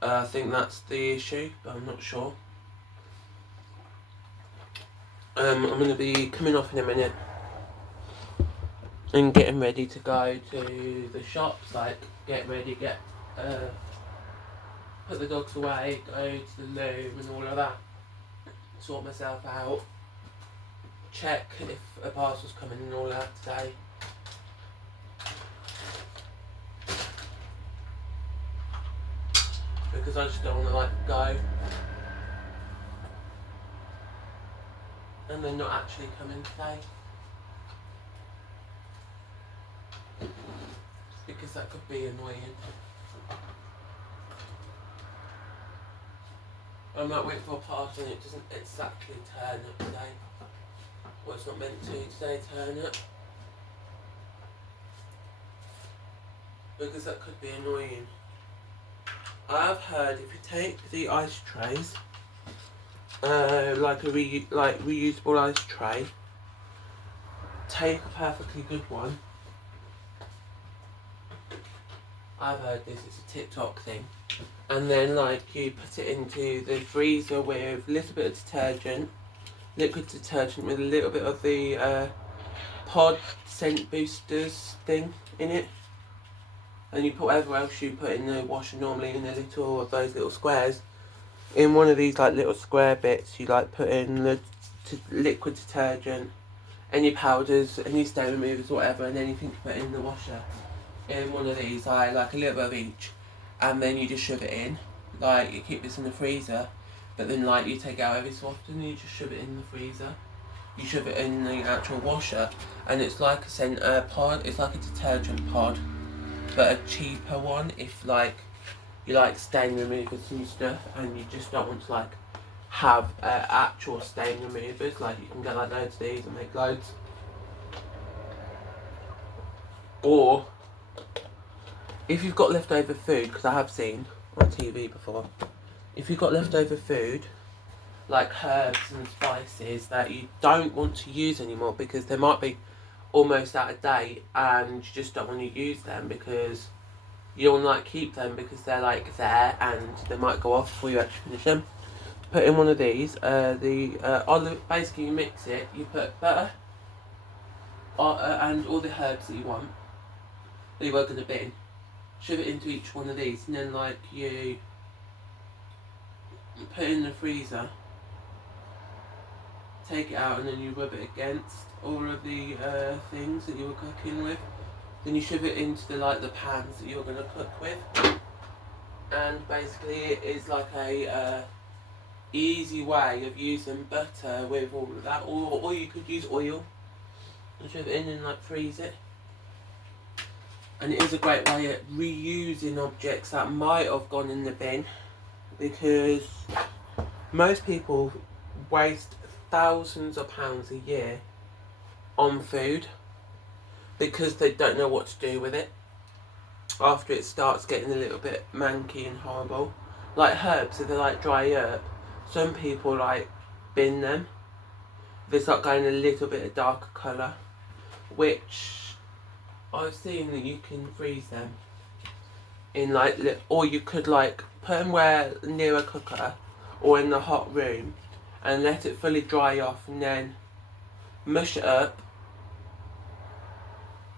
I think that's the issue, but I'm not sure. I'm going to be coming off in a minute and getting ready to go to the shops, like get ready, put the dogs away, go to the loo and all of that, sort myself out, check if a parcel's coming and all that today. Because I just don't want to like go and they're not actually coming today. Because that could be annoying. I might wait for a parcel and it doesn't exactly turn up today. Well, it's not meant to today turn up. Because that could be annoying. I have heard if you take the ice trays, like a reusable ice tray, take a perfectly good one. I've heard this, it's a TikTok thing. And then like you put it into the freezer with a little bit of detergent, liquid detergent with a little bit of the pod scent boosters thing in it. And you put whatever else you put in the washer normally in the those little squares. In one of these like little square bits, you like put in the liquid detergent, any powders, any stain removers, whatever, and anything you put in the washer. In one of these, like a little bit of each, and then you just shove it in. Like you keep this in the freezer, but then like you take it out every so often and you just shove it in the freezer. You shove it in the actual washer, and it's like a scent pod. It's like a detergent pod, but a cheaper one if like you like stain removers and stuff and you just don't want to like have actual stain removers. Like you can get like loads of these and make loads. Or if you've got leftover food, because I have seen on TV before, if you've got leftover food like herbs and spices that you don't want to use anymore because they might be almost out of date and you just don't want to use them because you don't want to like keep them because they're like there and they might go off before you actually finish them. Put in one of these, the olive, basically you mix it, you put butter and all the herbs that you want, that you work in the bin, shove it into each one of these, and then like you put it in the freezer, take it out and then you rub it against all of the things that you were cooking with. Then you shove it into the pans that you're going to cook with, and basically it is like a easy way of using butter with all of that, or you could use oil and shove it in and like freeze it. And it is a great way at reusing objects that might have gone in the bin, because most people waste thousands of pounds a year on food because they don't know what to do with it after it starts getting a little bit manky and horrible. Like herbs, if they're like dry herb, some people like bin them if they start going a little bit of darker colour, which I've seen that you can freeze them in like, or you could like put them where near a cooker or in the hot room and let it fully dry off, and then mush it up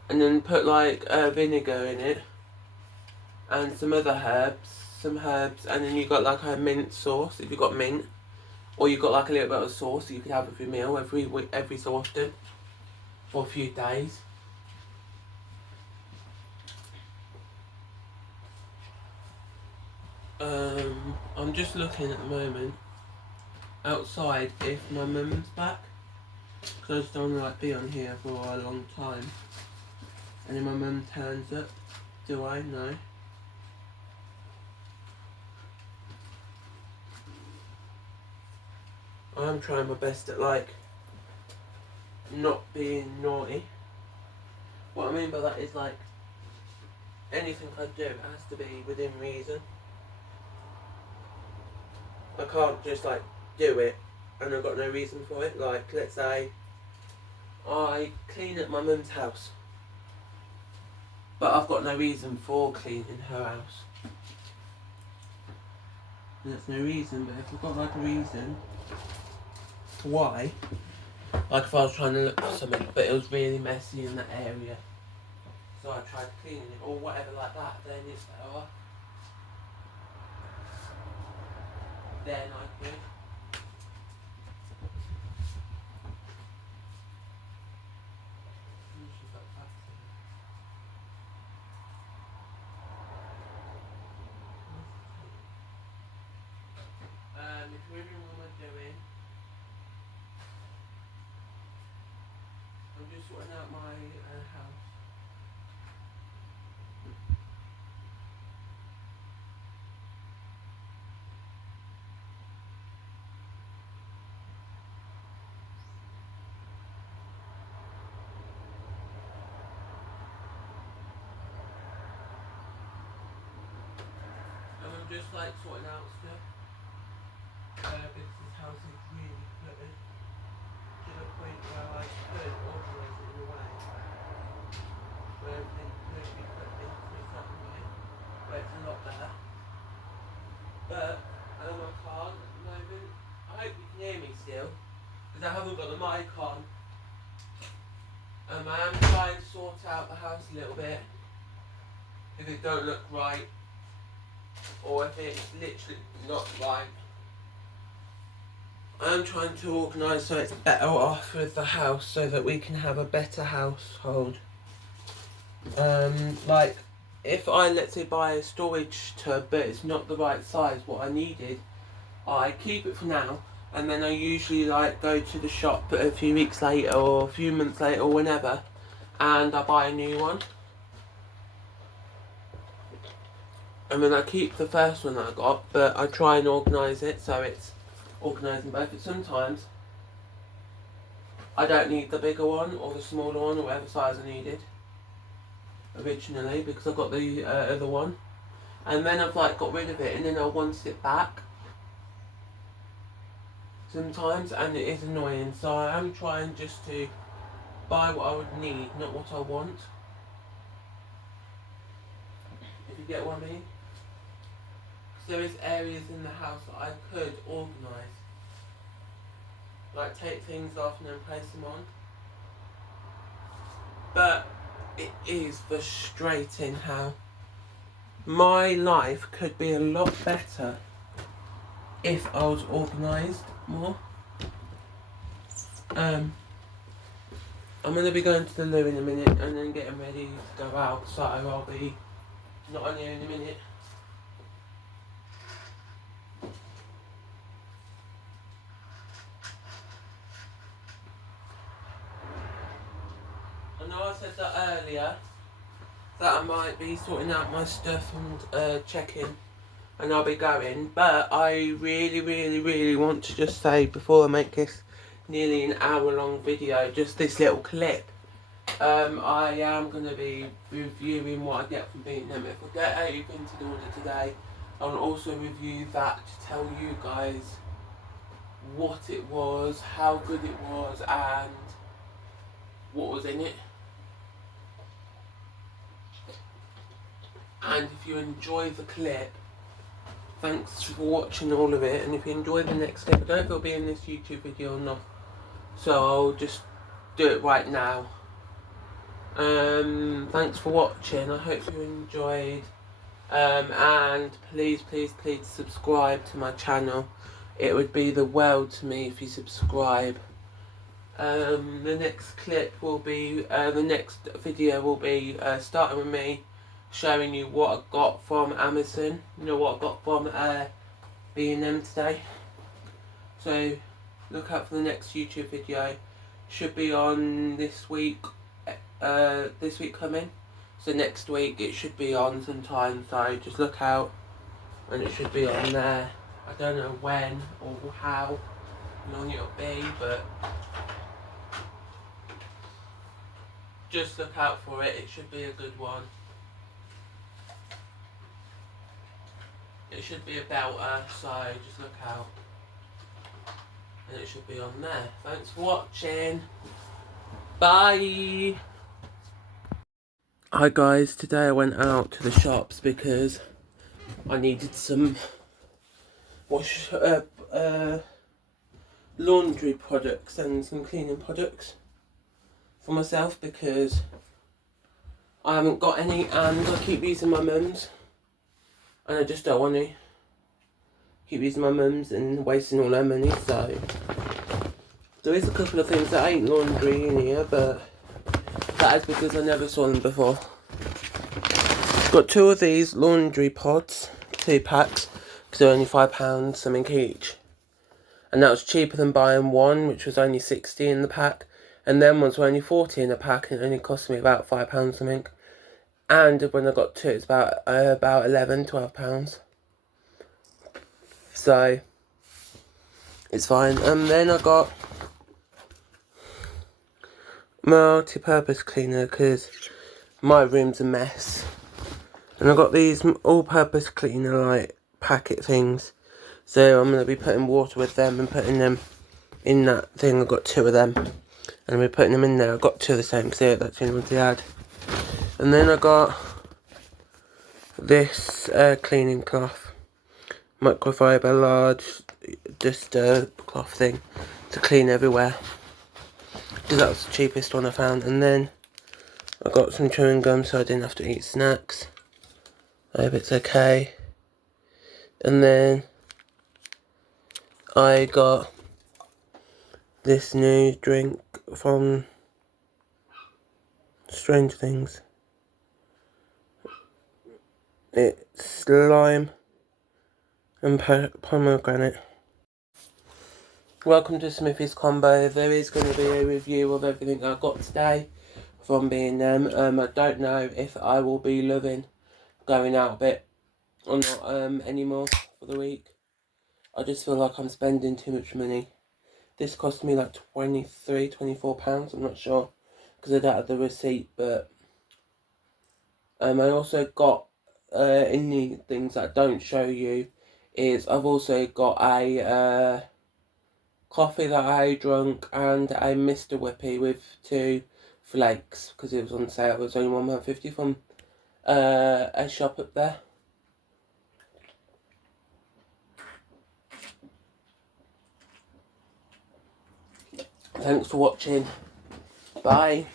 and then put like vinegar in it and some other herbs, and then you got like a mint sauce if you've got mint, or you've got like a little bit of sauce that you could have with your meal every so often for a few days. I'm just looking at the moment outside if my mum's back, because I just don't want to like be on here for a long time. And then my mum turns up, do I? No. I'm trying my best at like not being naughty. What I mean by that is like anything I do has to be within reason. I can't just like do it and I've got no reason for it. Like, let's say I clean up my mum's house, but I've got no reason for cleaning her house. And that's no reason, but if I've got like a reason why, like if I was trying to look for something but it was really messy in that area, so I tried cleaning it or whatever like that, then it's better. Then I could. If you're wondering what I'm doing, I'm just sorting out my house. And I'm just like sorting out stuff. Because this house is really cluttered to the point where I could organise it in a way where everything could be put into a certain way, where it's a lot better. But I can't at the moment. I hope you can hear me still, because I haven't got the mic on. I am trying to sort out the house a little bit. If it don't look right, or if it's literally not right, I'm trying to organise so it's better off with the house, so that we can have a better household. Like, if I, let's say, buy a storage tub but it's not the right size, what I needed, I keep it for now, and then I usually like go to the shop a few weeks later or a few months later or whenever, and I buy a new one. And then I keep the first one that I got, but I try and organise it so it's organising both. But sometimes I don't need the bigger one or the smaller one or whatever size I needed originally, because I've got the other one, and then I've like got rid of it and then I want it back sometimes, and it is annoying. So I am trying just to buy what I would need, not what I want, if you get what I mean. There is areas in the house that I could organise, like take things off and then place them on, but it is frustrating how my life could be a lot better if I was organised more. I'm going to be going to the loo in a minute and then getting ready to go out, so I'll be not on here in a minute. earlier that I might be sorting out my stuff and checking, and I'll be going. But I really want to just say, before I make this nearly an hour-long video, just this little clip. I am going to be reviewing what I get from B&M. If I get anything to order today, I'll also review that to tell you guys what it was, how good it was, and what was in it. And if you enjoy the clip, thanks for watching all of it. And if you enjoy the next clip, I don't know if it'll be in this YouTube video or not, so I'll just do it right now. Thanks for watching. I hope you enjoyed. And please subscribe to my channel. It would be the world to me if you subscribe. The next clip will be, the next video will be starting with me showing you what I got from Amazon. You know what I got from B&M today. So look out for the next YouTube video. Should be on this week coming. So next week it should be on sometime, so just look out and it should be on there. I don't know when or how long it'll be, but just look out for it. It should be a good one. It should be a belter, so just look out. And it should be on there. Thanks for watching. Bye. Hi guys, today I went out to the shops because I needed some laundry products and some cleaning products for myself, because I haven't got any and I keep using my mum's and I just don't want to keep using my mum's and wasting all her money. So there is a couple of things that ain't laundry in here, but that is because I never saw them before. Got 2 of these laundry pods, 2 packs, because they're only £5 something each. And that was cheaper than buying one, which was only 60 in the pack. And then ones were only 40 in a pack, and it only cost me about £5 something. And when I got 2, it's about £11–12. So it's fine. And then I got multi-purpose cleaner because my room's a mess. And I got these all-purpose cleaner like packet things. So I'm going to be putting water with them and putting them in that thing. I got 2 of them. And we're putting them in there. I got 2 of the same, so that's the only ones they had. And then I got this cleaning cloth, microfiber large, just a cloth thing to clean everywhere. Because that was the cheapest one I found. And then I got some chewing gum so I didn't have to eat snacks. I hope it's okay. And then I got this new drink from Strange Things. It's lime and pomegranate. Welcome to Smithy's Combo. There is going to be a review of everything I got today from B&M. I don't know if I will be loving going out a bit or not anymore for the week. I just feel like I'm spending too much money. This cost me like £23–24, I'm not sure, because I don't have the receipt. But I also got in the things that don't show you is I've also got a coffee that I drunk and a Mr. Whippy with 2 flakes because it was on sale. It was only £1.50 from a shop up there. Thanks for watching. Bye.